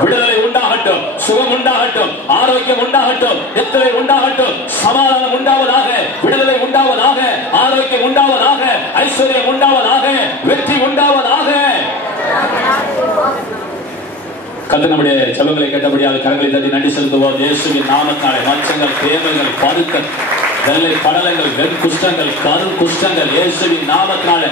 விடுதலை உண்டாகட்டும், சுகம் உண்டாகட்டும், ஆரோக்கியம் உண்டாகட்டும், நித்திரை உண்டாகட்டும், சமாதானம் உண்டாவதாக, விடுதலை உண்டாவதாக, ஆரோக்கியம் உண்டாவதாக, ஐஸ்வர்யம் உண்டாவதாக, வெற்றி உண்டாவதாக. கர்த்தர் நம்முடைய ஜெபங்களை கேட்டபடியாக கரங்களை தட்டி நன்றி செலுத்துவோம். இயேசுவின் நாமத்தாலே மச்சங்கள், தேவைகள், பருக்கள், வெள்ளை படலங்கள், வெண் குஷ்டங்கள், கரு குஷ்டங்கள் இயேசுவின் நாமத்தினாலே,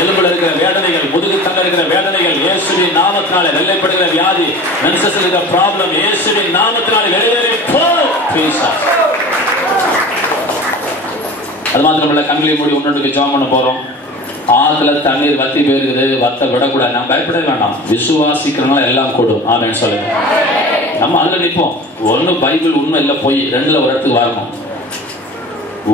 எலும்புல இருக்கிற வேதனைகள், முதுகு தங்க இருக்கிற வேதனைகள் இயேசுவின் நாமத்தினாலே, வெள்ளைப்படுகிற வியாதி, மென்சஸ்ல இருக்கிற ப்ராப்ளம் இயேசுவின் நாமத்தினாலே வெளியேறி போ. அது மாத்திரமல்ல, கண்களை மூடி ஒன்னொன்றுக்கு ஜெபம் பண்ண போறோம். ஆத்துல தண்ணீர் வத்தி போயிருக்குது, வத்த விடக்கூடாது. நான் பயப்பட வேண்டாம். விசுவாசிக்கிறனால எல்லாம் கூடும். ஆமென் சொல்லுங்க. நம்ம அதுல நிற்போம். ஒண்ணு பைபிள் உண்மை இல்ல பொய், ரெண்டுல ஒரு இடத்துக்கு வரணும்.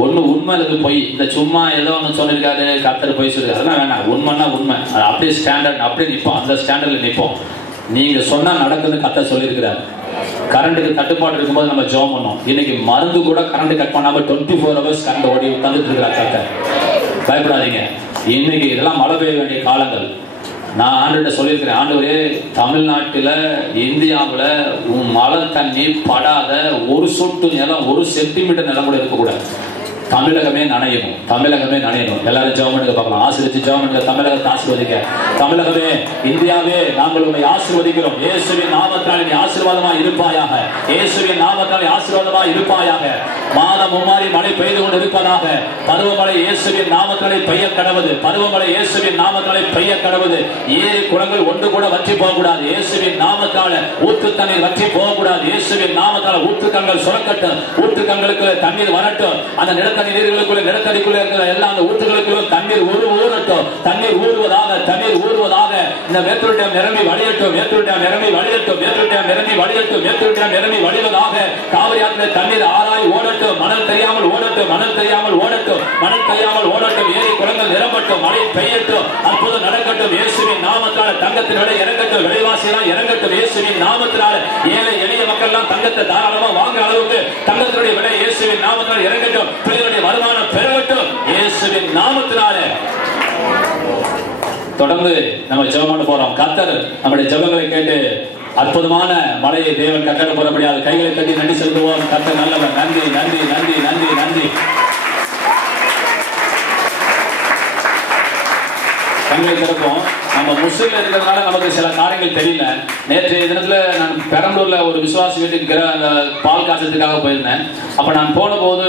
ஒண்ணு உண்மை இருக்கு பொய். இந்த சும்மா ஏதோ ஒண்ணு சொல்லிருக்காரு, கர்த்தர் பொய் சொல்லி, அதெல்லாம் வேணாம். உண்மைன்னா உண்மை, அப்படியே ஸ்டாண்டர்ட், அப்படியே நிற்போம். அந்த ஸ்டாண்டர்ட்ல நிற்போம். நீங்க சொன்னா நடக்குதுன்னு கர்த்தர் சொல்லியிருக்கிறார். கரண்ட்டுக்கு தட்டுப்பாடு இருக்கும்போது நம்ம ஜெபம் பண்ணோம். இன்னைக்கு மருந்து கூட கரண்ட் கட் பண்ணாம 24 hours கரண்ட் ஓடி உட்காந்துட்டு இருக்கிறார் கர்த்தர். பயப்படாதீங்க. இன்னைக்கு இதெல்லாம் மழை பெய்ய வேண்டிய காலங்கள். நான் ஆண்டுகிட்ட சொல்லியிருக்கிறேன், ஆண்டவரே தமிழ்நாட்டில், இந்தியாவில் மழை தண்ணி படாத ஒரு சொட்டு நிலம், 1 சென்டிமீட்டர் நிலம் கூட இருக்கக்கூடாது. தமிழகமே நனையணும், தமிழகமே நனையணும். எல்லாரும் ஜெபம் பார்க்கலாம். ஆசீர்வதிச்சு ஜெபம், தமிழகத்தை ஆசீர்வதிக்க. தமிழகமே, இந்தியாவே, நாங்கள் உன்னை ஆசீர்வதிக்கிறோம். இயேசுவின் நாமத்தால் நீ ஆசீர்வாதமா இருப்பாயாக. இயேசுவின் நாமத்தால் ஆசீர்வாதமா இருப்பாயாக. மாதம் மும்மாறி மழை பெய்து கொண்டு இருப்பதாக. பருவமழை இயேசுவின் நாமத்தினாலே பெய்ய கடவுது. பருவமழை இயேசுவின் நாமத்தினாலே பெய்ய கடவுது. ஏரி குளங்கள் ஒன்று கூட வற்றி போகக்கூடாது. இயேசுவின் நாமத்தால ஊற்று தண்ணீர் வற்றி போகக்கூடாது. இயேசுவின் நாமத்தால ஊற்று கண்கள் சுரக்கட்டும். ஊற்று கண்களுக்கு தண்ணீர் வரட்டும். அந்த நிலத்தடி நீர்களுக்குள்ள நிலத்தடிக்குள்ள இருக்கிற எல்லா அந்த ஊற்றுகளுக்குள்ள தண்ணீர் ஊறட்டும். தண்ணீர் ஊறுவதாக, தண்ணீர் ஊறுவதாக. இந்த மேட்டூர் டேம் நிரம்பி வழியட்டும். மேட்டூர் டேம் நிரம்பி வழியட்டும். மேட்டூர் டேம் நிரம்பி வழியட்டும். மேட்டூர் டேம் நிரம்பி வழிவதாக. காவிரி ஆற்றிலே தண்ணீர் ஆராய் ஓடட்டும். மணல் தெரியாமல் ஓடட்டும். மணல் தெரியாமல் ஓடட்டும். மணல் தெரியாமல் ஓடட்டும். ஏரி குளங்கள் நிரம்பட்டும். மழை பெய்யட்டும். அற்புதம் நடக்கட்டும். இயேசுவின் நாமத்தால தங்கத்தின் விலை இறங்கட்டும். விலைவாசி எல்லாம் இறங்கட்டும். இயேசுவின் நாமத்தினால ஏழை எளிய மக்கள் எல்லாம் தங்கத்தை தாராளமா வாங்குற அளவுக்கு தங்கத்தினுடைய விலை இயேசுவின் நாமத்தால் இறங்கட்டும். பிள்ளைகளுடைய வருமானம் பெருகட்டும். இயேசுவின் நாமத்தினால தொடர்ந்து நம்ம ஜெபம் பண்ண போறோம். கர்த்தர் நம்முடைய ஜெபங்களை கேட்டு அற்புதமான மழையை தேவன் கட்டளை போறபடியால் கைகளை தட்டி நன்றி செலுத்துவோம். கர்த்தர் நல்லவர். நன்றி நன்றி நன்றி நன்றி நன்றி. கண்களை திறப்போம். நம்ம முஸ்லிம்ல இருக்கிறதுனால நமக்கு சில காரியங்கள் தெரியல. நேற்றைய தினத்துல நான் பெரம்பலூர்ல ஒரு விசுவாசி வீட்டுக்கு பால் காய்ச்சதுக்காக போயிருந்தேன். அப்ப நான் போன போது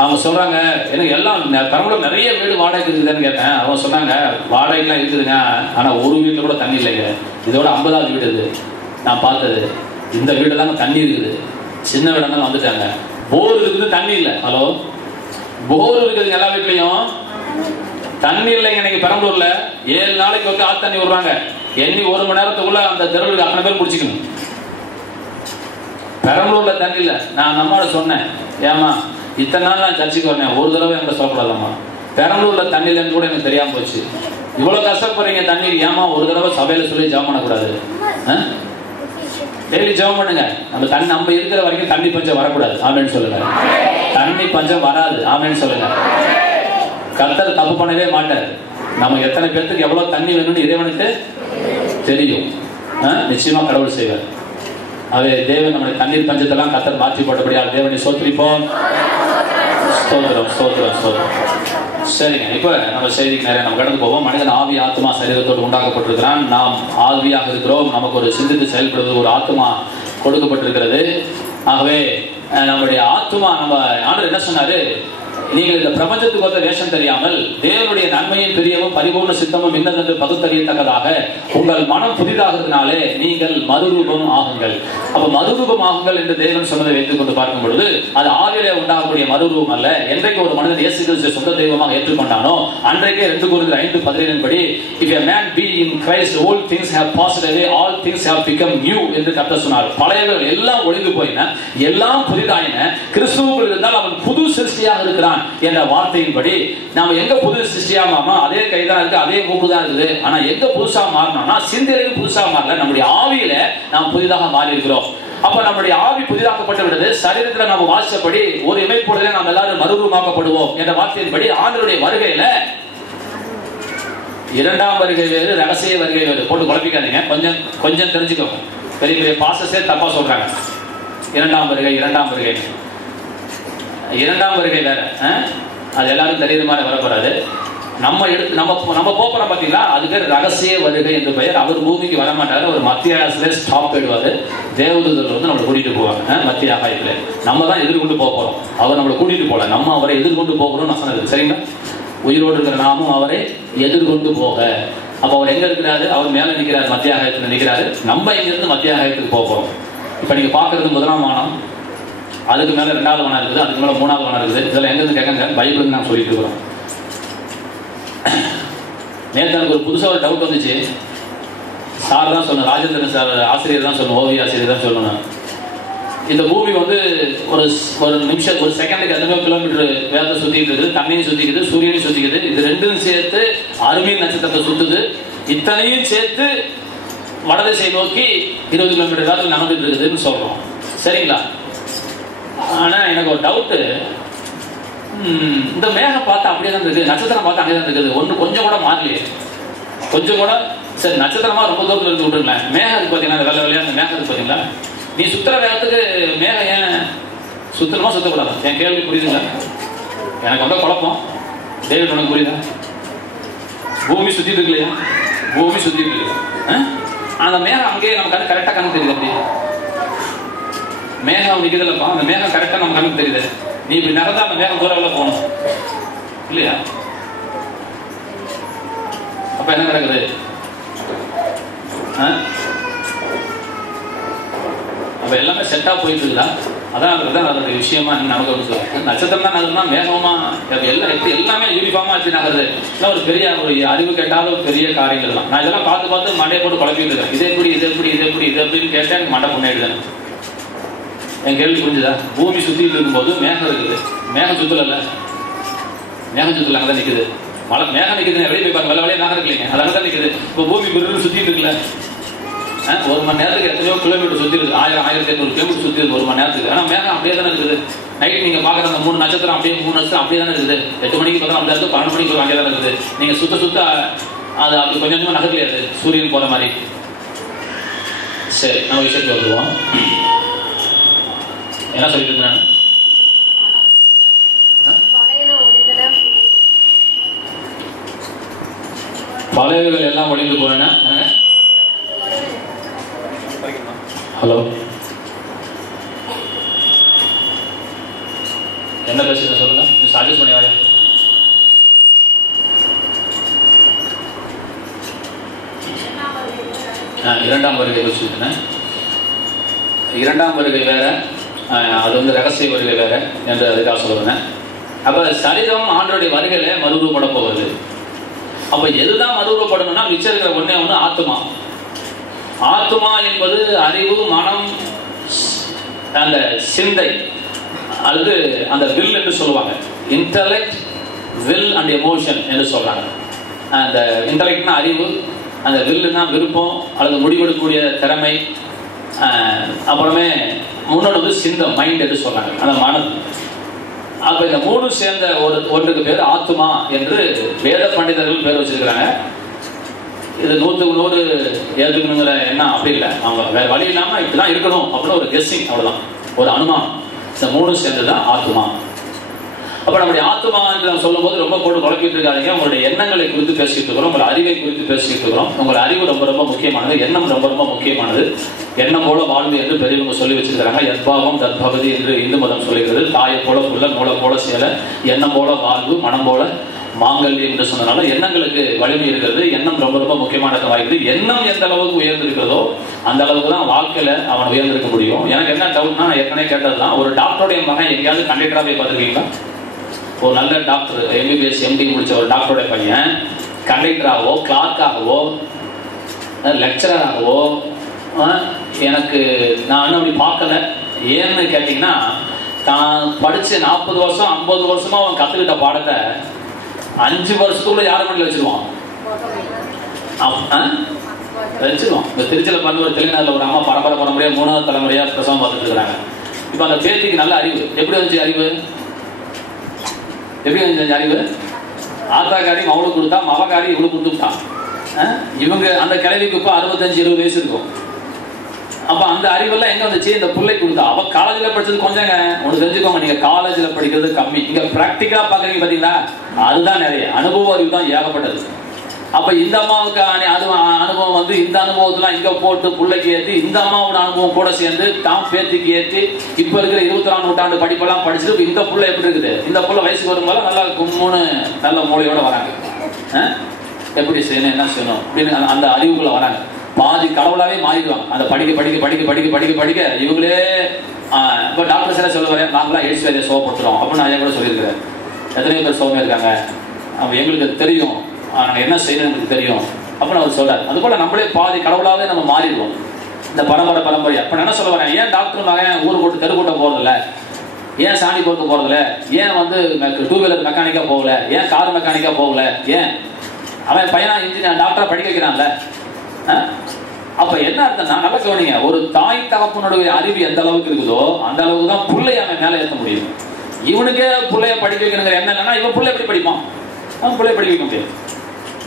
அவங்க சொல்றாங்க, எனக்கு எல்லாம் பெரம்பலூர் நிறைய வீடு வாடகைக்கு இருக்குதுன்னு கேட்டேன். அவங்க சொன்னாங்க, வாடகைலாம் இருக்குதுங்க, ஆனா ஒரு வீட்டுல கூட தண்ணி இல்லைங்க. இதோட 50வது வீடு இது நான் பார்த்தது. இந்த வீடு தாங்க தண்ணி இருக்குது. சின்ன வீடு தான் வந்துட்டாங்க. போர் இருக்குது, தண்ணி இல்லை. ஹலோ, போர் இருக்குது எல்லா வீட்லயும், தண்ணி இல்லைங்க. இன்னைக்கு பெரம்பலூர்ல 7 நாளைக்கு வந்து ஆத்து தண்ணி விடுறாங்க. எண்ணி 1 மணி நேரத்துக்குள்ள அந்த தெருவுக்கு அத்தனை பேர் குடிச்சிக்கணும். பெரம்பலூர்ல தண்ணி இல்லை. நான் நம்மளோட சொன்னேன், ஏமா இத்தனை நாள் நான் சர்ச்சுக்கு வரேன், ஒரு தடவை என்கிட்ட சொல்லக்கூடாதாம்மா, பெரம்பலூர்ல தண்ணி இல்லைன்னு கூட எனக்கு தெரியாம போச்சு. இவ்வளவு கஷ்டப்படுறீங்க தண்ணி, ஏமா ஒரு தடவை சபையில சொல்லி ஜெபம் பண்ணக்கூடாது? டெய்லி ஜெபம் பண்ணுங்க. நம்ம தண்ணி நம்ம இருக்கிற வரைக்கும் தண்ணி பஞ்சம் வரக்கூடாது. ஆமேன்னு சொல்லுங்க. தண்ணி பஞ்சம் வராது. ஆமேன்னு சொல்லுங்க. கர்த்தர் தப்பு பண்ணவே மாட்டார். நம்ம எத்தனை பேருக்கு எவ்வளவு தண்ணி வேணும்னு இறைவனுக்கு தெரியும். நிச்சயமா கடவுள் செய்வார். அதே தேவன் நம்முடைய தண்ணீர் பஞ்சத்தெல்லாம் கர்த்தர் மாற்றி போட்டபடியால் தேவனை சோத்திரிப்போம். ஸ்தோத்திரம் ஸ்தோத்திரம் ஸ்தோத்திரம். சரிங்க, இப்ப நம்ம செய்திக்கு நிறைய நம்ம கடந்து போவோம். மனிதன் ஆவி ஆத்மா சரீரத்தோடு உண்டாக்கப்பட்டிருக்கிறான். நாம் ஆவியாக இருக்கிறோம். நமக்கு ஒரு சிந்தித்து செயல்படுவது ஒரு ஆத்மா கொடுக்கப்பட்டிருக்கிறது. ஆகவே நம்முடைய ஆத்மா, நம்ம ஆண்டவர் என்ன சொன்னாரு, நீங்கள் இந்த பிரபஞ்சத்துக்கு வந்த வேஷம் தெரியாமல் தேவனுடைய நன்மையின் பிரியமும் பரிபூர்ண சித்தமும் இன்னதென்று பகுத்தறியத்தக்கதாக உங்கள் மனம் புதிதாகிறதுனாலே நீங்கள் மறுரூபம் ஆகுங்கள். அப்ப மறுரூபம் ஆகுங்கள் என்று தேவன் சொன்னதை வைத்துக் கொண்டு பார்க்கும் பொழுது அது ஆவியிலே உண்டாகக்கூடிய மறுரூபம் அல்ல. என்றைக்கு ஒரு மனிதன் இயேசு கிறிஸ்துவை சொந்த தெய்வமாக ஏற்றுக்கொண்டானோ அன்றைக்கே 2 கொரிந்தியர் 5:17 படி if a man be in Christ all things have passed away, all things have become new என்று கர்த்தர் சொன்னார். பழையவைகள் எல்லாம் ஒழிந்து போயின, எல்லாம் புதிதாயின. கிறிஸ்துவுக்குள் இருந்தால் அவன் புது சிருஷ்டியாக இருக்கிறான் என்ற வார்த்தையின்படி நாம எங்க புது சிருஷ்டியா மாறணும், அதே கைதான் இருக்கு, அதே மூக்கு தான் இருக்குது. ஆனா எங்க புதுசா மாறணும்னா சிந்தையிலும் புதுசா மாறல, நம்முடைய ஆவியில நாம் புதிதாக மாறி இருக்கிறோம். அப்ப நம்முடைய ஆவி புதிதாக்கப்பட்டு விடுது. சரீரத்துல நம்ம வாசிச்சபடி ஒரு இமைப்பொழுதிலே நாம் எல்லாரும் மறுரூபமாக்கப்படுவோம் என்ற வார்த்தையின்படி ஆண்டவருடைய வருகையில 2ஆம் வருகை வேறு, ரகசிய வருகை வேறு. போட்டு குழப்பிக்காதீங்க, கொஞ்சம் கொஞ்சம் தெரிஞ்சுக்கோங்க. பெரிய பெரிய பாஸ்டர்ஸே தப்பா சொல்றாங்க. 2ஆம் வருகை 2ஆம் வருகை 2ஆம் வருகை வேற. அது எல்லாரும் தெரியுற மாதிரி வரப்படாது. நம்ம எடுத்து நம்ம போறோம் பாத்தீங்களா, அது பேர் ரகசிய வருகை என்று பெயர். அவர் பூமிக்கு வரமாட்டாரு, அவர் மத்திய ஆகாயத்துல ஸ்டாப் போயிடுவாரு. தேவதூதர்கள் வந்து நம்மளை கூட்டிட்டு போவாங்க மத்திய ஆகாயத்துல. நம்ம தான் எதிர்கொண்டு போறோம், அவர் நம்மளை கூட்டிட்டு போல, நம்ம அவரை எதிர்கொண்டு போகிறோம் நான் சொன்னது சரிங்களா. உயிரோடு இருக்கிற நாமும் அவரை எதிர்கொண்டு போக. அப்ப அவர் எங்க இருக்கிறாரு, அவர் மேல நிற்கிறாரு, மத்திய ஆகாயத்துல நிற்கிறாரு. நம்ம எங்க இருந்து மத்திய ஆகாயத்துக்கு போறோம். இப்ப நீங்க பாக்குறது 1ஆம் வானம், அதுக்கு மேல 2வது வானம் இருக்குது, அதுக்கு மேல 3வது வானம் இருக்குது. இதெல்லாம் எங்க இருந்து கேட்காங்க, பைபிள் நான் சொல்லிட்டு இருக்கிறோம். நேற்று எனக்கு ஒரு புதுசா ஒரு டவுட் வந்துச்சு. சார் தான் சொன்ன, ராஜேந்திரன் சார் ஆசிரியர் தான் சொல்லணும், ஓவிய ஆசிரியர் தான் சொல்லணும். இந்த பூமி வந்து ஒரு நிமிஷம், ஒரு செகண்டுக்கு 2 கிலோமீட்டர் வேகத்தை சுத்திட்டு இருக்குது, தண்ணியும் சுத்திக்குது, சூரியனையும் சுத்திக்குது. இது ரெண்டும் சேர்த்து அருமையின் நட்சத்திரத்தை சுத்துது. இத்தனையும் சேர்த்து வடதிசை நோக்கி 20 கிலோமீட்டர் வேகத்தில் நடந்துட்டு இருக்குதுன்னு சொல்றோம் சரிங்களா. ஆனா எனக்கு ஒரு டவுட்டு, இந்த மேகம் பார்த்தா அப்படியே தான் இருக்குது, நட்சத்திரம் பார்த்தா அப்படியே தான் இருக்குது, ஒண்ணு கொஞ்சம் கூட மாறலையே, கொஞ்சம் கூட. சரி, நட்சத்திரமா ரொம்ப தூரத்தில் இருந்து விட்டுருங்களேன், மேகம் இருக்கு பாத்தீங்கன்னா, வெள்ளை வெள்ளையா அந்த மேகம் இருக்கு பாத்தீங்களா, நீ சுத்துற வேகத்துக்கு மேகம் ஏன் சுத்தணுமா சுத்தக்கூடாது? என் கேள்வி புரியுதுங்களா? எனக்கு வந்து குழப்பம். டேவிட் உனக்கு புரியுதா? பூமி சுத்திட்டு இருக்கு இல்லையா, பூமி சுத்திட்டு இருக்கு, அந்த மேகம் அங்கேயே நம்ம கண்ணு கரெக்டா கணக்கு தெரியுது. அப்படி மேகம் நிக்குதுல்லப்பா, அந்த மேகம் கரெக்டா நம்ம கண்ணுக்கு தெரியுது. நீ இப்படி நகர்ந்தா அந்த மேகம் தூரம்ல போகணும் இல்லையா? அப்ப என்ன நடக்குது? அப்ப எல்லாமே செட்டா போயிட்டு இருக்குதா? அதான் அதோட விஷயமா நமக்கு வந்து நட்சத்திரம் தான் நகருனா மேகமா எல்லாம் எப்படி எல்லாமே யூனிஃபார்மா வச்சு நகருது. ஒரு பெரிய ஒரு அறிவு கேட்டாலும் ஒரு பெரிய காரியங்கள் தான். நான் இதெல்லாம் பார்த்து மண்டையை போட்டு குழப்பிட்டு இருக்கேன். இது எப்படின்னு கேட்டா எனக்கு மண்டை முன்னேடுது. என் கேள்வி புரிஞ்சுதா? பூமி சுத்திட்டு இருக்கும்போது மேகம் இருக்குது. மேகம் சுத்தல, மேகம் சுத்தல அங்கதான் நிக்குது. மழை மேகம் நிக்குது, வெளியே போய் பாருங்க, வெள்ளை மேகம் இருக்கு இல்லைங்க, அது அங்கதான் நிக்குது. இப்போ பூமி பிறகு சுத்திட்டு இருக்குல்ல, ஒரு மணி நேரத்துக்கு எத்தனையோ கிலோமீட்டர் சுத்தி இருக்கு, 1000-1800 கிலோமீட்டர் சுத்தி இருக்கு ஒரு மணி நேரத்துக்கு. ஆனா மேகம் அப்படியே தானே இருக்குது. நைட் நீங்க பாக்குற அந்த 3 நட்சத்திரம் அப்படியே 3 நட்சத்திரம் அப்படியே தானே இருக்குது. 8 மணிக்கு பார்த்தா அப்படியே இருக்கு, 12 மணிக்கு அங்கே தானே இருக்குது. நீங்க சுத்த அது அப்படி கொஞ்சம் கொஞ்சமா நகர்லையாது சூரியன் போற மாதிரி. சரி, நம்ம விஷயத்துக்கு வருவோம். என்ன சொல்லிட்டு இருந்தேன்? பழையவர்கள் எல்லாம் ஒழிந்து போன. ஹலோ, என்ன பேசுறீங்க சொல்லுங்க. சஜஸ்ட் பண்ணி வாங்க. இரண்டாம் வருகை யோசிச்சுட்டேன். இரண்டாம் வருகை வேற, அது வந்து ரகசிய வருகை வேற என்று அதுக்காக சொல்லுவேன். அப்ப சரிதம் ஆண்டோடைய வருகையில மறுரூபப்பட போகுது. அப்ப எதுதான் மறுரூபப்படணும்னா மிச்சம் இருக்கிற ஒண்ணே ஒண்ணு ஆத்மா. ஆத்மா என்பது அறிவு, மனம், அந்த சிந்தை அல்லது அந்த வில் என்று சொல்லுவாங்க. இன்டலெக்ட், வில் அண்ட் எமோஷன் என்று சொல்றாங்க. அந்த இன்டலெக்ட்னா அறிவு, அந்த வில்லுனா விருப்பம் அல்லது முடிவெடுக்கக்கூடிய திறமை, அப்புறமே முன்னோடு சிந்தம், மைண்ட் என்று சொல்றாங்க, அந்த மனம். அப்ப இந்த 3 சேர்ந்த ஒன்றுக்கு பேர் ஆத்மா என்று வேத பண்டிதர்கள் பேர் வச்சிருக்கிறாங்க. இது 100க்கு 100 ஏற்றுக்கணுங்கிற எண்ணம் அப்படி இல்லை. அவங்க வேற வழி இல்லாம இப்படிதான் இருக்கணும் அப்படின்னு ஒரு கெஸ்ஸிங், அவ்வளவுதான், ஒரு அனுமானம். இந்த 3 சேர்ந்ததுதான் ஆத்மா. அப்ப நம்முடைய ஆத்மா என்று நம்ம சொல்லும் போது ரொம்ப போட்டு குழப்பிட்டு இருக்காதீங்க. உங்களுடைய எண்ணங்களை குறித்து பேசிட்டு இருக்கிறோம், உங்கள் அறிவை குறித்து பேசிட்டு இருக்கிறோம். உங்கள் அறிவு ரொம்ப ரொம்ப முக்கியமானது, எண்ணம் ரொம்ப ரொம்ப முக்கியமானது. எண்ணம் போல வாழ்வு என்று பெரியவங்க சொல்லி வச்சிருக்கிறாங்க. யத்பாவம் தத்பவதி என்று இந்து மதம் சொல்லுகிறது. தாயை போல புள்ள, நூலை போல சேலை, எண்ணம் போல வாழ்வு, மனம் போல மாங்கல்யம் என்று சொன்னதுனால எண்ணங்களுக்கு வலிமை இருக்கிறது. எண்ணம் ரொம்ப ரொம்ப முக்கியமானது வாய்க்குது. எண்ணம் எந்த அளவுக்கு உயர்ந்திருக்கிறதோ அந்த அளவுக்கு தான் வாழ்க்கையில அவன் உயர்ந்திருக்க முடியும். எனக்கு என்ன டவுட்னா, நான் ஏற்கனவே கேட்டதுதான், ஒரு டாக்டருடைய மகன் எங்கேயாவது கண்டக்டரா போய் பார்த்துருக்கீங்களா? ஒரு நல்ல டாக்டர், எம்பிபிஎஸ் எம்டி முடிச்ச ஒரு டாக்டருடைய பையன் கண்டக்டராகவோ, கிளார்க்காகவோ, லெக்சராகவோ எனக்கு நான் இன்னும் அப்படி பார்க்கல. ஏன்னு கேட்டீங்கன்னா, தான் படிச்சு 40 வருஷம் 50 வருஷமா அவன் கத்துக்கிட்ட பாடத்தை 5 வருஷத்துக்குள்ள யாரும் பண்ணி வச்சிருவான். வச்சிருவான். இந்த திருச்சியில பண்ண ஒரு தெலுங்கானால ஒரு அம்மா பரம்பரையா 3வது தலைமுறையா பிரசவம் பார்த்துட்டு இருக்காங்க. இப்ப அந்த பேத்திக்கு நல்ல அறிவு. எப்படி வந்துச்சு அறிவு? எப்படி வந்துச்சு அறிவு? ஆத்தாக்காரி அவளுக்கு கொடுத்தா, மவகாரி இவளுக்கு கொடுத்துட்டான். இவங்க அந்த கிழவிக்கு இப்ப 65-20 வயசு இருக்கும். அப்ப அந்த அறிவெல்லாம் எங்க வந்துச்சு? இந்த பிள்ளை கொடுத்தா. அவ காலேஜ்ல படிச்சது கொஞ்சங்க. ஒண்ணு தெரிஞ்சுக்கோங்க, நீங்க காலேஜ்ல படிக்கிறது கம்மி, இங்க பிராக்டிகலா பாக்குறீங்க பாத்தீங்களா, அதுதான் நிறைய. அனுபவ அறிவு தான் ஏகப்பட்டது. அப்ப இந்த அம்மாவுக்கு அனுபவம் வந்து இந்த அனுபவத்தெல்லாம் இங்க போட்டு பிள்ளைக்கு ஏற்றி, இந்த அம்மாவோட அனுபவம் கூட சேர்ந்து தான் பேத்திக்கு ஏற்றி, இப்ப இருக்கிற 21ஆம் நூற்றாண்டு படிப்பெல்லாம் படிச்சுட்டு இந்த புள்ள எப்படி இருக்குது? இந்த புள்ள வயசுக்கு வரும்போது நல்லா கும்முன்னு நல்ல மூளையோட வராங்க. எப்படி செய்யணும், என்ன செய்யணும் அப்படின்னு அந்த அறிவுக்குள்ள வராங்க. பாதி கடவுளாவே மாறிடுவாங்க. அந்த படிக்க படிக்க படிக்க படிக்க படிக்க படிக்க இவங்களே. இப்போ டாக்டர் சார் சொல்லுவாங்க, நாங்களாம் எய்ட்ஸ் வேலையை சோகப்படுத்துறோம் அப்படின்னு நான் கூட சொல்லியிருக்கிறேன். எத்தனையோ பேர் சோகமே இருக்காங்க, அவங்க எங்களுக்கு தெரியும், நாங்கள் என்ன செய்யணும் எனக்கு தெரியும் அப்படின்னு அவர் சொல்றாரு. அது போல நம்மளே பாதி கடவுளாவே நம்ம மாறிடுவோம் இந்த பரம்பரை. அப்ப என்ன சொல்ல வரேன், ஏன் டாக்டர் மகன் ஊர் போட்டு தெருக்கூட்ட போறதில்ல, ஏன் சாணி பொறுக்க போறதில்ல, ஏன் வந்து 2 வீலர் மெக்கானிக்கா போகல, ஏன் கார் மெக்கானிக்கா போகல, ஏன் அவன் பையனா இன்ஜினியர் டாக்டரா படிக்க வைக்கிறான்ல? அப்ப என்ன அர்த்தம்னா, நல்லா கவனிங்க, ஒரு தாய் தகப்பனுடைய அறிவு எந்த அளவுக்கு இருக்குதோ அந்த அளவுக்கு தான் பிள்ளைய அவன் மேல ஏற்ற முடியும். இவனுக்கே பிள்ளைய படிக்க வைக்கணுங்கிற எண்ணம் இல்லைன்னா இவன் பிள்ளை எப்படி படிப்பான்? அவன் பிள்ளைய படிக்க வைக்க முடியாது.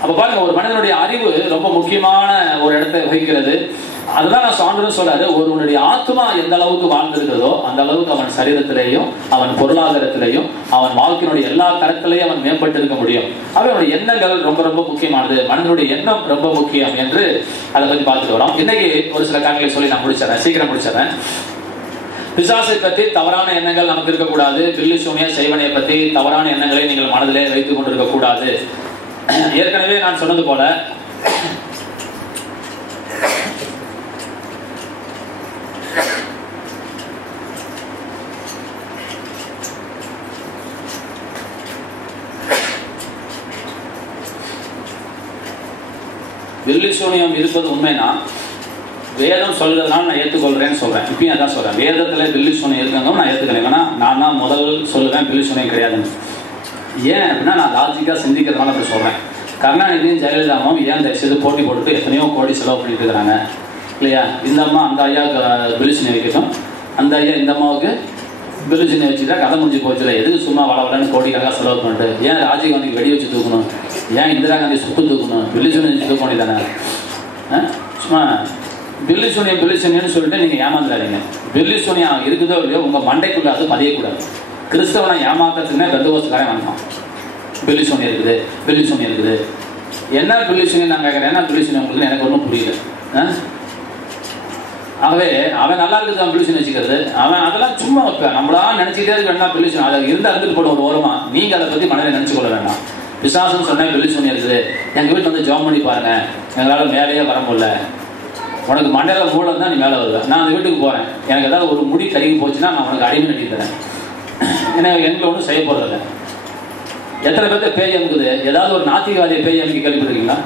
அப்ப பாருங்க, ஒரு மனிதனுடைய அறிவு ரொம்ப முக்கியமான ஒரு இடத்தை வகிக்கிறது. அதுதான் நான் சான்று சொல்றாரு, ஒருவனுடைய ஆத்மா எந்த அளவுக்கு வாழ்ந்திருக்கிறதோ அந்த அளவுக்கு அவன் சரீரத்திலேயும், அவன் பொருளாதாரத்திலேயும், அவன் வாழ்க்கையினுடைய எல்லா தரத்திலையும் அவன் மேம்பட்டு இருக்க முடியும். அவனுடைய எண்ணங்கள் ரொம்ப ரொம்ப முக்கியமானது. மனிதனுடைய எண்ணம் ரொம்ப முக்கியம் என்று அதை பத்தி பார்த்துட்டு வரோம். இன்னைக்கு ஒரு சில காரியங்களை சொல்லி நான் முடிச்சிடறேன், சீக்கிரம் முடிச்சிடறேன். பிசாசை பற்றி தவறான எண்ணங்கள் நமக்கு இருக்கக்கூடாது. பில்லி சூனிய செய்வனை பற்றி தவறான எண்ணங்களை நீங்கள் மனதிலே வைத்துக் கொண்டிருக்க கூடாது. ஏற்கனவே நான் சொன்னது போல பில்லி சூனியம் இருப்பது உண்மைனா வேதம் சொல்றதுனால நான் ஏற்றுக்கொள்றேன்னு சொல்றேன். இப்பயும் அதான் சொல்றேன், வேதத்துல பில்லி சூனியம் இருக்காங்க நான் ஏற்றுக்கிறேன். ஏன்னா நான் தான் முதல் சொல்லுவேன் பில்லி சூனியம் கிடையாதுன்னு. ஏன் அப்படின்னா நான் லாஜிக்கா சிந்திக்கிறதுனால அப்படி சொல்றேன். கருணாநிதியும் ஜெயலலிதாவும் ஏன் இந்த விஷயத்தை போட்டி போட்டுட்டு எத்தனையோ கோடி செலவு பண்ணிட்டு இருக்கிறாங்க இல்லையா? இந்த அம்மா அந்த ஐயாவுக்கு பில்லி சூனியம் வைக்கட்டும், அந்த ஐயா இந்த அம்மாவுக்கு பில்லி சூனியம் வச்சுட்டா கதை முடிஞ்சு போச்சுல. எதுக்கு சும்மா வளவலன்னு கோடிக்கணக்காக செலவு பண்ணிட்டு? ஏன் ராஜீவ் காந்திக்கு வெடி வச்சு தூக்கணும்? ஏன் இந்திரா காந்தி சுட்டு தூக்கணும்? பில்லி சூனியம் வச்சு தூக்க வேண்டியதானே? சும்மா பில்லி சூனியம்னு சொல்லிட்டு நீங்க ஏமாந்துடாதீங்க. பில்லி சூனியம் இருக்குதோ இல்லையோ உங்க மண்டைக்குள்ள அது பதியக்கூடாது. கிறிஸ்தவனை ஏமாத்துறதுக்குன்னே பெந்தகோஸ்துக்காரன் வந்தான். பில்லி சூனியம் இருக்குது, பில்லி சூனியம் இருக்குது. என்ன பில்லி சூனியம் நான் கேட்கறேன், என்ன பில்லி சூனியம் உங்களுக்கு எனக்கு ஒன்றும் புரியல. ஆகவே அவன் நல்லா இருக்குது, அவன் பில்லி சூனியம் வச்சுக்கிறது. அவன் அதெல்லாம் சும்மா வைப்பேன், நம்மளா நினைச்சிட்டே இருக்க வேண்டாம். பில்லி சூனியம் அதை இருந்தா இருந்துட்டு போட ஒரு ஓரமா நீங்க அதை பத்தி மனதில் நினைச்சு கொள்ள வேண்டாம். பிசாசுன்னு சொன்னா பில்லி சூனியம் இருக்குது, எங்க வீட்டில் வந்து ஜாம் பண்ணி பாருங்க, எங்களால் மேலேயே வர முடியல, உனக்கு மண்டையில மூலம் தான் நீ மேலே வருவ. நான் அந்த வீட்டுக்கு போறேன், எனக்கு ஏதாவது ஒரு முடி கருகி போச்சுன்னா நான் உனக்கு அடிமை நட்டி தரேன். ஏன்னா எங்களை ஒன்றும் செய்ய போறதில்லை. எத்தனை பேர்த்த பேய் அமுக்குது? ஏதாவது ஒரு நாத்திகவாதியை பேய் அமுக்கி கேள்விப்பட்டிருக்கீங்களா?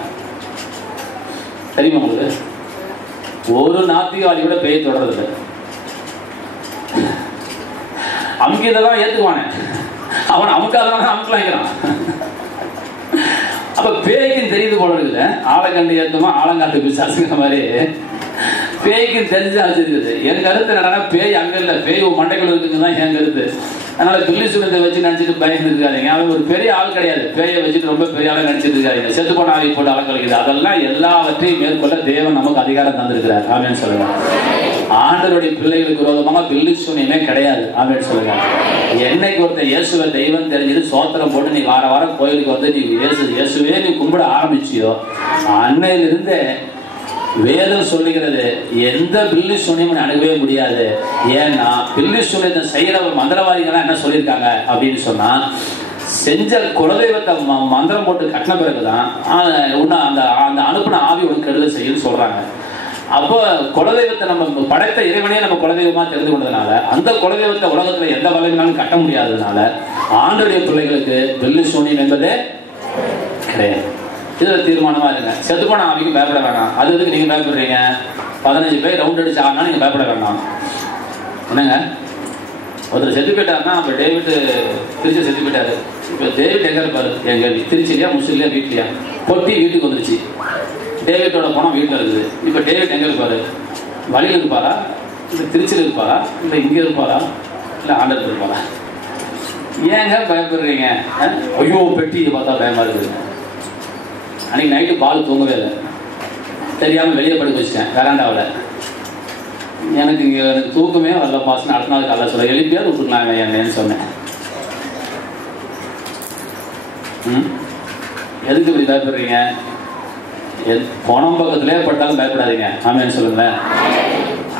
தெரியுமா உங்களுக்கு? ஒரு நாத்திகவாதி கூட பேய் தொடர்றது அமுக்கியதான் ஏத்துக்குவானே, அவன் அமுக்காதான் அமுக்கலாங்கிறான். அப்ப பேய்க்கும் தெரியுது போல இருக்குது. ஆலங்கண்டு ஏத்துமா ஆலங்காட்டு பிசாசுங்கிற மாதிரி பேய்க்கும் தெரிஞ்சா வச்சிருக்குது. என் கருத்து என்னன்னா, பேய் அங்க இல்ல, பேய் மண்டைக்குள்ள இருக்குங்கதான் என் கருத்து. அதனால பில்லி சூனியத்தை வச்சு நினைச்சிட்டு பயந்து இருக்காதீங்க. அவன் ஒரு பெரிய ஆள் கிடையாது. பேயை வச்சுட்டு ரொம்ப பெரிய ஆளை நினைச்சிட்டு இருக்காதீங்க. செத்து போன ஆளை போட்டு அலங்கலிக்குது. அதெல்லாம் எல்லாவற்றையும் மேற்கொள்ள தேவன் நமக்கு அதிகாரம் தந்திருக்கிறார். ஆமென் சொல்லுங்க. ஆண்டவருடைய பிள்ளைகளுக்கு விரோதமாக பில்லி சூனியமே கிடையாது. ஆமென் சொல்லுங்க. என்னைக்கு ஒருத்தர் இயேசுவை தெய்வம் தெரிஞ்சது சோத்திரம் போட்டு நீ வார வாரம் கோயிலுக்கு வந்து நீ இயேசுவே நீ கும்பிட ஆரம்பிச்சியோ, அன்னையிலிருந்தே வேதம் சொல்லுகிறது எந்த பில்லி சூனியமும் அணுகவே முடியாது. ஏன்னா பில்லி சூனியத்தை செய்யற மந்திரவாதிகள்லாம் என்ன சொல்லியிருக்காங்க அப்படின்னு சொன்னா, செஞ்ச குலதெய்வத்தை மந்திரம் போட்டு கட்டின பிறகுதான் அந்த அனுப்பின ஆவி உனக்கு கெடுதல் செய்யுன்னு சொல்றாங்க. அப்போ குலதெய்வத்தை நம்ம படைத்த இறைவனே நம்ம குலதெய்வமா தெரிந்து கொண்டதுனால அந்த குலதெய்வத்தை உலகத்துல எந்த வகையினாலும் கட்ட முடியாததுனால ஆண்டவருடைய பிள்ளைகளுக்கு பில்லி சூனியம் என்பதே கிடையாது. இதுல தீர்மானமா இருங்க. செத்து போன ஆவிக்கு பயப்பட வேண்டாம். அது எதுக்கு நீங்க பயப்படுறீங்க? 15 பேர் ரவுண்ட் அடிச்சு ஆனா நீங்க பயப்பட வேண்டாம். என்னங்க, ஒருத்தர் செத்து போயிட்டாருன்னா, அப்ப டேவிட் திருச்சி செத்து போயிட்டாரு. இப்ப டேவிட் எங்க இருப்பாரு? என் கேள்வி. திருச்சிலையா, முஸ்லிம்லையா, வீட்லயா? பொட்டி வீட்டுக்கு வந்துருச்சு. டேவிட்டோட பணம் வீட்டுல இருக்குது. இப்ப டேவிட் எங்க இருப்பாரு? வழியில் இருப்பாரா, இல்ல திருச்சியில் இருப்பாரா, இல்ல இங்க இருப்பாரா, இல்ல ஆண்டத்தில் இருப்பாரா? ஏங்க பயப்படுறீங்க? ஐயோ பெட்டி பார்த்தா பயமா இருக்குது. அன்னைக்கு நைட்டு பால் தூங்கவே இல்லை, தெரியாமல் வெளியே படுக்க வச்சுட்டேன் வெராண்டாவில். எனக்கு இங்கே எனக்கு தூக்கமே வரல பாசன. அடுத்த நாள் காலையில் சொல்ல எழுப்பியாவது விட்டுக்கலாம் என்னன்னு சொன்னேன். எதுக்கு இப்படி பயப்படுறீங்க? பணம் பக்கத்திலே பட்டாலும் பயப்படாதீங்க. ஆமேன்னு சொல்லுங்களேன்.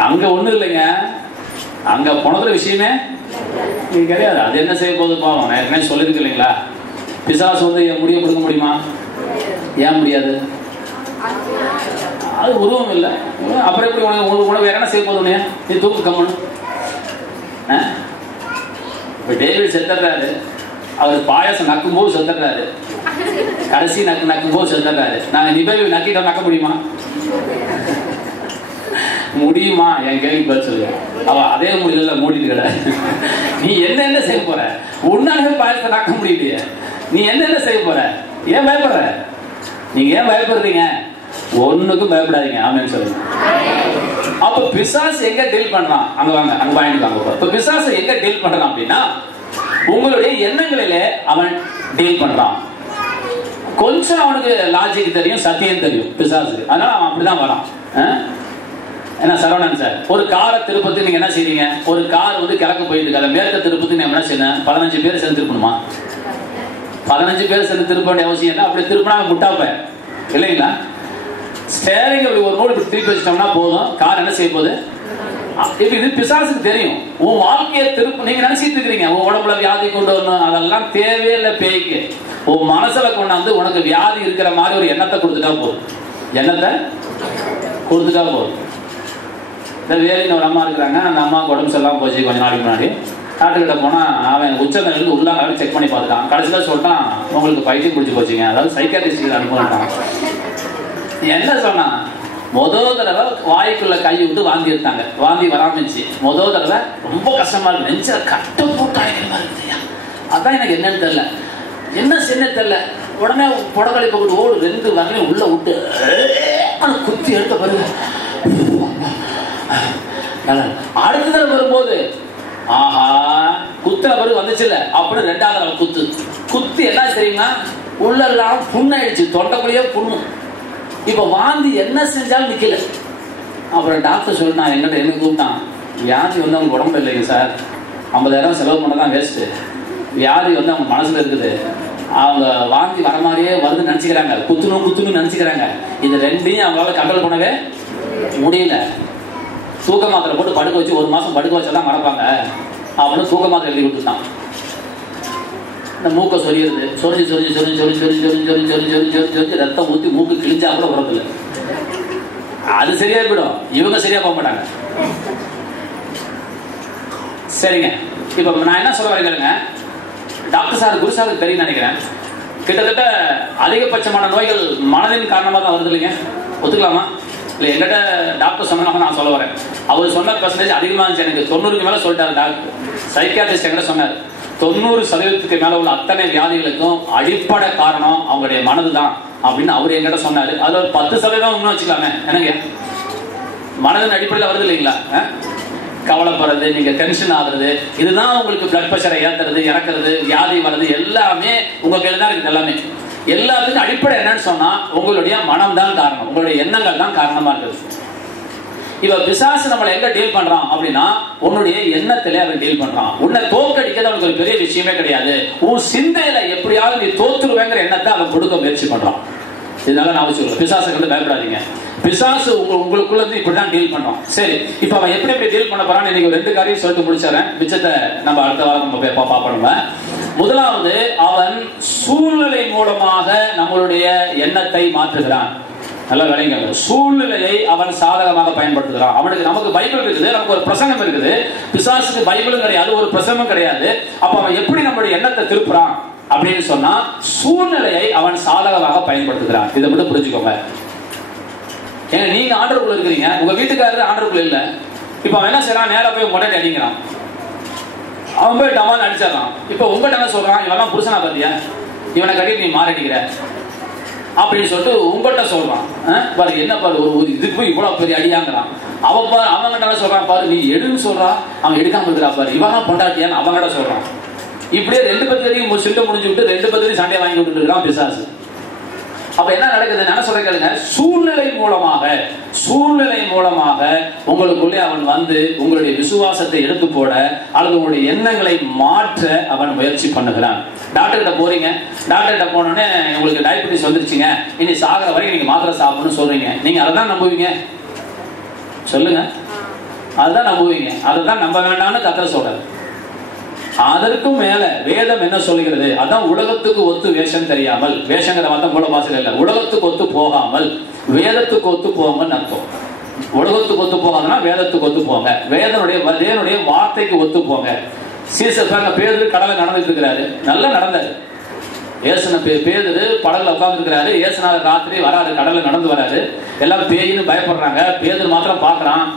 அங்கே ஒன்றும் இல்லைங்க, அங்கே பணத்துல விஷயமே கிடையாது. அது என்ன செய்ய போகுது பாவம். நான் ஏற்கனவே சொல்லியிருக்கு இல்லைங்களா, பிசாசு வந்து என் முடிய கொடுக்க முடியுமா? ஏன் முடியாது? அது உருவம் இல்லை. அப்புறம் எப்படி உனக்கு வேற என்ன செய்ய போதும்? நீ தூக்கு கம்மனு. இப்ப டேவிட் செத்துறாரு, அவர் பாயாசம் நக்கும் போது செத்துறாரு, கடைசி நக்கும் போது செத்துறாரு. நாங்க நிபவி நக்கிட்ட நக்க முடியுமா? முடியுமா? என் கேள்வி பதில் சொல்லு. அவ அதே முடியல மூடிட்டு கிட. நீ என்ன செய்ய போற? உன்னாலே பாயாசத்தை நக்க முடியலையே, நீ என்ன செய்ய போற? ஏன் பயப்படுற? நீங்க ஏன் பயப்படுறீங்க? ஒண்ணுக்கும் பயப்படாதீங்க. ஆமென் சொல்லுங்க. அப்ப பிசாசு எங்க டீல் பண்றான்? அங்க வாங்க, அங்க பாயிண்ட் வாங்க. இப்ப பிசாசு எங்க டீல் பண்றான் அப்படின்னா, உங்களுடைய எண்ணங்களிலே அவன் டீல் பண்றான். கொஞ்சம் அவனுக்கு லாஜிக் தெரியும், சத்தியம் தெரியும் பிசாசுக்கு. அதனால அவன் அப்படிதான் வரான். என்ன சரவணன் சார், ஒரு காரை திருப்பத்துக்கு நீங்க என்ன செய்றீங்க? ஒரு கார் வந்து கிழக்கு போயிட்டு இருக்காது, மேற்க திருப்பத்துக்கு நீங்க என்ன செய்யணும்? 15 பேர் சேர்ந்து திருப்பணுமா? 15 பேர் சேர்ந்து திருப்ப வேண்டிய அவசியம் இல்லை. அப்படி திருப்பினா முட்டாப்ப இல்லைங்களா? ஸ்டேரிங் அப்படி ஒரு நோடு இப்படி திருப்பி வச்சிட்டோம்னா போதும், கார் என்ன செய்ய போகுது? இப்ப இது பிசாசுக்கு தெரியும். உன் வாழ்க்கையை திருப்ப நீங்க நினைச்சிட்டு இருக்கிறீங்க உன் உடம்புல வியாதி கொண்டு வரணும், அதெல்லாம் தேவையில்லை. பேய்க்கு உன் மனசுல கொண்டாந்து உனக்கு வியாதி இருக்கிற மாதிரி ஒரு எண்ணத்தை கொடுத்துட்டா போதும். எண்ணத்தை கொடுத்துட்டா போதும். இந்த வேலைன்னு ஒரு அம்மா இருக்கிறாங்க. அந்த அம்மாவுக்கு உடம்பு சரியில்லாம போச்சு கொஞ்ச நாளைக்கு முன்னாடி. டாக்டர்கிட்ட போனா அவன் உச்சந்தலிருந்து உள்ளாங்க செக் பண்ணி பார்த்துட்டான். கடைசியில் சொல்லிட்டான் உங்களுக்கு பைத்தியம் பிடிச்சி போச்சுங்க, அதாவது சைக்காட்ரிஸ்ட் அனுப்புறான். என்ன சொன்னா முதல் தடவை வாய்க்குள்ள கை விட்டு வாந்தி எடுத்தாங்க. வாந்தி வராமிச்சு முதல் தடவை ரொம்ப கஷ்டமா இருக்கு, நெஞ்ச கட்ட போட்டாங்க. அதான் எனக்கு என்னன்னு தெரியல, என்ன சின்ன தெரியல. உடனே புடகளை போட்டு ஓடு 2 வரலையும் உள்ள விட்டு குத்தி எடுத்த பிறகு அடுத்த தடவை வரும்போது ஆஹா குத்துற பிறகு வந்துச்சு இல்ல, அப்புறம் 2வது தடவை குத்து என்ன தெரியுமா, உள்ளெல்லாம் புண்ணாயிடுச்சு, தொண்டைக்குள்ளேயே புண்ணு. இப்ப வாந்தி என்ன செஞ்சாலும் நிக்கல. அப்புறம் டாக்டர் சொல்லிட்டு நான் எங்கிட்ட என்ன கூப்பிட்டான், வியாதி வந்து அவங்க உடம்புல இல்லைங்க சார், 50,000 செலவு பண்ணதான் வேஸ்ட். வியாதி வந்து அவங்க மனசுல இருக்குது, அவங்க வாந்தி வர மாதிரியே வருதுன்னு நினைச்சுக்கிறாங்க, குத்துணும் நினைச்சுக்கிறாங்க. இது 2ஐயும் அவங்களால கண்ட்ரோல் பண்ணவே முடியல. தூக்க மாத்திரை போட்டு படுக்க வச்சு 1 மாசம் படுக்க வச்சாதான் மறப்பாங்க அப்படின்னு தூக்க மாத்திரை எழுதி கொடுத்துட்டான். இந்த மூக்கை சொரியுது, சொரிஞ்சு ரத்தம் ஊற்றி மூக்கு கிழிஞ்சா கூட உறப்பில்லை. அது சரியா போயிடும், இவங்க சரியா போக மாட்டாங்க. சரிங்க, இப்ப நான் என்ன சொல்ல வரேங்க, டாக்டர் சார் குரு சாருக்கு தெரியும் நினைக்கிறேன். கிட்டத்தட்ட அதிகபட்சமான நோய்கள் மனதின் காரணமாக தான் வருது இல்லைங்க, ஒத்துக்கலாமா? இல்லை எங்கிட்ட டாக்டர் சொன்னாங்க, நான் சொல்ல வரேன். அவர் சொன்ன பெர்சன்டேஜ் அதிகமாக இருந்துச்சு. எனக்கு 90க்கு மேலே சொல்லிட்டாரு டாக்டர். சைக்காட்ரிஸ்ட் எங்கிட்ட சொன்னார் 90% மேல உள்ள அத்தனை வியாதிகளுக்கும் அடிப்படை காரணம் அவங்களுடைய மனது தான் அப்படின்னு அவர் என்கிட்ட சொன்னாரு. அதுல ஒரு 10% இன்னும் வச்சுக்கலாமே. எனக்கு மனதின் அடிப்படையில் வருது இல்லைங்களா, கவலைப்படுறது, நீங்க டென்ஷன் ஆகுறது, இதுதான் உங்களுக்கு பிளட் பிரஷரை ஏத்துறது, இறக்குறது, வியாதி வர்றது எல்லாமே உங்க கையில தான் இருக்குது. எல்லாத்துக்கும் அடிப்படை என்னன்னு சொன்னா உங்களுடைய மனம் தான் காரணம், உங்களுடைய எண்ணங்கள் தான் காரணமா இருக்குது. இவ பிசாசு நம்மளை எங்க டீல் பண்றான் அப்படின்னா உன்னுடைய எண்ணத்திலே அவன் டீல் பண்றான். உன்னை தோற்கடிக்கிறது அவனுக்கு ஒரு பெரிய விஷயமே கிடையாது. உன் சிந்தையில எப்படியாவது நீ தோத்துருவேங்கிற எண்ணத்தை அவன் கொடுக்க முயற்சி பண்றான். இதனால நான் சொல்றேன், பிசாசுக்கு வந்து பயப்படாதீங்க. பிசாசு உங்களுக்குள்ள இருந்து இப்படிதான் டீல் பண்றான். சரி, இப்ப அவன் எப்படி டீல் பண்ண போறான்னு இன்னைக்கு 2 காரியம் சொல்லிட்டு முடிச்சிடறேன். மிச்சத்தை நம்ம அடுத்த வாரம் நம்ம பார்ப்போம். முதலாவது, அவன் சூழ்நிலை மூலமாக நம்மளுடைய எண்ணத்தை மாற்றுகிறான். நல்லா விளைங்க, சூழ்நிலையை அவன் சாதகமாக பயன்படுத்துகிறான். அவனுக்கு நமக்கு பைபிள் இருக்குது, நமக்கு ஒரு பிரசங்கம் இருக்குது. பிசாசுக்கு பைபிளும் கிடையாது, ஒரு பிரசங்கமும் கிடையாது. அப்ப அவன் எப்படி நம்மளுடைய எண்ணத்தை திருப்புறான் அப்படின்னு சொன்னா சூழ்நிலையை அவன் சாதகமாக பயன்படுத்துகிறான். இதை மட்டும் புரிஞ்சுக்கோங்க. ஏங்க நீங்க ஆண்டருக்குள்ள இருக்கிறீங்க, உங்க வீட்டுக்காரரு ஆண்டருக்குள்ள இல்ல. இப்ப அவன் என்ன செய்யறான், நேரா போய் உங்கள்கிட்ட அடிக்கிறான். அவன் போய் டமான்னு அடிச்சிடறான். இப்ப உங்கள்கிட்ட என்ன சொல்றான், இவெல்லாம் புருஷனா பாத்தியா, இவனை கட்டிட்டு நீ மாறடிக்கிற அப்படின்னு சொல்லிட்டு உங்கள்கிட்ட சொல்றான். பாரு என்ன பாரு, ஒரு இதுக்கு போய் இவ்வளவு பெரிய அடியாங்கிறான். அவன் பாரு அவங்கிட்ட சொல்றான், பாரு நீ எடுன்னு சொல்றான், அவன் எடுக்காம இருக்கிறா பாரு, இவன் பொண்டாட்டியான்னு அவங்கிட்ட சொல்றான். இப்படியே 2 பேரையும் சில்ல முடிஞ்சு விட்டு 2 பேரையும் சண்டையை வாங்கி விட்டு இருக்கிறான் பிசாசு. அப்ப என்ன நடக்குது, என்ன சொல்ற கேளுங்க, சூழ்நிலை மூலமாக உங்களுக்குள்ளே அவன் வந்து உங்களுடைய விசுவாசத்தை எடுத்து போட அல்லது உங்களுடைய எண்ணங்களை மாற்ற அவன் முயற்சி பண்ணுகிறான். டாக்டர் கிட்ட போறீங்க, டாக்டர் கிட்ட போனோடனே உங்களுக்கு டயபெட்டிஸ் வந்துருச்சுங்க, இனி சாகிற வரைக்கும் நீங்க மாத்திரை சாப்பிடணும்னு சொல்றீங்க. நீங்க அதை தான் நம்புவீங்க? சொல்லுங்க, அதுதான் நம்புவீங்க. அதை தான் நம்ப வேண்டாம்னு கர்த்தர் சொல்றாரு. அதற்கும் மேல வேதம் என்ன சொல்லுகிறது, அதான் உலகத்துக்கு ஒத்து வேஷம் தெரியாமல், வேஷங்கிற வார்த்தை மூல பாசையில் இல்ல, உலகத்துக்கு ஒத்து போகாமல் வேதத்துக்கு ஒத்து போகாமல் அர்த்தம். உலகத்துக்கு ஒத்து போகாதுன்னா வேதத்துக்கு ஒத்து போங்க, வேதனுடைய வார்த்தைக்கு ஒத்து போங்க. சீசர் பேதுரு கடலை நடந்துட்டு இருக்கிறாரு, நல்லா நடந்தாரு. பேதுரு படகுல உட்கார்ந்து இருக்கிறாரு. ஏசுநாதர் ராத்திரி வராரு, கடல்ல நடந்து வராரு. எல்லாம் பேயின்னு பயப்படுறாங்க. பேதுரு மாத்திரம் பாக்குறான்,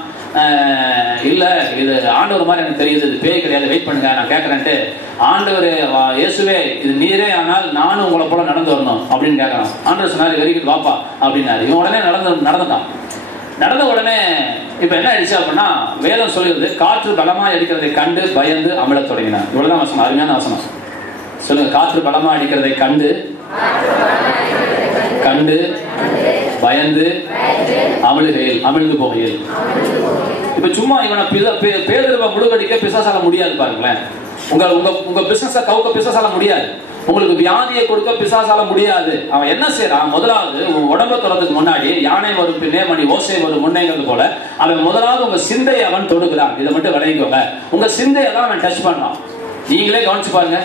இல்ல இது ஆண்டவர் மாதிரி எனக்கு தெரியுது, இது பேய் கிடையாது, வெயிட் பண்ணுங்க நான் கேட்கறேன்ட்டு ஆண்டவர் இயேசுவே இது நீரே, ஆனால் நானும் உங்களை போல நடந்து வரணும் அப்படின்னு கேட்கறான். ஆண்டவர் சொன்னாரு வெரி குட் வாப்பா அப்படின்னாரு. இவன் உடனே நடந்துட்டான். நடந்த உடனே இப்ப என்ன ஆயிடுச்சு அப்படின்னா வேதம் சொல்லுகிறது, காற்று பலமா அடிக்கிறதை கண்டு பயந்து அமிழத் தொடங்கினான். இவ்வளவுதான் வசனம், அருமையான வசனம். சொல்லுங்க, காற்று பலமா அடிக்கிறதை கண்டு பயந்து அமிழ்ந்து போகையில். இப்ப சும்மா இவனை பேதுருவை முழுகடிக்க பிசாசால முடியாது. பாருங்களேன், உங்க பிசினஸ கவுக்க பிசாசால முடியாது. உங்களுக்கு வியாதியை கொடுக்க பிசாசால முடியாது. அவன் என்ன செய்யறான்? முதலாவது உடம்ப தொடறதுக்கு முன்னாடி யானை வரும் பின்னே மணி ஓசை வரும் முன்னேங்கிறது போல அவன் முதலாவது உங்க சிந்தையை அவன் தொடுக்கிறான். இதை மட்டும் விளைவிக்கோங்க. உங்க சிந்தையை தான் அவன் டச் பண்ணான். நீங்களே கவனிச்சு பாருங்க.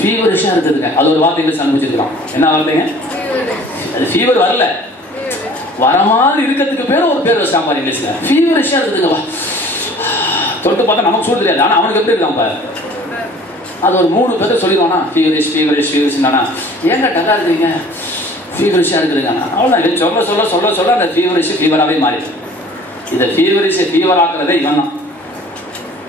ஃபீவரிஷா இருக்குதுங்க, அது ஒரு வார்த்தை இங்கிலீஷ் அனுப்பிச்சிருக்கலாம். என்ன வார்த்தைங்க? அது ஃபீவர் வரல, வர மாதிரி இருக்கிறதுக்கு பேர் ஒரு பேர் வச்சா மாதிரி இங்கிலீஷ்ல. ஃபீவரிஷா இருக்குதுங்க. தொட்டு பார்த்தா நமக்கு சூடு தெரியாது, ஆனா அவனுக்கு எப்படி இருக்கான் பாரு. அது ஒரு 3 பேர் சொல்லிடுவானா ஃபீவரிஷ் ஃபீவரிஷ் ஃபீவரிஷ்னா, ஏங்க டல்லா இருக்குறீங்க, ஃபீவரிஷா இருக்குதுங்க. அவ்வளோதான் சொல்ல சொல்ல சொல்ல சொல்ல அந்த ஃபீவரிஷ் ஃபீவராகவே மாறிடும். இதை ஃபீவரிஷ் ஃபீவர் ஆக்குறதே இவன் தான்.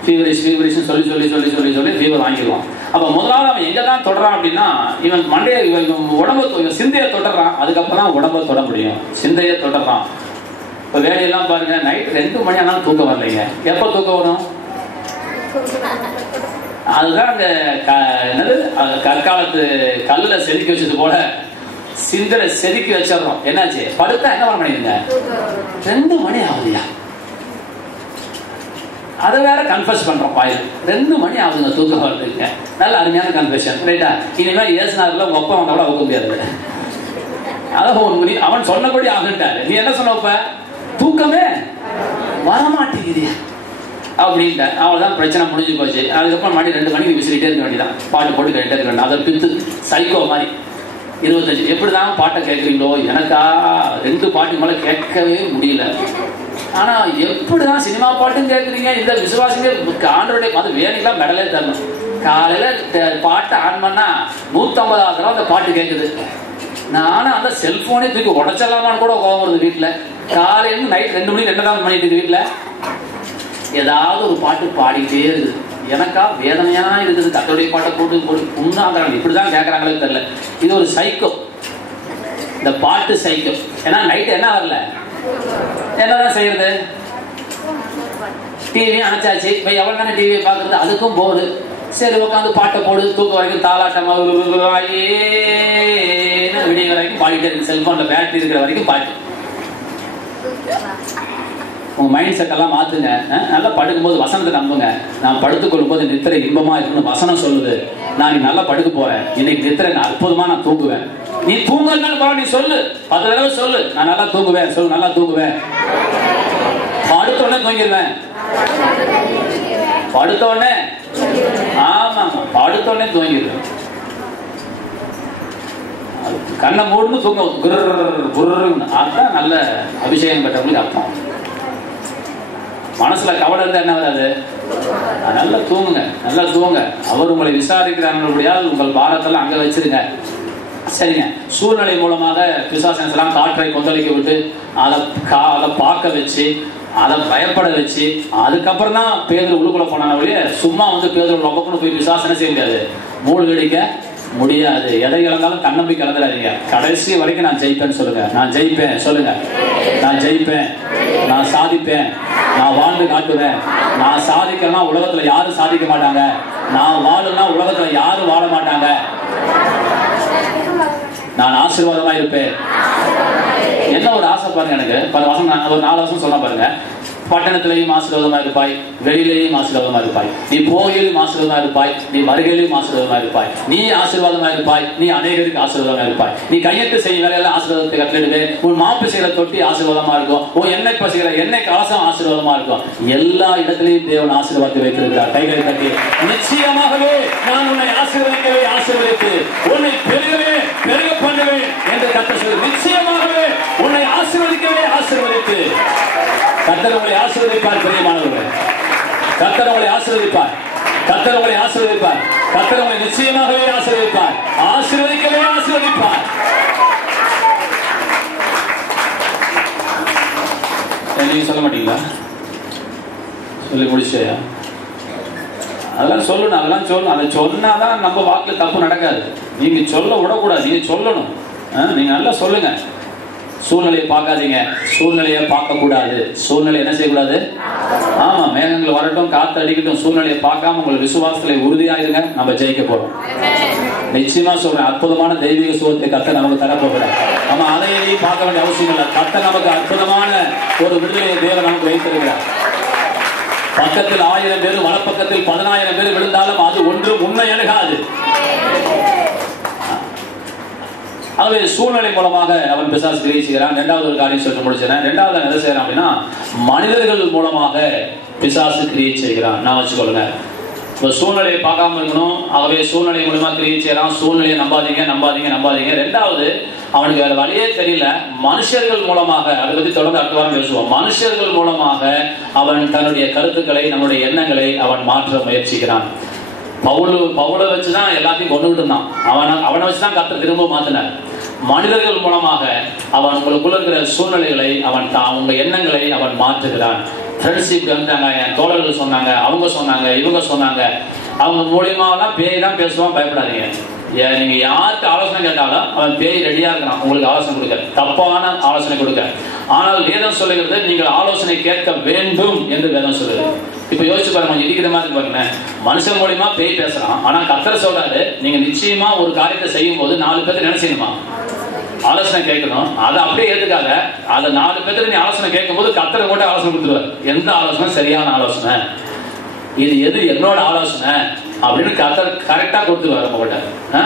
ஃபீவரிஷ் ஃபீவரிஷ் சொல்லி சொல்லி சொல்லி சொல்லி சொல்லி ஃபீவர் வாங்கிடுவான். அப்போ முதலாவது அவன் எங்கே தான் தொடறான் அப்படின்னா, இவன் மண்டையை இவன் உடம்பு சிந்தையை தொடர்றான். அதுக்கப்புறம் தான் உடம்பை தொட முடியும். சிந்தையை தொடர்றான். இப்போ வேலையெல்லாம் பாருங்க, நைட் 2 மணி ஆனாலும் தூக்கம் வரலைங்க. எப்போ தூக்கம் வரும்? அதுதான் அந்த என்னது கற்காலத்து கல்லுல செதுக்கி வச்சது போல சிந்தனை செதுக்கி வச்சிடறோம். என்னாச்சு? படுத்தா என்ன பண்ண பண்ணிருங்க? 2 மணி ஆகுதுயா. அதை வேற கன்ஃபஸ் பண்றோம் பாயில். 2 மணி ஆகுதுங்க தூக்கம் வருதுங்க. நல்ல அருமையான கன்ஃபெஷன், ரைட்டா? இனிமேல் ஏசுனாருல உங்க அப்பா வந்தா கூட அவுக்க முடியாது. அதான் அவன் சொன்னபடி ஆகுன்ட்டாரு. நீ என்ன சொன்ன? தூக்கமே வரமாட்டேங்குது அப்படின்ட்ட. அவ்வளவுதான், பிரச்சனை முடிஞ்சு போச்சு. அதுக்கப்புறம் மணி 2 மணிக்கு விசிறிட்டே இருக்க வேண்டியதான். பாட்டு போட்டு கேட்டே இருக்க வேண்டியது. அதை பித்து சைக்கோ மாதிரி 25 எப்படிதான் பாட்டை கேட்குறீங்களோ, எனக்கா 2 பாட்டு மேலே கேட்கவே முடியல. ஆனா எப்படிதான் சினிமா பாட்டும் கேட்குறீங்க? இந்த விசுவாசிங்க ஆண்டோடைய அது வேலைக்கெல்லாம் மெடலே தரணும். காலையில பாட்டை ஆன் பண்ணா 150வது தடவை அந்த பாட்டு கேட்குது. நானும் அந்த செல்போனே தூக்கி உடச்சிடலாமான்னு கூட கோவம் வருது வீட்டில். காலையில நைட் 2 மணி 2:30 மணி இருக்குது. வீட்டில் ஏதாவது ஒரு பாட்டு பாடிக்கிட்டே இருக்குது. எனக்கா வேதனையா இருக்குது. கத்தோடைய பாட்டை போட்டு போட்டு புண்ணாங்கிறாங்க. இப்படிதான் கேட்கறாங்களே தெரியல. இது ஒரு சைக்கோ, இந்த பாட்டு சைக்கோ. ஏன்னா நைட்டு என்ன வரல, என்னதான் செய்யறது? டிவி அணைச்சாச்சு. இப்ப எவ்வளவு தானே டிவியை பாக்குறது? அதுக்கும் போடு. சரி உட்காந்து பாட்டை போடு. தூக்க வரைக்கும் தாளாட்டமா விடிய வரைக்கும் பாடிட்டே இருக்கு. செல்போன்ல பேட்டரி இருக்கிற வரைக்கும் பாட்டு. உங்க மைண்ட் செட் எல்லாம் மாத்துங்க. நல்லா படுக்கும்போது வசனத்தை நம்புங்க. நான் படுத்துக் கொள்ளும் போது நித்திரை இன்பமா இருக்குன்னு வசனம் சொல்லுது. நான் நல்லா படுக்க போறேன், இன்னைக்கு நித்திரை அற்புதமா நான் தூங்குவேன். நீ தூங்கறதுனால பரவாயில்ல, நீ சொல்லு, 10 தடவை சொல்லு, நான் நல்லா தூங்குவேன். சொல்லு, நல்லா தூங்குவேன். படுத்த உடனே தூங்கிடுவேன். படுத்த உடனே, ஆமா படுத்த உடனே தூங்கிடுவேன். கண்ணை மூடுன்னு தூங்க குர்ன்னு. அதுதான் நல்ல அபிஷேகம் பெற்றவங்களுக்கு அர்த்தம். மனசுல கவலை இருந்தா என்ன வராது? நல்லா தூங்குங்க, நல்லா தூங்க. அவர் உங்களை விசாரிக்கிறார். உங்கள் பாரத்தெல்லாம் அங்க வச்சிருங்க. சரிங்க. சூழ்நிலை மூலமாக பிசாசு எல்லாம் காற்றை கொந்தளிக்க விட்டு அதை பார்க்க வச்சு அதை பயப்பட வச்சு அதுக்கப்புறம் தான் பேதுரு உள்ளுக்குள்ள போனான வழிய சும்மா பேதுரு ரொம்பக்குன்னு போய் பிசாசனை செய்ய முடியாது, மூழ்கடிக்க முடியாது. எதை இழந்தாலும் தன்னம்பி கலந்துடாதீங்க. கடைசி வரைக்கும் நான் ஜெயிப்பேன்னு சொல்லுங்க. நான் ஜெயிப்பேன் சொல்லுங்க. நான் ஜெயிப்பேன், நான் சாதிப்பேன், நான் வாழ்ந்து காட்டுவேன். நான் சாதிக்கணும்னா உலகத்துல யாரும் சாதிக்க மாட்டாங்க. நான் வாழுனா உலகத்துல யாரும் வாழ மாட்டாங்க. நான் ஆசீர்வாதமா இருப்பேன். என்ன ஒரு ஆசை பாருங்க. எனக்கு ஒரு 4 வருஷம் சொன்ன பாருங்க. பட்டணத்திலையும் ஆசீர்வாதமா இருப்பாய், வெளியிலையும் ஆசீர்வாதமா இருப்பாய், நீ போகையிலும் ஆசீர்வாதமா இருப்பாய், நீ வருகையிலும் ஆசீர்வாதமா இருப்பாய், நீ ஆசீர்வாதமா இருப்பாய், நீ அநேகருக்கு ஆசீர்வாதமா இருப்பாய். நீ கையெட்டு செய்யும் வேலையெல்லாம் ஆசீர்வாதத்தை கட்டளிடுவே. உன் மாப்பு செய்கிற தொட்டி ஆசீர்வாதமா இருக்கும். உன் எண்ணெய் பசுகிற எண்ணெய் கலசம் ஆசீர்வாதமா இருக்கும். எல்லா இடத்திலையும் தேவன் ஆசீர்வாதத்தை வைத்திருக்கிறார். கைகளை கட்டி நிச்சயமாகவே நான் உன்னை ஆசீர்வதிக்கவே ஆசீர்வதித்து உன்னை பெருகவே பெருக பண்ணுவேன் என்று கர்த்தர் சொல்லி, நிச்சயமாகவே உன்னை ஆசீர்வதிக்கவே ஆசீர்வதித்து கர்த்தர் உங்களை ஆசீர்வதிப்பார். பிரியமானவர்களே, கர்த்தர் உங்களை ஆசீர்வதிப்பார். கர்த்தர் உங்களை ஆசீர்வதிப்பார். கர்த்தர் உங்களை நிச்சயமாகவே ஆசீர்வதிப்பார். ஆசீர்வதிக்கவே ஆசீர்வதிப்பார். நீங்க சொல்ல மாட்டீங்களா? சொல்லி முடிச்சையா? அதெல்லாம் சொல்லணும், அதெல்லாம் சொல்லணும். அதை சொன்னாதான் நம்ம வாக்குல தப்பு நடக்காது. நீங்க சொல்ல விடக்கூடாது, நீங்க சொல்லணும். நீங்க நல்லா சொல்லுங்க. சூழ்நிலையை பார்க்காதீங்க, சூழ்நிலையை பார்க்க கூடாது. சூழ்நிலை என்ன செய்யக்கூடாது? ஆமா, மேகங்கள் வரட்டும், காத்து அடிக்கட்டும், சூழ்நிலையை பார்க்காம உங்களை விசுவாசத்துல உறுதியாயிருங்க. நம்ம ஜெயிக்க போறோம். நிச்சயமா சொல்றேன், அற்புதமான தெய்வீக சுகத்தை கர்த்தர் நமக்கு தரப்போகிறார். நம்ம அதையும் பார்க்க வேண்டிய அவசியம் இல்லை. கர்த்தர் நமக்கு அற்புதமான ஒரு விடுதலையை தேவன் நமக்கு வைத்திருக்கிறார். பக்கத்தில் 1000 பேர், வலப்பக்கத்தில் 10,000 பேர் விழுந்தாலும் அது ஒன்றும் உண்மை அணுகாது. ஆகவே சூழ்நிலை மூலமாக அவன் பிசாசு கிரியை செய்கிறான். இரண்டாவது ஒரு காரியம் சொல்லி முடிச்சேன். இரண்டாவது என்ன செய்யறான் அப்படின்னா, மனிதர்கள் மூலமாக பிசாசு கிரியை செய்கிறான். நான் வச்சுக்கொள்ளுங்க, இப்போ சூழ்நிலையை பார்க்காம இருக்கணும். ஆகவே சூழ்நிலை மூலமா கிரியை செய்யறான். சூழ்நிலையை நம்பாதீங்க நம்பாதீங்க நம்பாதீங்க. ரெண்டாவது, அவனுக்கு வேற வழியே தெரியல, மனுஷர்கள் மூலமாக, அதை பத்தி தொடர்ந்து அடுத்த வாரம் பேசுவோம். மனுஷர்கள் மூலமாக அவன் தன்னுடைய கருத்துக்களை, நம்முடைய எண்ணங்களை அவன் மாற்ற முயற்சிக்கிறான். பவுலை வச்சுதான் எல்லாத்தையும் கொண்டுகிட்டு இருந்தான். அவனை வச்சுதான் கர்த்தர் திரும்ப மாத்தினார். மனிதர்கள் மூலமாக அவன் உங்களுக்குள்ள இருக்கிற சூழ்நிலைகளை, அவங்க எண்ணங்களை அவன் மாற்றுகிறான். ஃப்ரெண்ட்ஷிப் வந்தாங்க, என் தோழர்கள் சொன்னாங்க, அவங்க சொன்னாங்க, இவங்க சொன்னாங்க, அவங்க மூலியமாலாம் பேய் தான் பேசுவான். பயப்படாதீங்க. நீங்க யாருக்கு ஆலோசனை கேட்டாலும் அவன் பேய் ரெடியா இருக்கிறான் உங்களுக்கு ஆலோசனை கொடுக்க, தப்பான ஆலோசனை கொடுக்க. ஆனால் வேதம் சொல்லுகிறது, நீங்கள் ஆலோசனை கேட்க வேண்டும் என்று வேதம் சொல்லுது. இப்ப யோசிச்சு பாருங்க, இருக்கிற மாதிரி பாருங்க, மனுஷன் மூலியமா பேய் பேசலாம். ஆனா கர்த்தர் சொல்றாரு, நீங்க நிச்சயமா ஒரு காரியத்தை செய்யும் போது 4 பேருக்கு என்ன செய்யணுமா? ஆலோசனை கேட்கணும். அதை அப்படியே ஏத்துக்காத. அதை 4 பேருக்கு நீ ஆலோசனை கேட்கும் போது கர்த்தர் கூட ஆலோசனை கொடுத்துருவார். எந்த ஆலோசனை சரியான ஆலோசனை, இது எது என்னோட ஆலோசனை அப்படின்னு கர்த்தர் கரெக்டா கொடுத்துருவார் நம்மகிட்ட.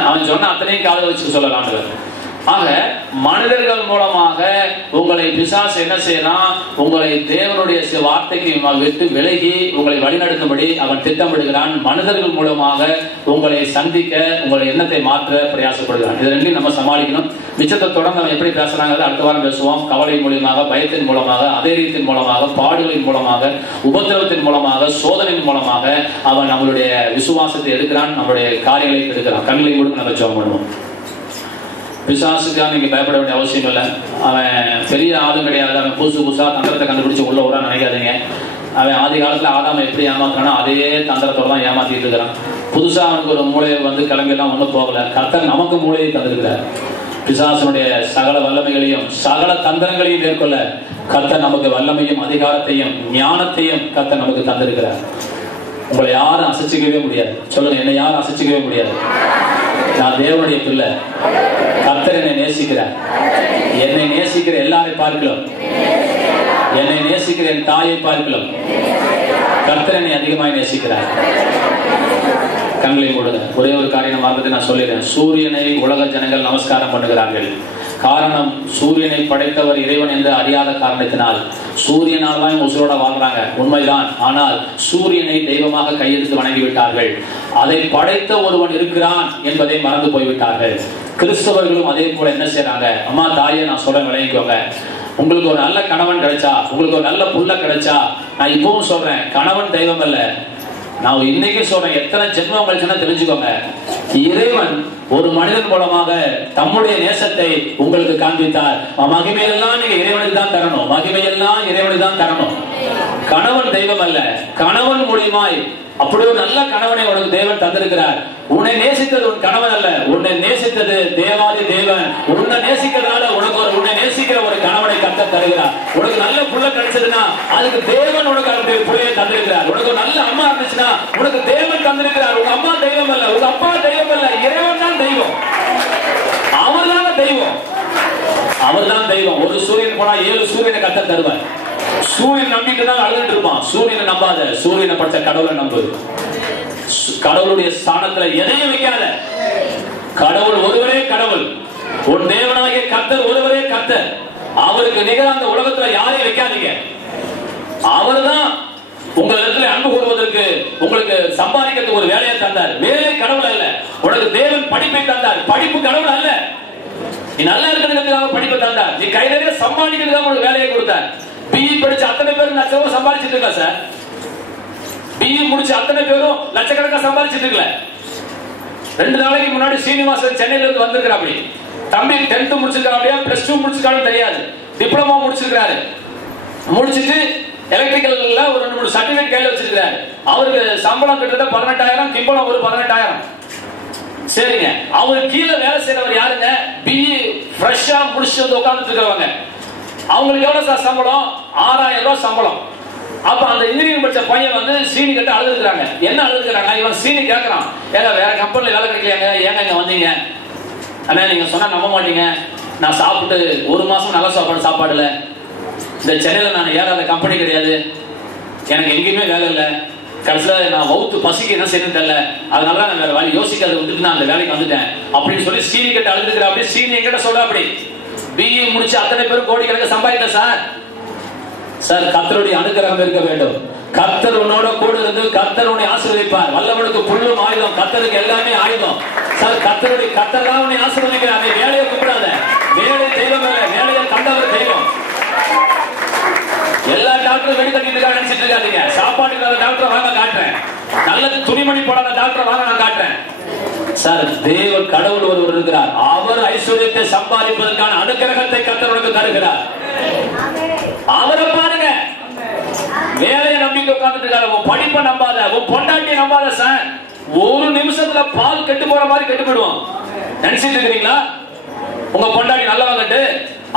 அவன் சொன்ன அத்தனையும் காலை வச்சு சொல்லலாம். ஆக மனிதர்கள் மூலமாக உங்களை பிசாசு என்ன செய்யலாம்? உங்களை தேவனுடைய வார்த்தைக்கு விட்டு விலகி உங்களை வழிநடத்தும்படி அவன் திட்டமிடுகிறான். மனிதர்கள் மூலமாக உங்களை சந்திக்க, உங்களை எண்ணத்தை மாற்ற பிரயாசப்படுகிறான். இது ரெண்டையும் நம்ம சமாளிக்கணும். மிச்சத்தை தொடர்ந்து அவன் எப்படி பேசுறாங்க அடுத்த வாரம் பேசுவோம். கவலை மூலியமாக, பயத்தின் மூலமாக, அதேரியத்தின் மூலமாக, பாடுகளின் மூலமாக, உபத்திரவத்தின் மூலமாக, சோதனையின் மூலமாக அவன் நம்மளுடைய விசுவாசத்தை எடுக்கிறான், நம்மளுடைய காரியங்களை எடுக்கிறான். கண்களை கொடுக்க நம்ம ஜெபம் பண்ணுவோம். பிசாசுக்காக நீங்க பயப்பட வேண்டிய அவசியம் இல்லை. அவன் பெரிய ஆளும் கிடையாது. அவன் புதுசா தந்திரத்தை கண்டுபிடிச்சு உள்ள விட நினைக்காதீங்க. அவன் ஆதி காலத்துல ஆதாம எப்படி ஏமாத்துறானோ அதே தந்திரத்தோட தான் ஏமாத்திட்டு இருக்கிறான். புதுசா அவனுக்கு ஒரு மூளையை கிளம்பி எல்லாம் ஒன்றும் போகல. கர்த்தர் நமக்கு மூளையை தந்திருக்கிறார். பிசாசனுடைய சகல வல்லமைகளையும் சகல தந்திரங்களையும் மேற்கொள்ள கர்த்தர் நமக்கு வல்லமையும் அதிகாரத்தையும் ஞானத்தையும் கர்த்தர் நமக்கு தந்திருக்கிறார். உங்களை யாரும் அசைச்சிக்கவே முடியாது. சொல்லுங்க, என்னை யாரும் அசைச்சிக்கவே முடியாது. நான் தேவனுடைய பிள்ளை. கர்த்தர் என்னை நேசிக்கிறார். என்னை நேசிக்கிற எல்லாரை பார்க்கலாம், என்னை நேசிக்கிற என் தாயை பார்க்கலாம், கர்த்தர் என்னை அதிகமாக நேசிக்கிறார். கண்களை மூடுங்க. ஒரே ஒரு காரியம் மார்க்கத்தை நான் சொல்லிடுறேன். சூரியனை உலக ஜனங்கள் நமஸ்காரம் பண்ணுகிறார்கள். காரணம், சூரியனை படைத்தவர் இறைவன் என்று அறியாத காரணத்தினால். சூரியனால் தான் உசுரோட வாழ்றாங்க, உண்மைதான். ஆனால் சூரியனை தெய்வமாக கையெழுத்து வணங்கிவிட்டார்கள். அதை படைத்த ஒருவன் இருக்கிறான் என்பதை மறந்து போய்விட்டார்கள். கிறிஸ்தவர்களும் அதே போல என்ன செய்யறாங்க? அம்மா தாயே, நான் சொல்றேன், விளங்கிக்கோங்க. உங்களுக்கு ஒரு நல்ல கணவன் கிடைச்சா, உங்களுக்கு ஒரு நல்ல புள்ள கிடைச்சா, நான் இப்பவும் சொல்றேன், கணவன் தெய்வம் அல்ல. நான் இன்னைக்கு சொல்றேன், எத்தனை ஜென்மம் கழிச்சுன்னா தெரிஞ்சுக்கோங்க, இறைவன் ஒரு மனிதன் மூலமாக தம்முடைய நேசத்தை உங்களுக்கு காண்பித்தார். மகிமையெல்லாம் நீங்க இறைவனுக்கு தான் தரணும். மகிமையெல்லாம் இறைவனுக்கு தான் தரணும். கணவன் தெய்வம் அல்ல. கணவன் மூலியமாய் அப்படி ஒரு நல்ல கணவனை உனக்கு தேவன் தந்திருக்கிறார். உன்னை நேசித்தது உன் கணவன் அல்ல, உன்னை நேசித்தது தேவாதி தேவன். உன்னை நேசிக்கிறதுனால உன்னை நேசிக்கிற ஒரு கணவனை கர்த்தர் தருகிறார். உனக்கு நல்ல புள்ள கிடைச்சதுன்னா அதுக்கு தேவன் உனக்கு அப்படி புள்ளையை தந்திருக்கிறார். உனக்கு ஒரு நல்ல அம்மா இருந்துச்சுன்னா உனக்கு தேவன் தந்திருக்கிறார். உங்க அம்மா தெய்வம் அல்ல, உங்க அப்பா தெய்வம் அல்ல, இறைவன் தான் தெய்வம். அவர் தான் தெய்வம், அவர் தான் தெய்வம். ஒரு சூரியன் போனா 7 சூரியனை கர்த்தர் தருவார். சூரியன் நம்பிட்டு தான் அழுதுட்டு இருப்பான். சூரியனை நம்பாத, சூரியனை படைச்ச கடவுளை நம்பு. கடவுளுடைய ஸ்தானத்துல எதையும் வைக்காத. கடவுள் ஒருவரே கடவுள். உன் தேவனாகிய கர்த்தர் ஒருவரே கர்த்தர். அவருக்கு நிகராக அந்த உலகத்துல யாரையும் வைக்காதீங்க. அவர்தான் உங்க இடத்துல அன்பு கூறுவதற்கு, உங்களுக்கு சம்பாதிக்கிறதுக்கு ஒரு வேலையை தந்தார். வேலை கடவுள் அல்ல. உனக்கு தேவன் படிப்பை தந்தார். படிப்பு கடவுள் அல்ல. நீ நல்லா இருக்கிறதுக்காக படிப்பை தந்தார். நீ கையில சம்பாதிக்கிறதுக்காக ஒரு வேலையை கொடுத்தார். பிஇ படிச்ச அத்தனை பேரும் லட்சம் சம்பாதிச்சிட்டு இருக்கா சார்? பிஇ முடிச்ச அத்தனை பேரும் லட்சக்கணக்கா சம்பாதிச்சிட்டு இருக்கல. 2 நாளைக்கு முன்னாடி சீனிவாசன் சென்னையில இருந்து வந்திருக்கிறாப்படி. தம்பி 10th முடிச்சிருக்காங்க, +2 முடிச்சிருக்கான்னு தெரியாது, டிப்ளமோ முடிச்சிருக்காரு. முடிச்சிட்டு எலக்ட்ரிக்கல்ல ஒரு 2-3 சர்டிபிகேட் கையில வச்சிருக்காரு. அவருக்கு சம்பளம் கிட்டத்தட்ட 18,000, கிம்பளம் ஒரு 18,000. சரிங்க, அவருக்கு கீழே வேலை செய்யறவர் யாருங்க? பிஇ ஃப்ரெஷ்ஷா முடிச்சு வந்து உட்கார்ந்துட்டு இருக்கிறவங்க. அவங்களுக்கு எவ்வளவு சார் சம்பளம்? 6,000 ரூபாய் சம்பளம். அப்ப அந்த இன்ஜினியரிங் படிச்ச பையன் வந்து சீனி கட்ட அழுதுறாங்க. என்ன அழுதுறாங்க? இவன் சீனி கேட்கறான், ஏங்க வேற கம்பெனில வேலை கிடைக்கலையாங்க, ஏங்க இங்க வந்தீங்க? அண்ணா நீங்க சொன்னா நம்ப மாட்டீங்க, நான் சாப்பிட்டு 1 மாசம் நல்ல சாப்பாடு இல்ல. இந்த சென்னையில நான் ஏறாத கம்பெனி கிடையாது, எனக்கு எங்கேயுமே வேலை இல்லை, கடைசியில நான் வவுத்து பசிக்கு என்ன செய்யணும் தெரியல, அதனால நான் வேற வேலை யோசிக்காத விட்டுட்டு நான் அந்த வேலைக்கு வந்துட்டேன் அப்படின்னு சொல்லி சீனி கிட்ட அழுதுகிற. அப்படி சீனி எங்கிட்ட சொல்ற, அப்படி பிஏ முடிச்சு அத்தனை பேரும் கோடிக்கணக்கு சம்பாதிக்கல சார். சார் கர்த்தருடைய அனுகிரகம் இருக்க வேண்டும். கர்த்தர் உன்னோட கூட இருந்து கர்த்தர் உன்னை ஆசீர்வதிப்பார். வல்லவனுக்கு புல்லும் ஆயுதம், கர்த்தருக்கு எல்லாமே ஆயுதம். சார் கர்த்தர் தான் உன்னை ஆசீர்வதிக்கிறார். வேலையை கூப்பிடாத, வேலை தெய்வம் இல்ல, வேலையை கண்டவர் தெய்வம். எல்லா டாக்டரும் வெடி கட்டிட்டு இருக்காங்க நினைச்சிட்டு இருக்காதீங்க. சாப்பாட்டுக்கு டாக்டர் வாங்க காட்டுறேன், நல்ல துணிமணி போடாத டாக்டர் வாங்க நான் காட்டுறேன். சார் தேவன் கடவுள் ஒருவர் இருக்கிறார். அவர் ஐஸ்வர்யத்தை சம்பாதிப்பதற்கான அனுகிரகத்தை கர்த்தர் உனக்கு தருகிறார். அவரை பாருங்க. வேலையை நம்பிட்டு உட்கார்ந்துட்டு இருக்காரு. உன் படிப்பை நம்பாத, உன் பொண்டாட்டியை நம்பாத சார். ஒரு நிமிஷத்துல பால் கெட்டு போற மாதிரி கெட்டு போயிடுவோம். நினைச்சிட்டு இருக்கிறீங்களா? உங்க பொண்டாட்டி நல்லவங்கட்டு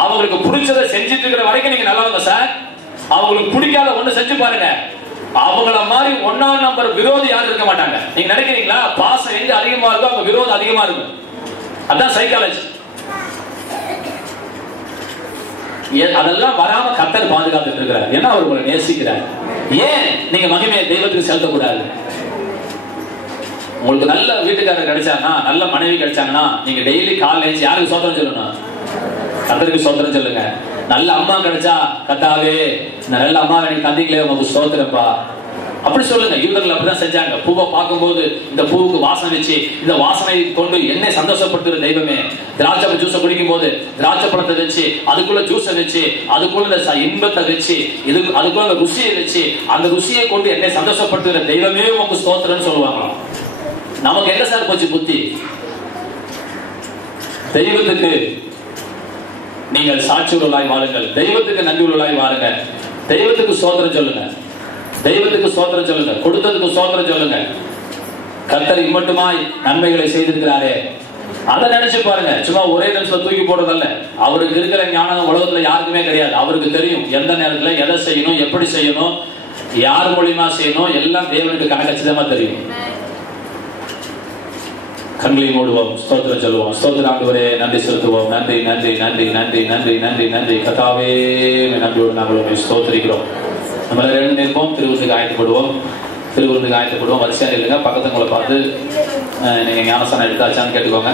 அவங்களுக்கு பிடிச்சதை செஞ்சிட்டு இருக்கிற வரைக்கும் நீங்க நல்லவங்க சார். அவங்களுக்கு பிடிக்காத ஒண்ணு செஞ்சு பாருங்க, அவங்கள மாதிரி 1ஆம் நம்பர் விரோதி யாரும் இருக்க மாட்டாங்க. நீங்க நினைக்கிறீங்களா? பாசம் எங்க அதிகமா இருக்கோ அவங்க விரோதம் அதிகமா இருக்கும். அதான் சைக்காலஜி. அதெல்லாம் வராம கர்த்தர் பாதுகாத்துட்டு இருக்கிறார். ஏன்னா அவர் உங்களை நேசிக்கிறார். ஏன் நீங்க மகிமையை தெய்வத்துக்கு செலுத்தக்கூடாது? உங்களுக்கு நல்ல வீட்டுக்காரர் கிடைச்சாங்கன்னா, நல்ல மனைவி கிடைச்சாங்கன்னா, நீங்க டெய்லி காலையில யாருக்கு சோத்திரம் சொல்லணும்? கர்த்தருக்கு சோத்திரம் சொல்லுங்க. நல்ல அம்மா கிடைச்சா, கர்த்தாவே இந்த நல்ல அம்மா எனக்கு தந்தீங்களே உங்களுக்கு சோத்திரப்பா அப்படி சொல்லுங்க. யூதர்கள் அப்படிதான் செஞ்சாங்க. பூவை பார்க்கும்போது இந்த பூவுக்கு வாசனை வச்சு, இந்த வாசனை கொண்டு என்னை சந்தோஷப்படுத்துற தெய்வமே. திராட்சை ஜூஸை குடிக்கும் போது திராட்சை பழத்தை வச்சு, அதுக்குள்ள ஜூஸை வச்சு, அதுக்குள்ள இன்பத்தை வச்சு, அதுக்குள்ள ருசியை வச்சு, அந்த ருசியை கொண்டு என்னை சந்தோஷப்படுத்துகிற தெய்வமே உங்க ஸ்தோத்திரம்னு சொல்லுவாங்களாம். நமக்கு என்ன சார் போச்சு புத்தி? தெய்வத்துக்கு நீங்கள் சாட்சி உள்ளாய் வாழுங்கள். தெய்வத்துக்கு நன்றி உள்ளாய் வாருங்க. தெய்வத்துக்கு சோத்திரம் சொல்லுங்க. தெய்வத்துக்கு சோத்திரம் சொல்லுங்க. கொடுத்ததுக்கு சோத்திரம் சொல்லுங்க. கர்த்தர் இம்மட்டுமாய் நன்மைகளை செய்திருக்கிறாரே, அதை நினைச்சு பாருங்க. சும்மா ஒரே நிமிஷம் தூக்கி போடுறதல்ல. அவருக்கு இருக்கிற ஞானம் உலகத்துல யாருக்குமே கிடையாது. அவருக்கு தெரியும் எந்த நேரத்துல எதை செய்யணும், எப்படி செய்யணும், யார் மூலியமா செய்யணும், எல்லாம் தேவனுக்கு கணக்கச்சிதமா தெரியும். கண்களை மூடுவோம், ஸ்தோத்திரம் சொல்லுவோம். ஸ்தோத்திரம் ஆண்டவரே, நன்றி செலுத்துவோம். நன்றி நன்றி நன்றி நன்றி நன்றி நன்றி நன்றி கர்த்தாவே, நன்றியோடு நாங்கள் உங்களை ஸ்தோத்திரிக்கிறோம். நம்ம ரெண்டு நிற்போம், திருவுருந்துக்கு ஆயத்தப்படுவோம். திருவுருந்துக்கு ஆயத்தப்படுவோம். வரிசையா இல்லைங்க, பக்கத்துல உங்களை பார்த்து நீங்க ஞானஸ்தானம் எடுத்தாச்சான்னு கேட்டுக்கோங்க.